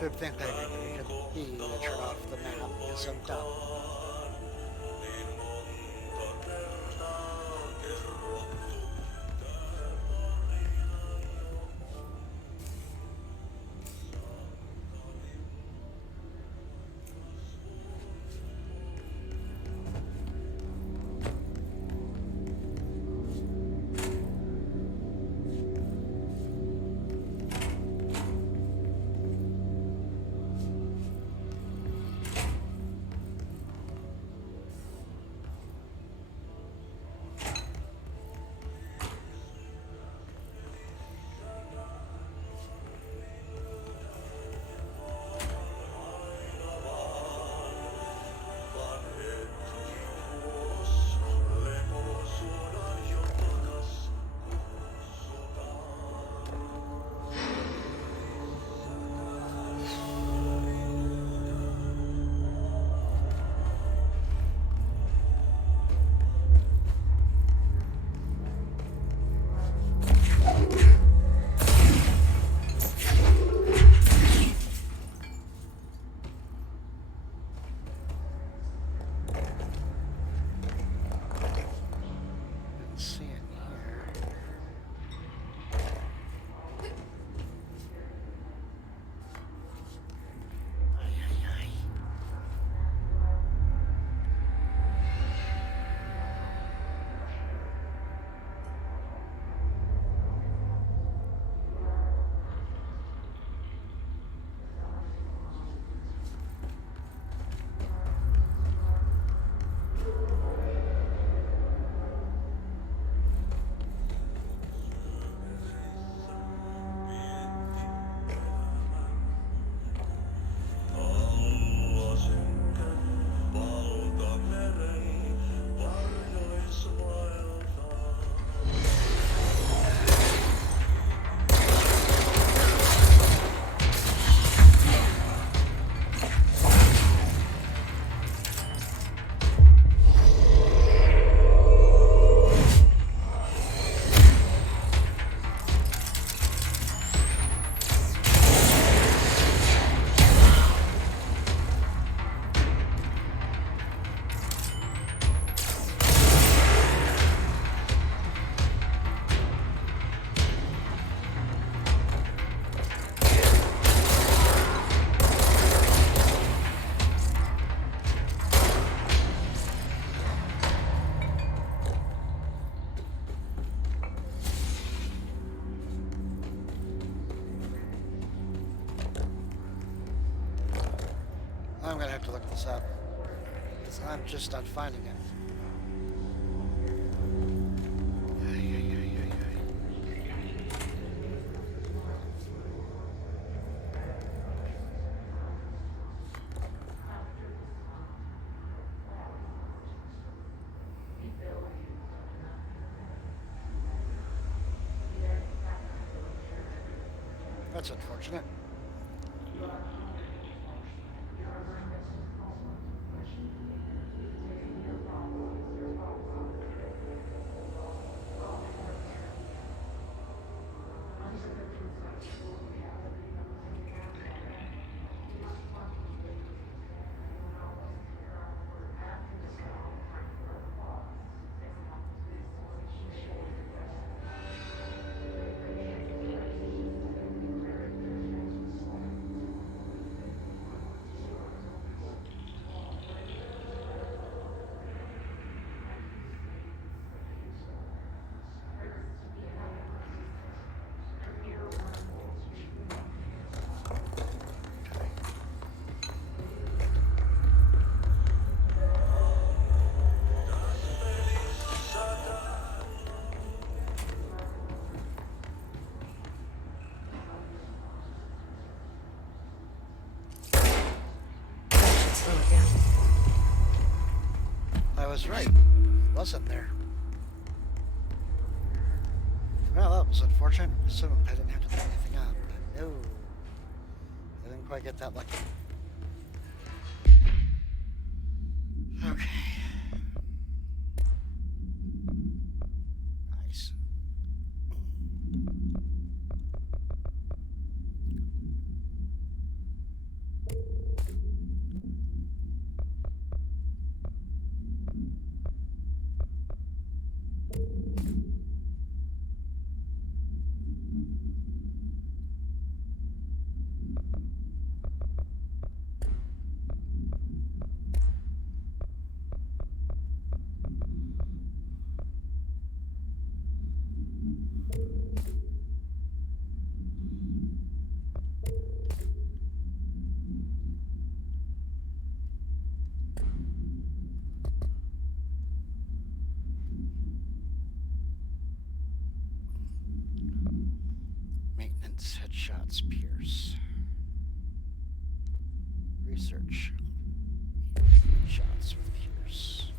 Good thing I didn't hit B to turn off the map because I'm dumb. up. 'Cause I'm just not finding it. That's unfortunate. I was right. It wasn't there. Well, that was unfortunate. Assuming I didn't have to throw anything out. But no. I didn't quite get that lucky. Okay. Nice. Maintenance headshots Pierce. Research headshots with Pierce.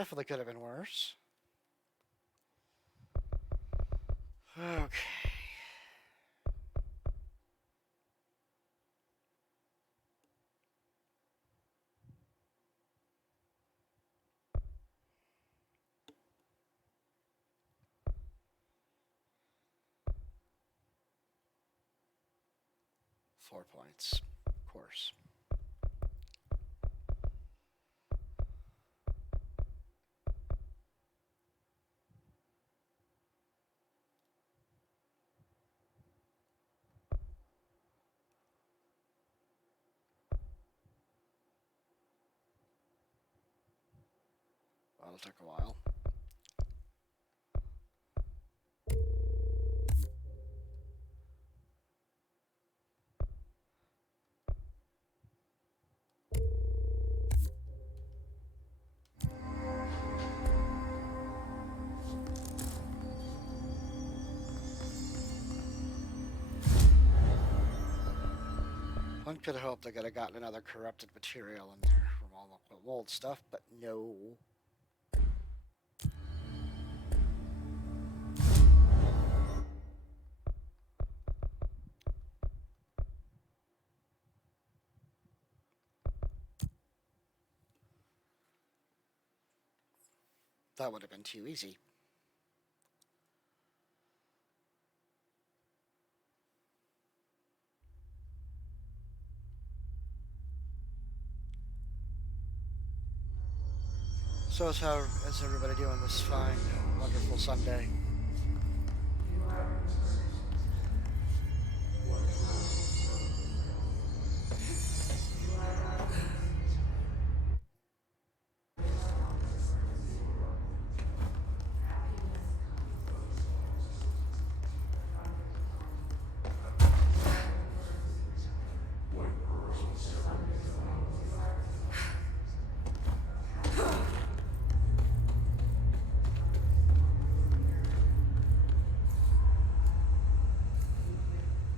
Definitely could have been worse. Okay. Four points, of course. Well, it took a while. One could have hoped I could have gotten another corrupted material in there from all the old stuff, but no. That would have been too easy. So is everybody doing this fine, wonderful Sunday?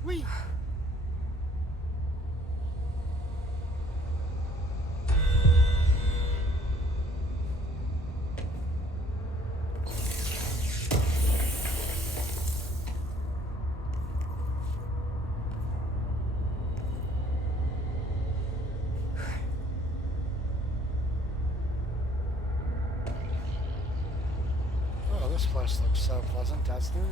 Whee! Oh, this place looks so pleasant, doesn't it?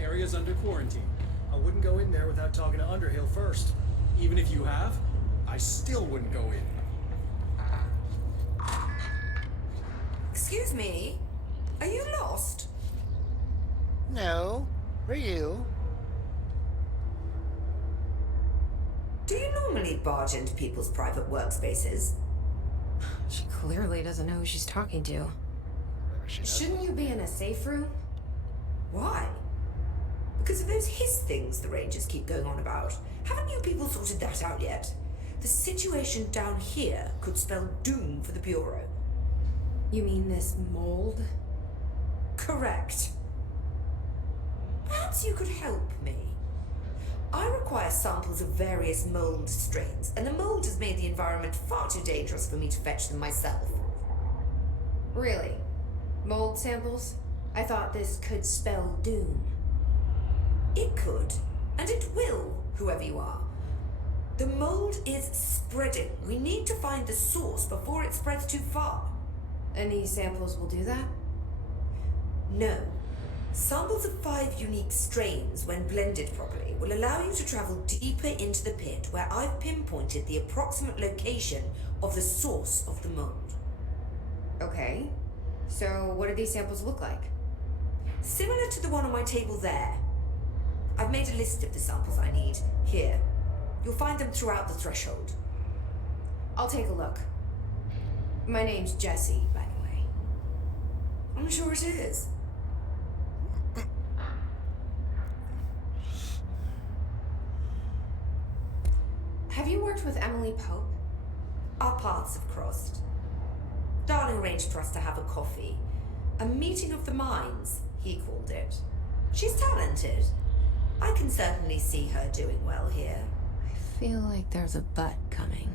Area's under quarantine. I wouldn't go in there without talking to Underhill first. Even if you have, I still wouldn't go in. Excuse me? Are you lost? No. Were you? Do you normally barge into people's private workspaces? She clearly doesn't know who she's talking to. Shouldn't you be in a safe room? Why? Because of those hiss things the Rangers keep going on about. Haven't you people sorted that out yet? The situation down here could spell doom for the Bureau. You mean this mold? Correct. Perhaps you could help me. I require samples of various mold strains, and the mold has made the environment far too dangerous for me to fetch them myself. Really? Mold samples? I thought this could spell doom. It could, and it will, whoever you are. The mold is spreading. We need to find the source before it spreads too far. And these samples will do that? No. Samples of 5 unique strains, when blended properly, will allow you to travel deeper into the pit where I've pinpointed the approximate location of the source of the mold. Okay. So, what do these samples look like? Similar to the one on my table there. I've made a list of the samples I need. Here. You'll find them throughout the threshold. I'll take a look. My name's Jessie, by the way. I'm sure it is. Have you worked with Emily Pope? Our paths have crossed. Darling arranged for us to have a coffee. A meeting of the minds, he called it. She's talented. I can certainly see her doing well here. I feel like there's a but coming.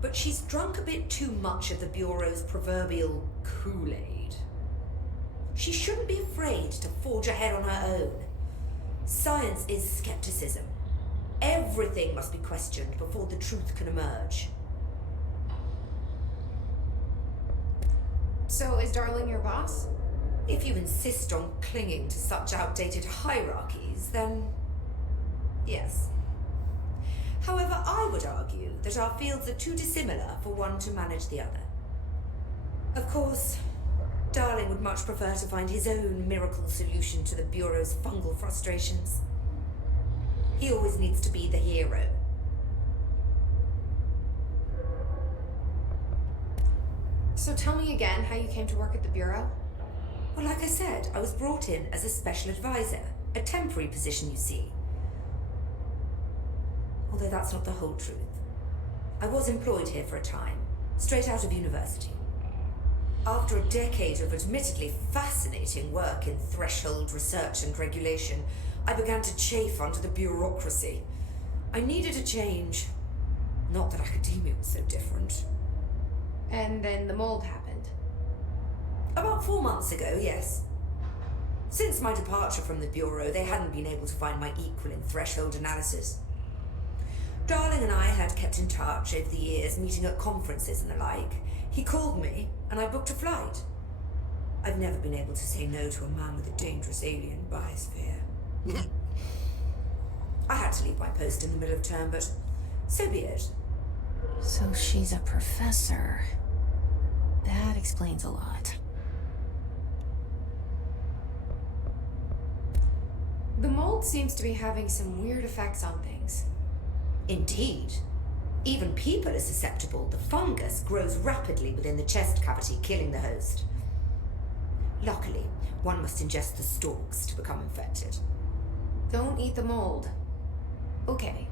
But she's drunk a bit too much of the Bureau's proverbial Kool-Aid. She shouldn't be afraid to forge ahead on her own. Science is skepticism. Everything must be questioned before the truth can emerge. So, is Darling your boss? If you insist on clinging to such outdated hierarchies, then yes. However, I would argue that our fields are too dissimilar for one to manage the other. Of course, Darling would much prefer to find his own miracle solution to the Bureau's fungal frustrations. He always needs to be the hero. So tell me again how you came to work at the Bureau? Well, like I said, I was brought in as a special advisor. A temporary position, you see. Although that's not the whole truth. I was employed here for a time, straight out of university. After a decade of admittedly fascinating work in threshold research and regulation, I began to chafe under the bureaucracy. I needed a change. Not that academia was so different. And then the mold happened. About 4 months ago, yes. Since my departure from the Bureau, they hadn't been able to find my equal in threshold analysis. Darling and I had kept in touch over the years, meeting at conferences and the like. He called me, and I booked a flight. I've never been able to say no to a man with a dangerous alien biosphere. I had to leave my post in the middle of term, but so be it. So she's a professor. That explains a lot. The mold seems to be having some weird effects on things. Indeed. Even people are susceptible. The fungus grows rapidly within the chest cavity, killing the host. Luckily, one must ingest the stalks to become infected. Don't eat the mold. Okay.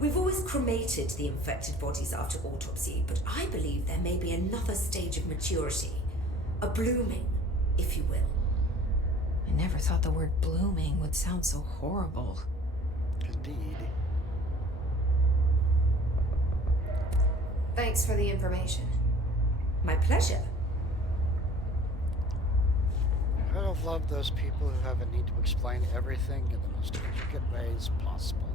We've always cremated the infected bodies after autopsy, but I believe there may be another stage of maturity. A blooming, if you will. I never thought the word blooming would sound so horrible. Indeed. Thanks for the information. My pleasure. I have loved those people who have a need to explain everything in the most intricate ways possible.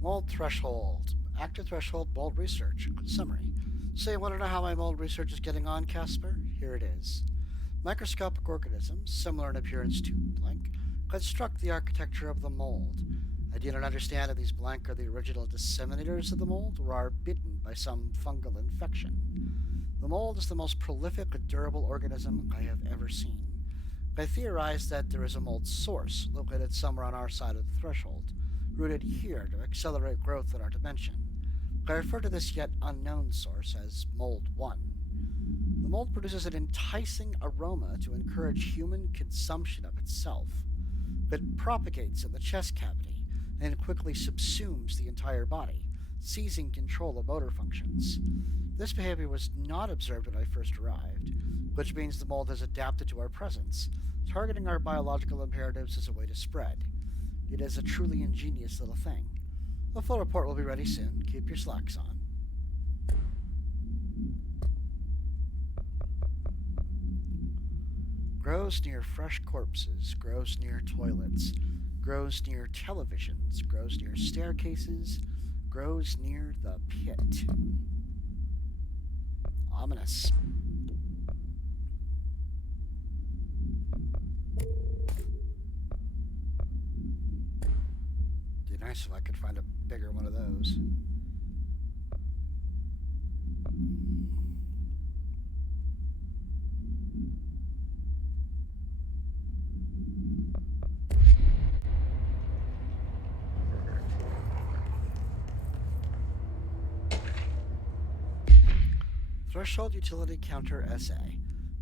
Mold threshold. Active threshold mold research. Summary. So you want to know how my mold research is getting on, Casper? Here it is. Microscopic organisms, similar in appearance to blank, construct the architecture of the mold. I do not understand if these blank are the original disseminators of the mold or are bitten by some fungal infection. The mold is the most prolific and durable organism I have ever seen. I theorize that there is a mold source located somewhere on our side of the threshold, rooted here to accelerate growth in our dimension. I refer to this yet unknown source as Mold 1. The mold produces an enticing aroma to encourage human consumption of itself. It propagates in the chest cavity and quickly subsumes the entire body, seizing control of motor functions. This behavior was not observed when I first arrived, which means the mold has adapted to our presence, targeting our biological imperatives as a way to spread. It is a truly ingenious little thing. A full report will be ready soon. Keep your slacks on. Grows near fresh corpses, grows near toilets, grows near televisions, grows near staircases, grows near the pit. Ominous. nice if I could find a bigger one of those. Threshold Utility Counter Essay.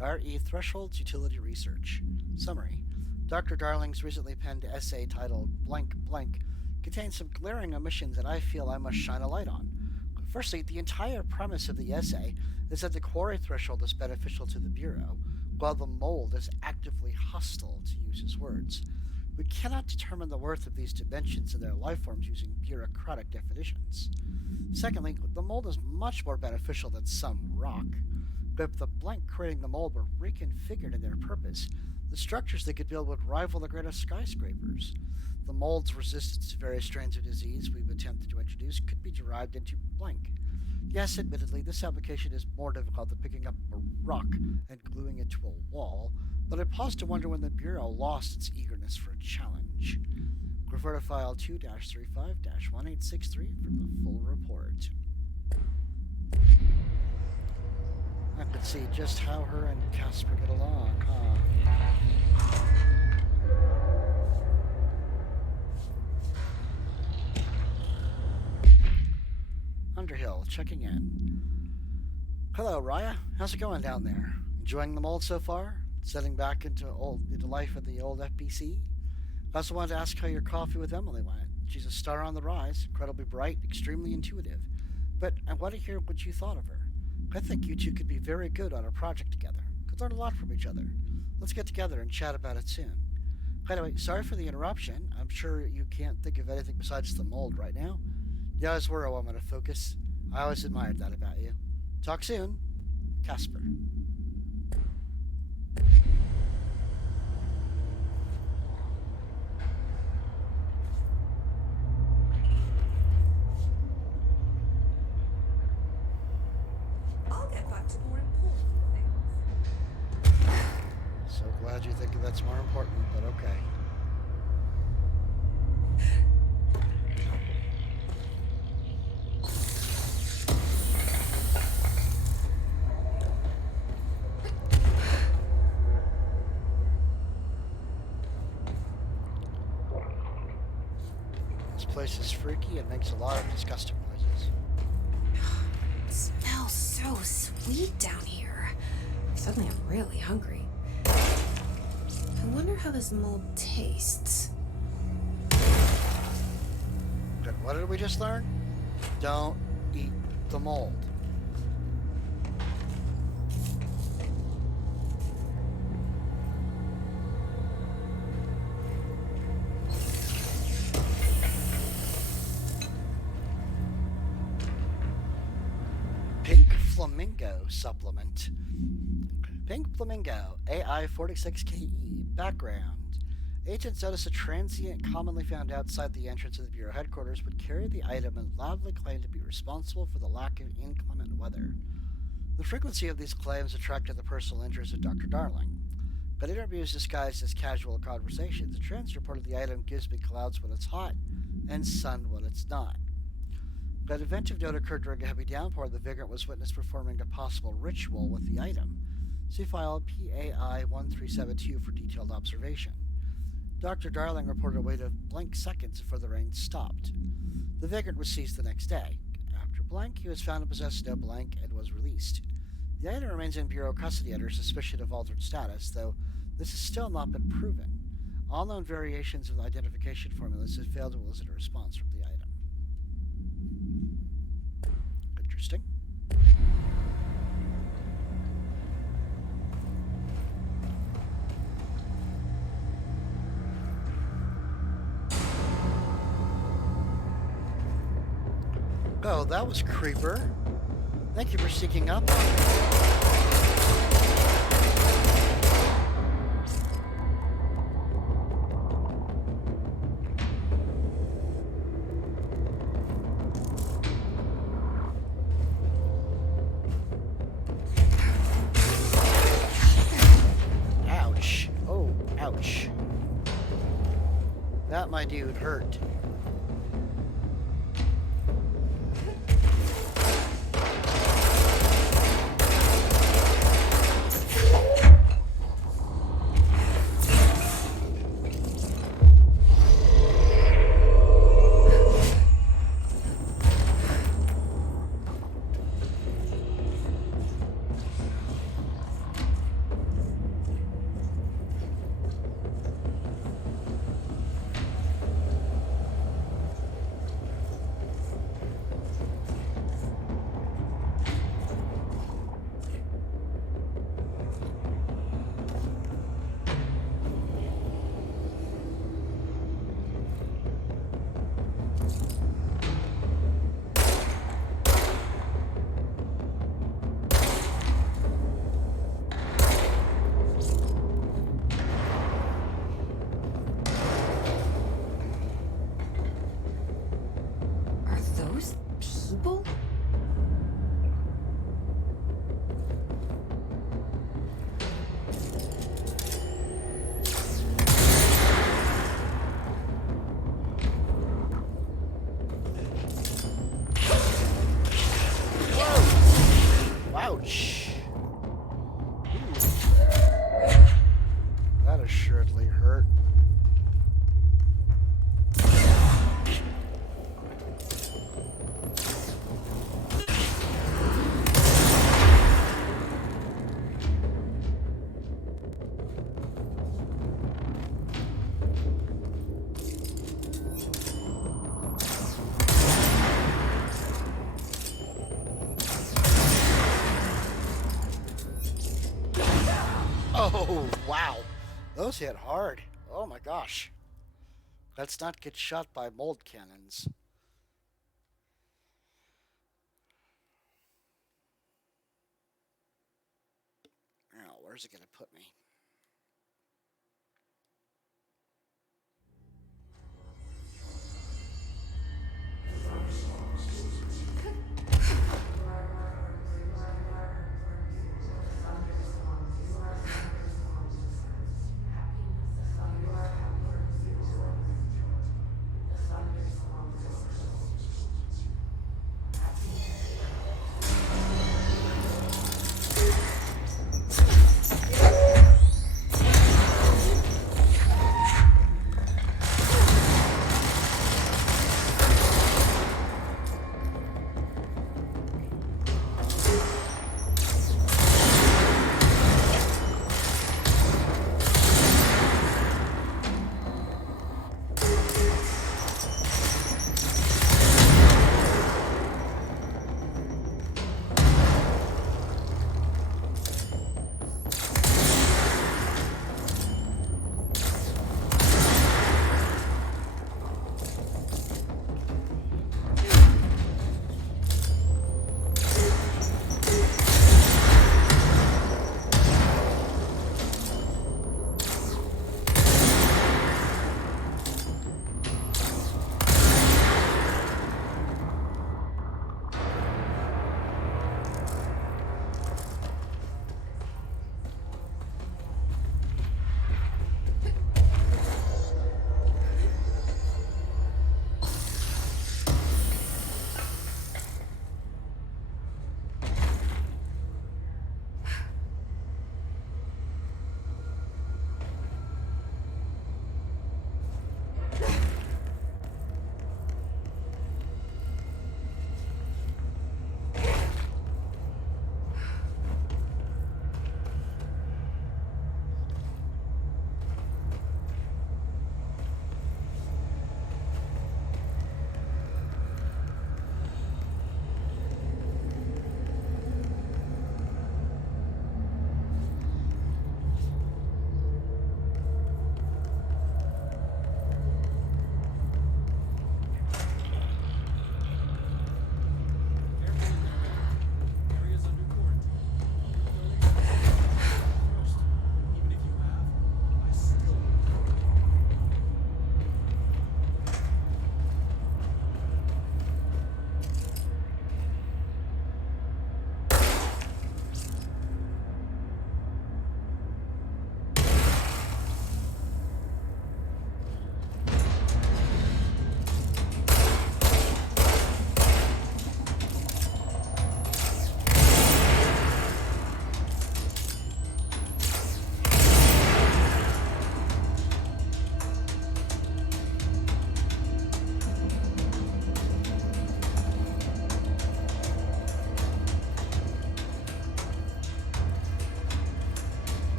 RE Thresholds Utility Research. Summary. Dr. Darling's recently penned essay titled Blank Blank contains some glaring omissions that I feel I must shine a light on. Firstly, the entire premise of the essay is that the quarry threshold is beneficial to the Bureau, while the mold is actively hostile, to use his words. We cannot determine the worth of these dimensions and their life forms using bureaucratic definitions. Secondly, the mold is much more beneficial than some rock. But if the blank creating the mold were reconfigured in their purpose, the structures they could build would rival the greatest skyscrapers. The mold's resistance to various strains of disease we've attempted to introduce could be derived into blank. Yes, admittedly, this application is more difficult than picking up a rock and gluing it to a wall, but I pause to wonder when the Bureau lost its eagerness for a challenge. Refer to file 2-35-1863 for the full report. I could see just how her and Casper get along, huh? Underhill, checking in. Hello, Raya. How's it going down there? Enjoying the mold so far? Settling back into life at the old FBC? I also wanted to ask how your coffee with Emily went. She's a star on the rise, incredibly bright, extremely intuitive. But I want to hear what you thought of her. I think you two could be very good on a project together. Could learn a lot from each other. Let's get together and chat about it soon. By the way, sorry for the interruption. I'm sure you can't think of anything besides the mold right now. You always were a woman of focus. I always admired that about you. Talk soon. Casper. I'll get back to more important things. So glad you think that's more important, but okay. This place is freaky and makes a lot of disgusting noises. It smells so sweet down here. Suddenly I'm really hungry. I wonder how this mold tastes. Good. What did we just learn? Don't eat the mold. Pink Flamingo supplement. Pink Flamingo, AI-46KE, background. Agents notice a transient commonly found outside the entrance of the Bureau headquarters would carry the item and loudly claim to be responsible for the lack of inclement weather. The frequency of these claims attracted the personal interest of Dr. Darling. But interviews disguised as casual conversations, the trans reported the item gives me clouds when it's hot and sun when it's not. But an event of note occurred during a heavy downpour. The Vagrant was witnessed performing a possible ritual with the item. See file PAI-1372 for detailed observation. Dr. Darling reported a wait of blank seconds before the rain stopped. The Vagrant was seized the next day. After blank, he was found to possess no blank and was released. The item remains in Bureau custody under suspicion of altered status, though this has still not been proven. All known variations of the identification formulas have failed to elicit a response from the item. Interesting. Oh, that was Creeper. Thank you for sneaking up on me. Ouch. Oh, ouch. That, my dude, hurt. Wow, those hit hard. Oh my gosh. Let's not get shot by mold cannons. Now, where's it going to put me?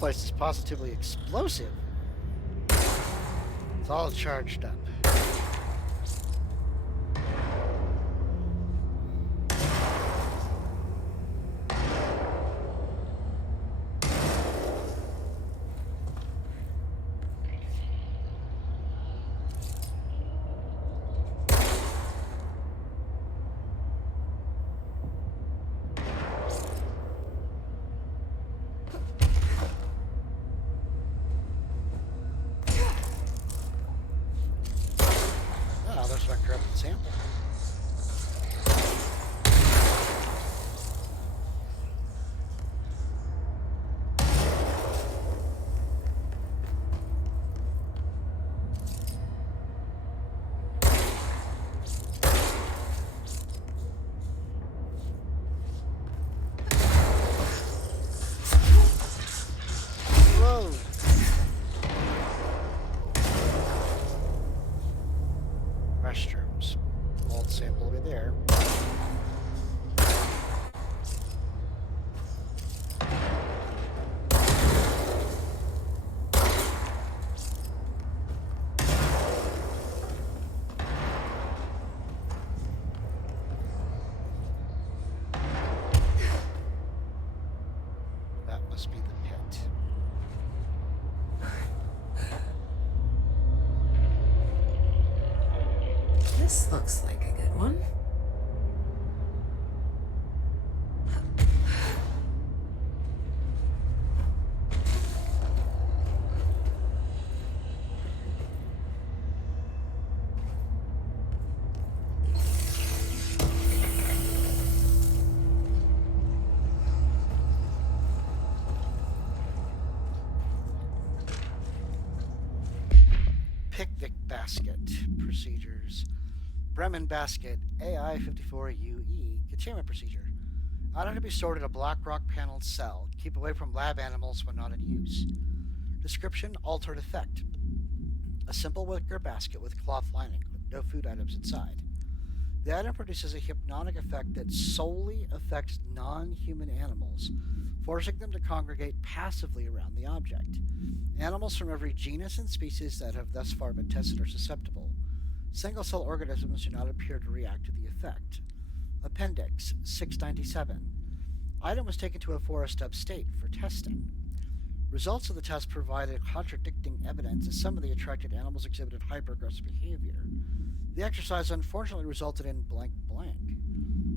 place is positively explosive. It's all charged up. There's my corrupted sample. Whoa. Restrooms. Old sample over there. That must be the pit. This looks like a good one. Picnic basket procedures. Bremen basket AI-54UE containment procedure. Item to be stored in a black rock paneled cell. Keep away from lab animals when not in use. Description: altered effect. A simple wicker basket with cloth lining with no food items inside. The item produces a hypnotic effect that solely affects non-human animals, forcing them to congregate passively around the object. Animals from every genus and species that have thus far been tested are susceptible. Single-cell organisms do not appear to react to the effect. Appendix 697. Item was taken to a forest upstate for testing. Results of the test provided contradicting evidence as some of the attracted animals exhibited hyper-aggressive behavior. The exercise unfortunately resulted in blank blank.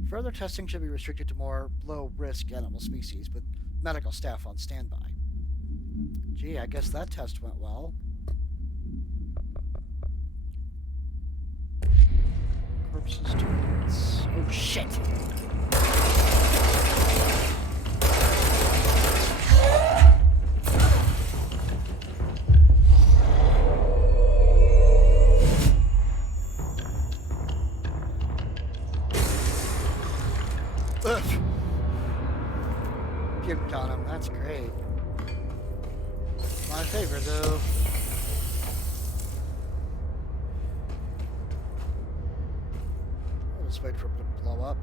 Further testing should be restricted to more low-risk animal species with medical staff on standby. Gee, I guess that test went well. Corpses targets. Oh shit! Ugh. Puked on him, that's great. My favorite though. I'll just wait for it to blow up.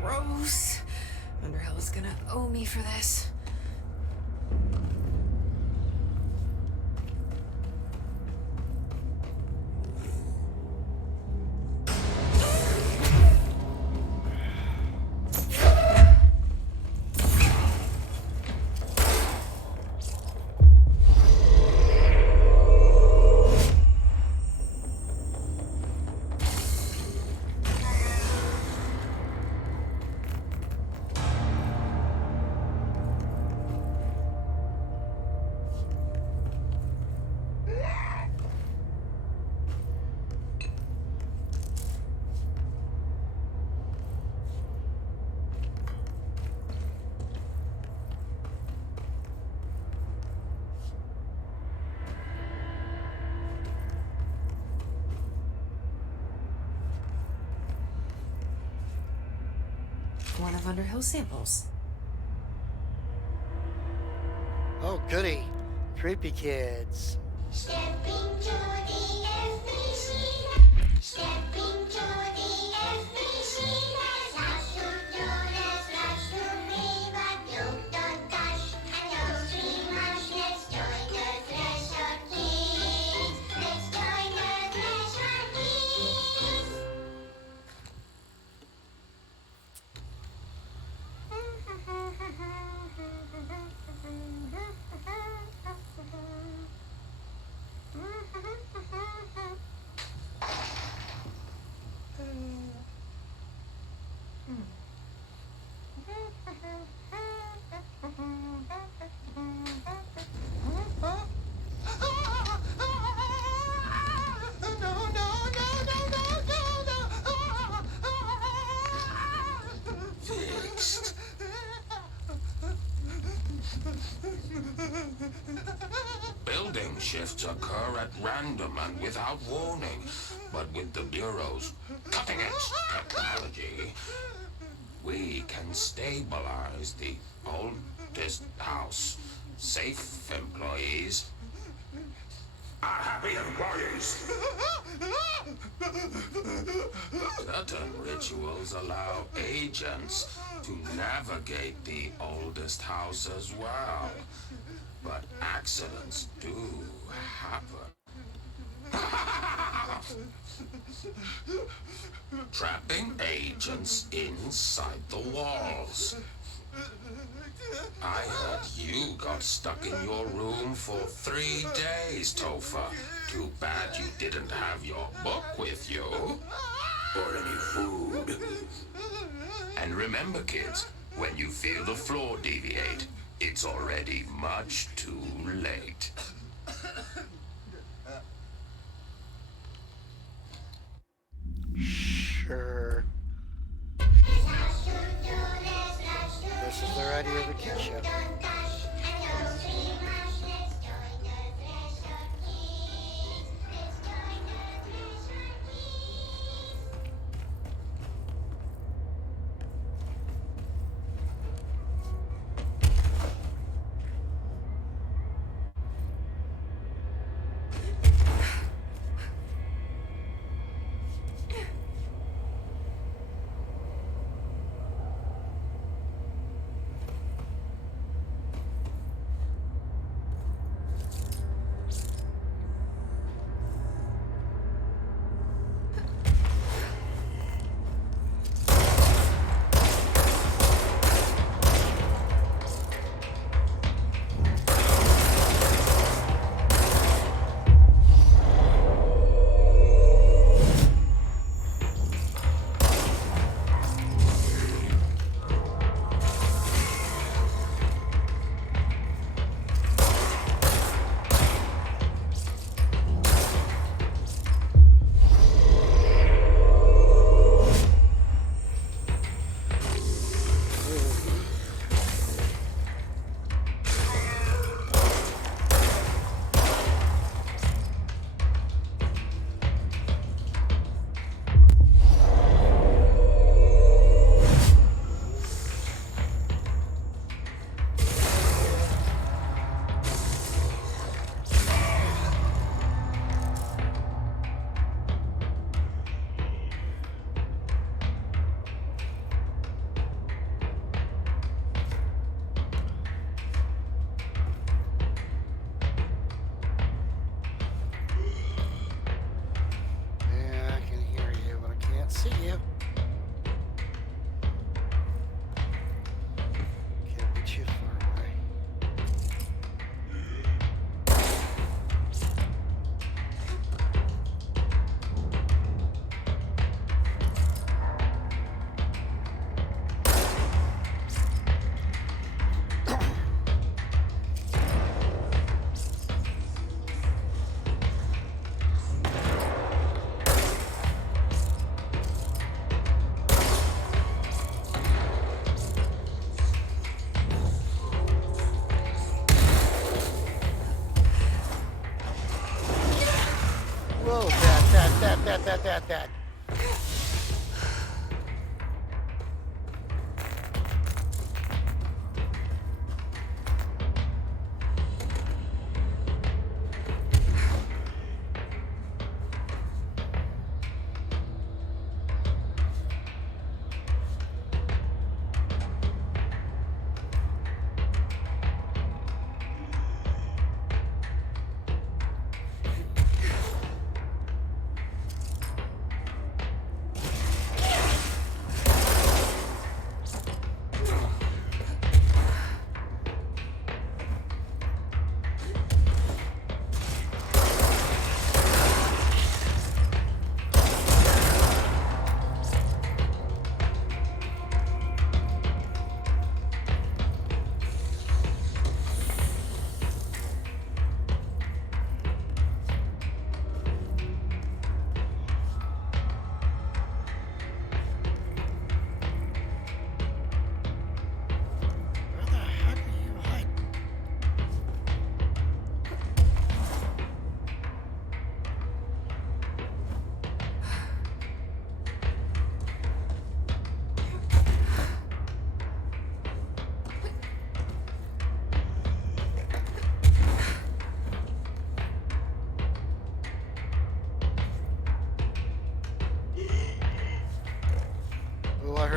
Gross. Underhill is gonna owe me for this. one of Underhill's samples. Oh, goody. Creepy kids. Stepping to the FBC. Stepping to the FBC. There's lots to do, there's lots to be, but don't touch and don't scream much. Let's join the Threshold Kids. Let's join the Threshold Kids. Fixed. Building shifts occur at random and without warning, but with the Bureau's cutting-edge technology, we can stabilize the oldest house. Safe employees are happy employees. Certain rituals allow agents to navigate the oldest house as well, but accidents do happen. Trapping agents inside the walls. I heard you got stuck in your room for 3 days, Topher. Too bad you didn't have your book with you. Or any food. And remember, kids, when you feel the floor deviate, it's already much too late. Sure. This is the Radio of the Kid Show. That.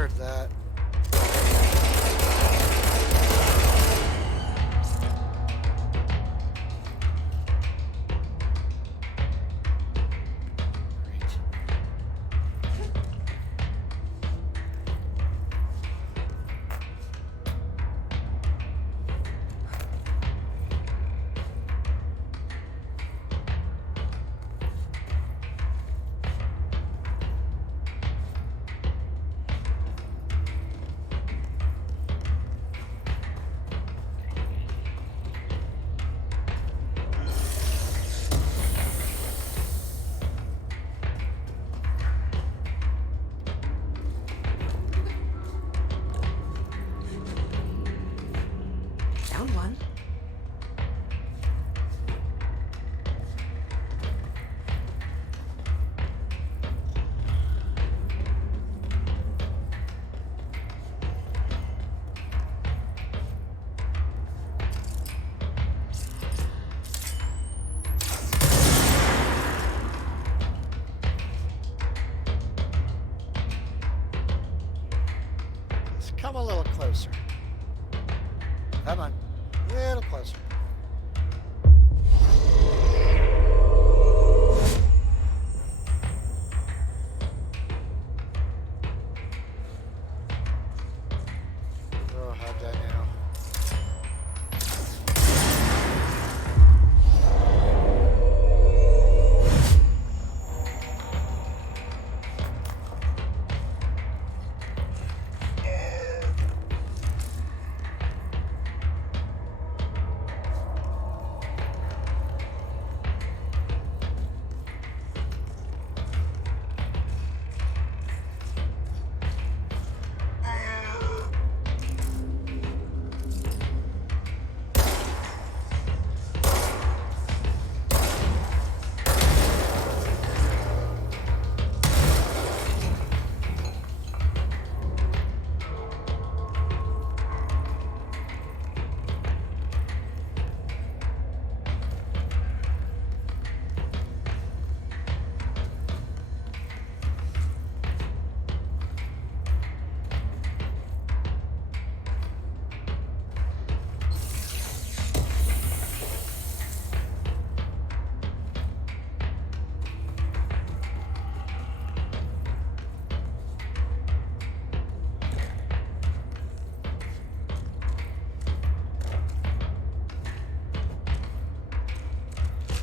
deserved that. Found one. Just come a little closer. Come on. A little closer. Oh, how'd I know?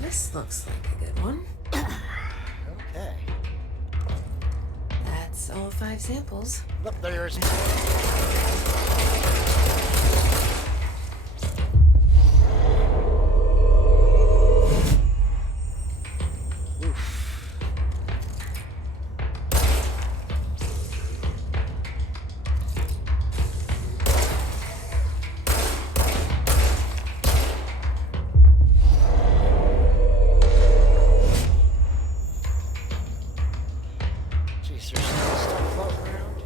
This looks like a good one. Okay. That's all 5 samples. Look, there's. Jeez, there's still stuff floating around.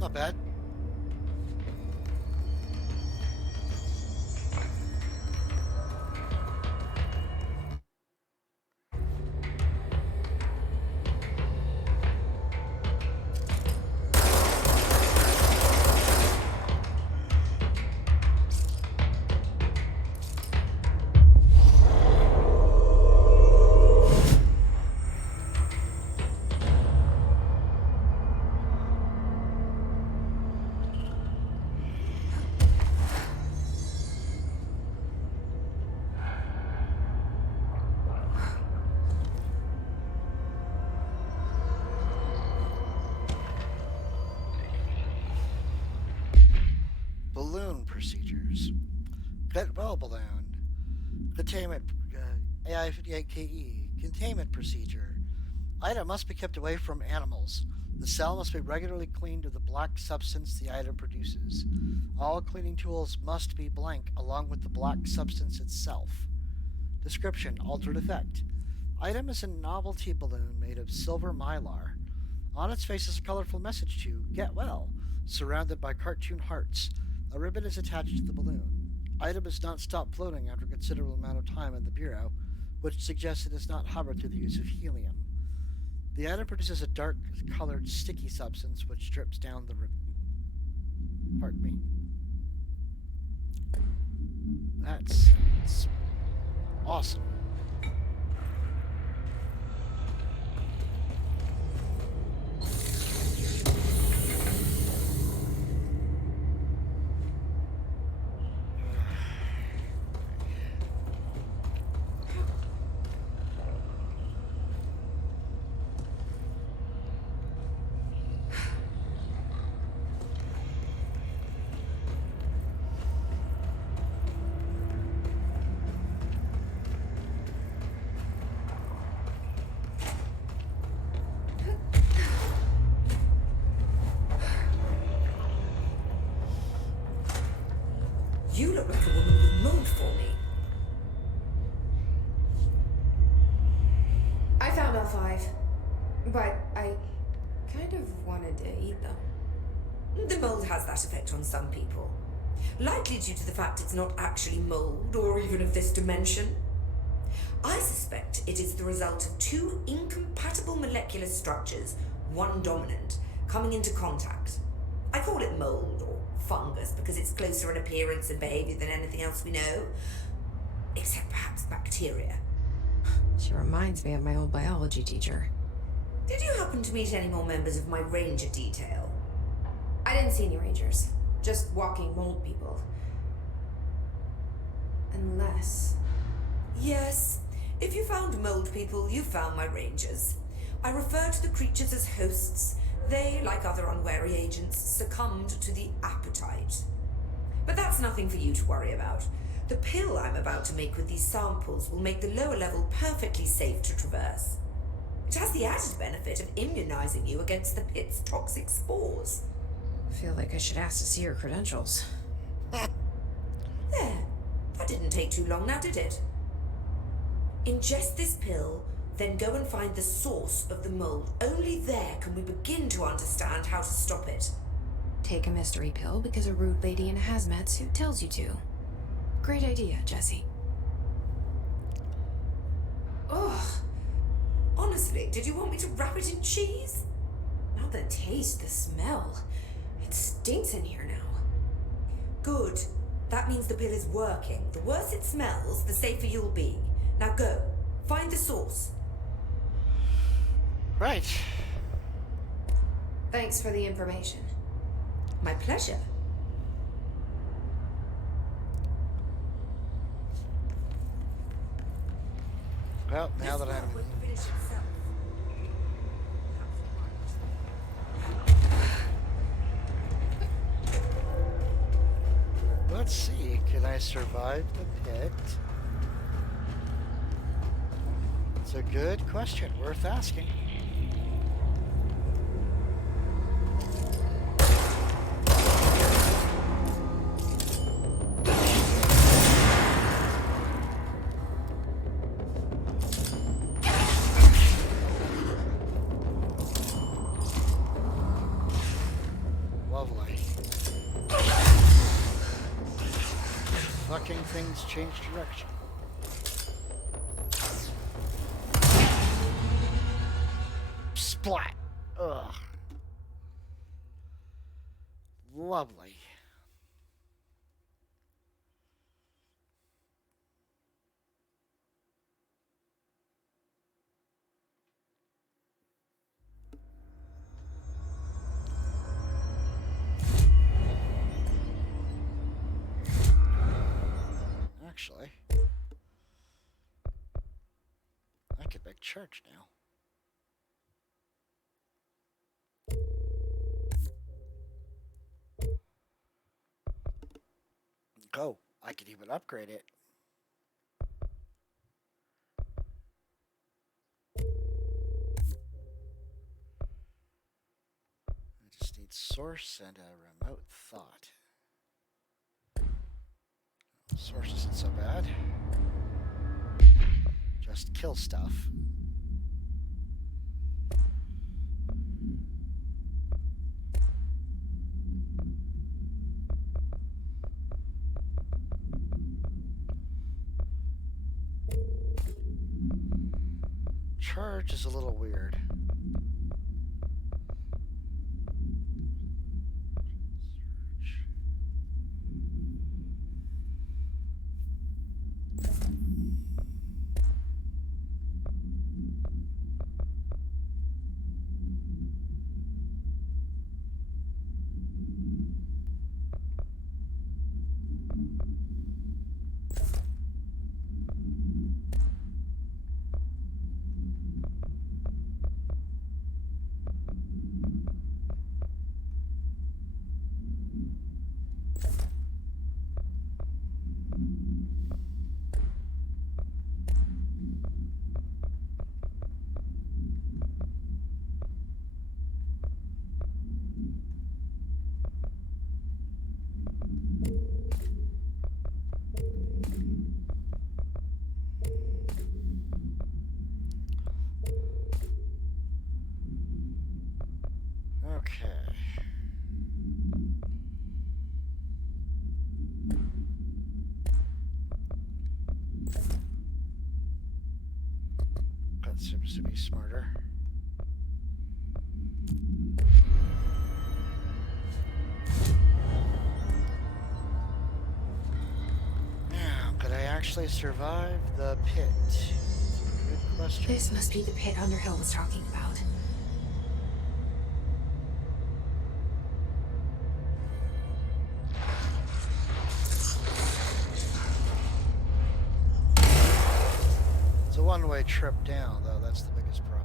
Not bad. procedures. Get well balloon. Containment AI-58KE. Containment procedure. Item must be kept away from animals. The cell must be regularly cleaned of the black substance the item produces. All cleaning tools must be blank along with the black substance itself. Description: altered effect. Item is a novelty balloon made of silver mylar. On its face is a colorful message to get well, surrounded by cartoon hearts. A ribbon is attached to the balloon. Item has not stopped floating after a considerable amount of time in the bureau, which suggests it has not hovered through the use of helium. The item produces a dark-colored sticky substance which drips down the ribbon. Pardon me. That's awesome. You look like a woman with mold for me. I found all 5, but I kind of wanted to eat them. The mold has that effect on some people. Likely due to the fact it's not actually mold or even of this dimension. I suspect it is the result of 2 incompatible molecular structures, one dominant, coming into contact. I call it mold or fungus because it's closer in appearance and behavior than anything else we know. Except perhaps bacteria. She reminds me of my old biology teacher. Did you happen to meet any more members of my ranger detail? I didn't see any rangers. Just walking mold people. Unless... Yes. If you found mold people, you found my rangers. I refer to the creatures as hosts. They, like other unwary agents, succumbed to the appetite. But that's nothing for you to worry about. The pill I'm about to make with these samples will make the lower level perfectly safe to traverse. It has the added benefit of immunizing you against the pit's toxic spores. I feel like I should ask to see her credentials. There. That didn't take too long now, did it? Ingest this pill, then go and find the source of the mold. Only there can we begin to understand how to stop it. Take a mystery pill because a rude lady in a hazmat suit tells you to. Great idea, Jesse. Ugh. Honestly, did you want me to wrap it in cheese? Not the taste, the smell. It stinks in here now. Good. That means the pill is working. The worse it smells, the safer you'll be. Now go. Find the source. Right. Thanks for the information. My pleasure. Well, now that I'm... Let's see, can I survive the pit? It's a good question, worth asking. Lovely. Fucking things change direction. Splat! Ugh. Lovely. Actually, I could make church now. Oh, I could even upgrade it. I just need source and a remote thought. Source isn't so bad. Just kill stuff. Charge is a little weird. That seems to be smarter. Now, could I actually survive the pit? Good question. This must be the pit Underhill was talking about. It's a one-way trip down, though. That's the biggest problem.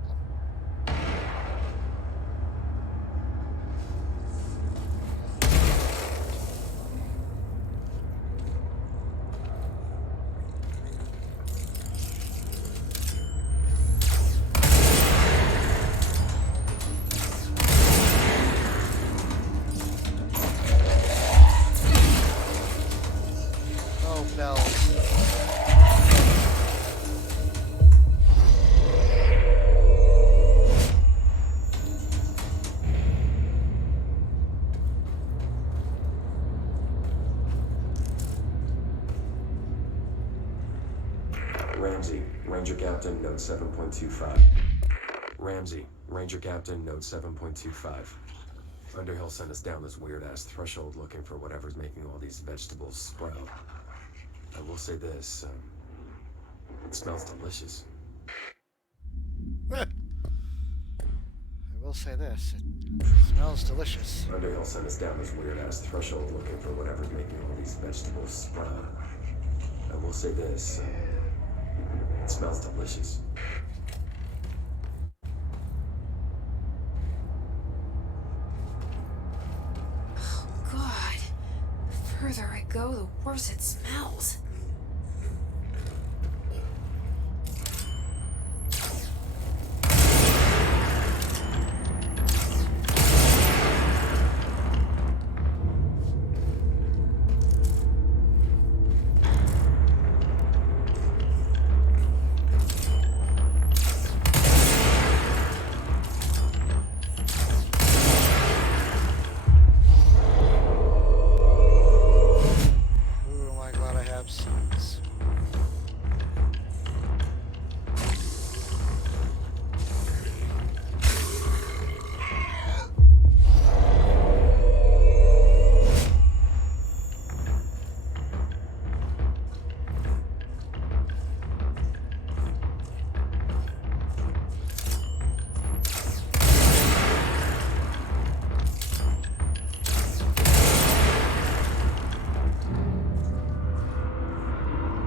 Oh, bells. Ramsey, Ranger Captain, note 7.25. Ramsey, Ranger Captain, note 7.25. Underhill sent us down this weird-ass threshold looking for whatever's making all these vegetables sprout. I will say this, it smells delicious. I will say this, it smells delicious. Underhill sent us down this weird-ass threshold looking for whatever's making all these vegetables sprout. I will say this, it smells delicious. Oh, God. The further I go, the worse it smells. Ooh, am I glad I have seeds.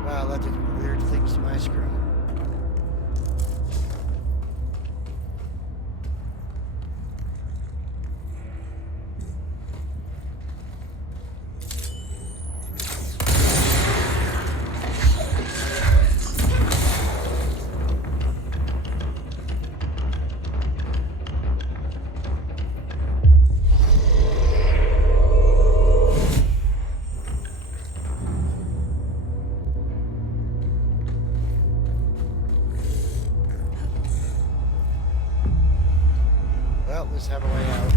Wow, that did weird things to my screen. doubtless have a way out.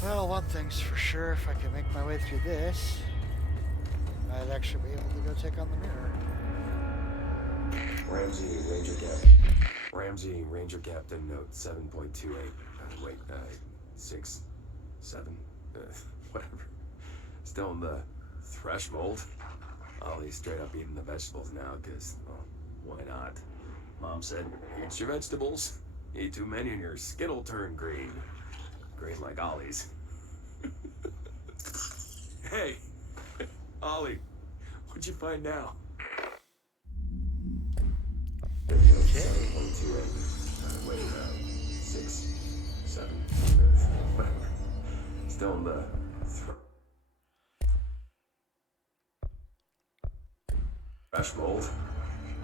Well, one thing's for sure, if I can make my way through this, I'd actually be able to go take on the mirror. Ramsey, Ranger Captain, note 7.28. Wait, 6, 7, whatever. Still in the threshold. Ollie's straight up eating the vegetables now, because, well, why not? Mom said, eat your vegetables. Eat too many and your skit'll turn green. Green like Ollie's. Hey, Ollie, what'd you find now? Okay. 7.28. Wait, 6, 7, whatever. Still in the threshold.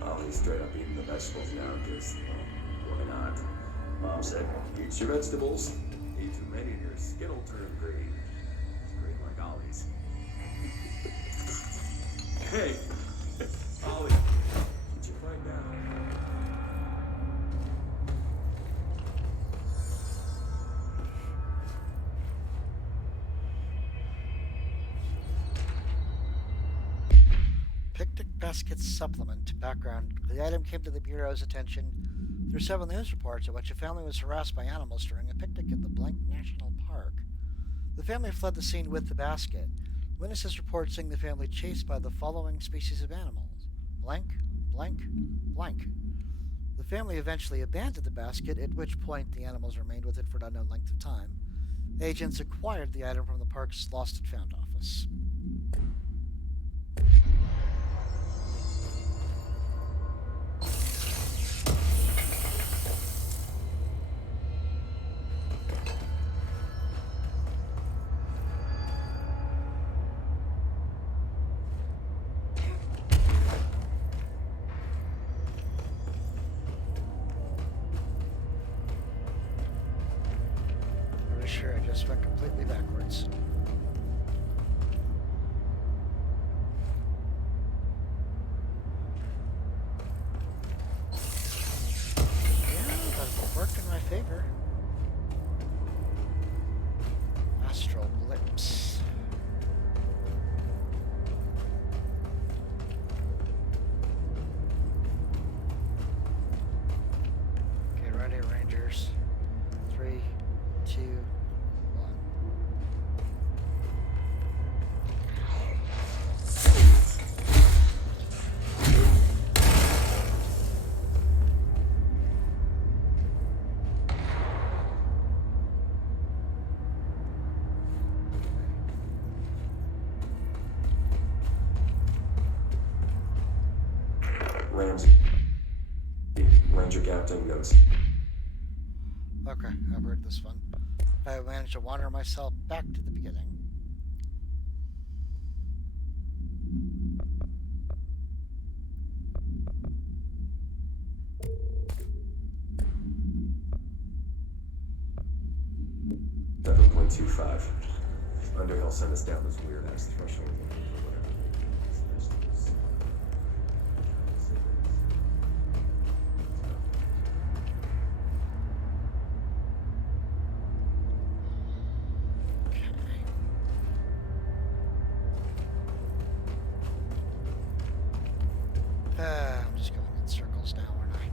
Ollie's straight up eating the vegetables now, because, well, why not? Mom said, eat your vegetables. Eat too many and your skit'll turn green. It's green like Ollie's. Hey, Ollie, what'd you find now? Picnic Baskets Supplement. Background. The item came to the Bureau's attention through several news reports in which a family was harassed by animals during a picnic in the Blank National Park. The family fled the scene with the basket. Witnesses report seeing the family chased by the following species of animals: blank, blank, blank. The family eventually abandoned the basket, at which point the animals remained with it for an unknown length of time. Agents acquired the item from the park's Lost and Found office. Sure, I just went completely backwards. Yeah, that worked in my favor. Astral blips. Okay, ready, Rangers. 3, 2, Ramsey, Ranger Captain, notes. Okay, I've heard this one. I managed to wander myself back to the beginning. .25. Underhill sent us down this weird-ass threshold looking for whatever. I'm just going in circles now, aren't I?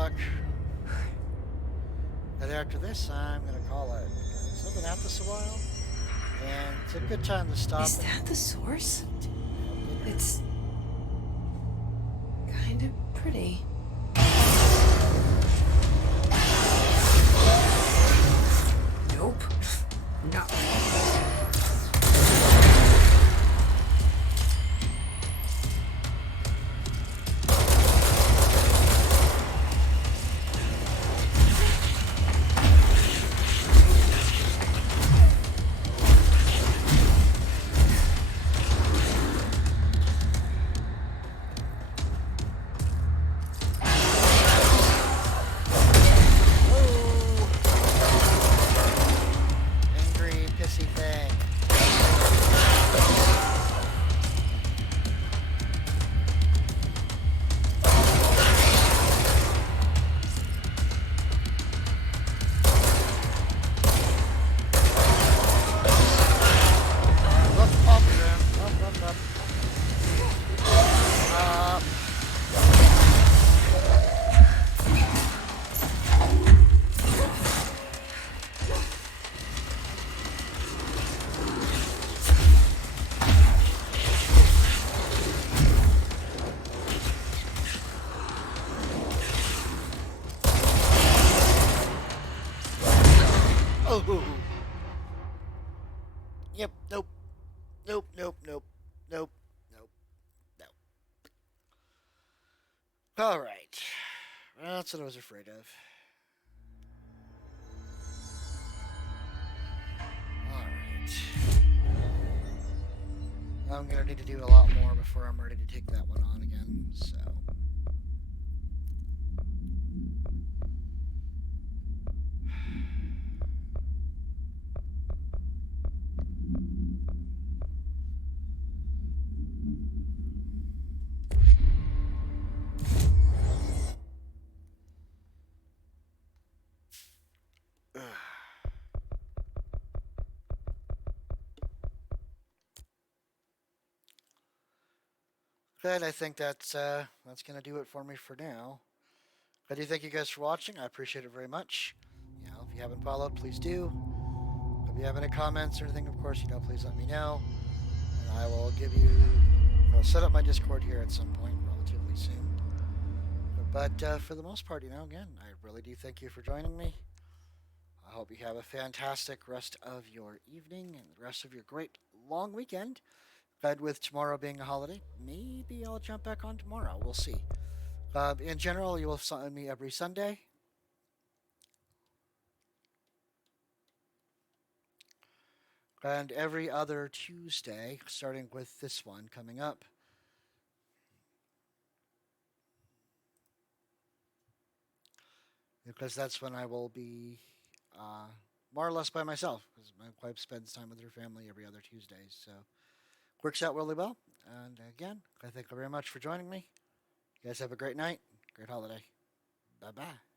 luck. And after this, I'm gonna call it. Because I've been at this a while, and it's a good time to stop. Is that the source? It's kind of pretty. Nope. No. Angry, pissy thing. Up, up, Grim. Up, up, up. Oh. Yep. Nope. Nope. Nope. Nope. Nope. Nope. Nope. All right. Well, that's what I was afraid of. All right. I'm gonna need to do a lot more before I'm ready to take that one on again. So. Good, I think that's gonna do it for me for now. I do thank you guys for watching. I appreciate it very much. You know, if you haven't followed, please do. If you have any comments or anything, of course, please let me know. And I will I'll set up my Discord here at some point relatively soon. But for the most part, again, I really do thank you for joining me. I hope you have a fantastic rest of your evening and the rest of your great long weekend. Glad with tomorrow being a holiday, maybe I'll jump back on tomorrow. We'll see. In general, you will find me every Sunday. And every other Tuesday, starting with this one coming up. Because that's when I will be more or less by myself, because my wife spends time with her family every other Tuesday. So works out really well. And again, I thank you very much for joining me. You guys have a great night, great holiday. Bye-bye.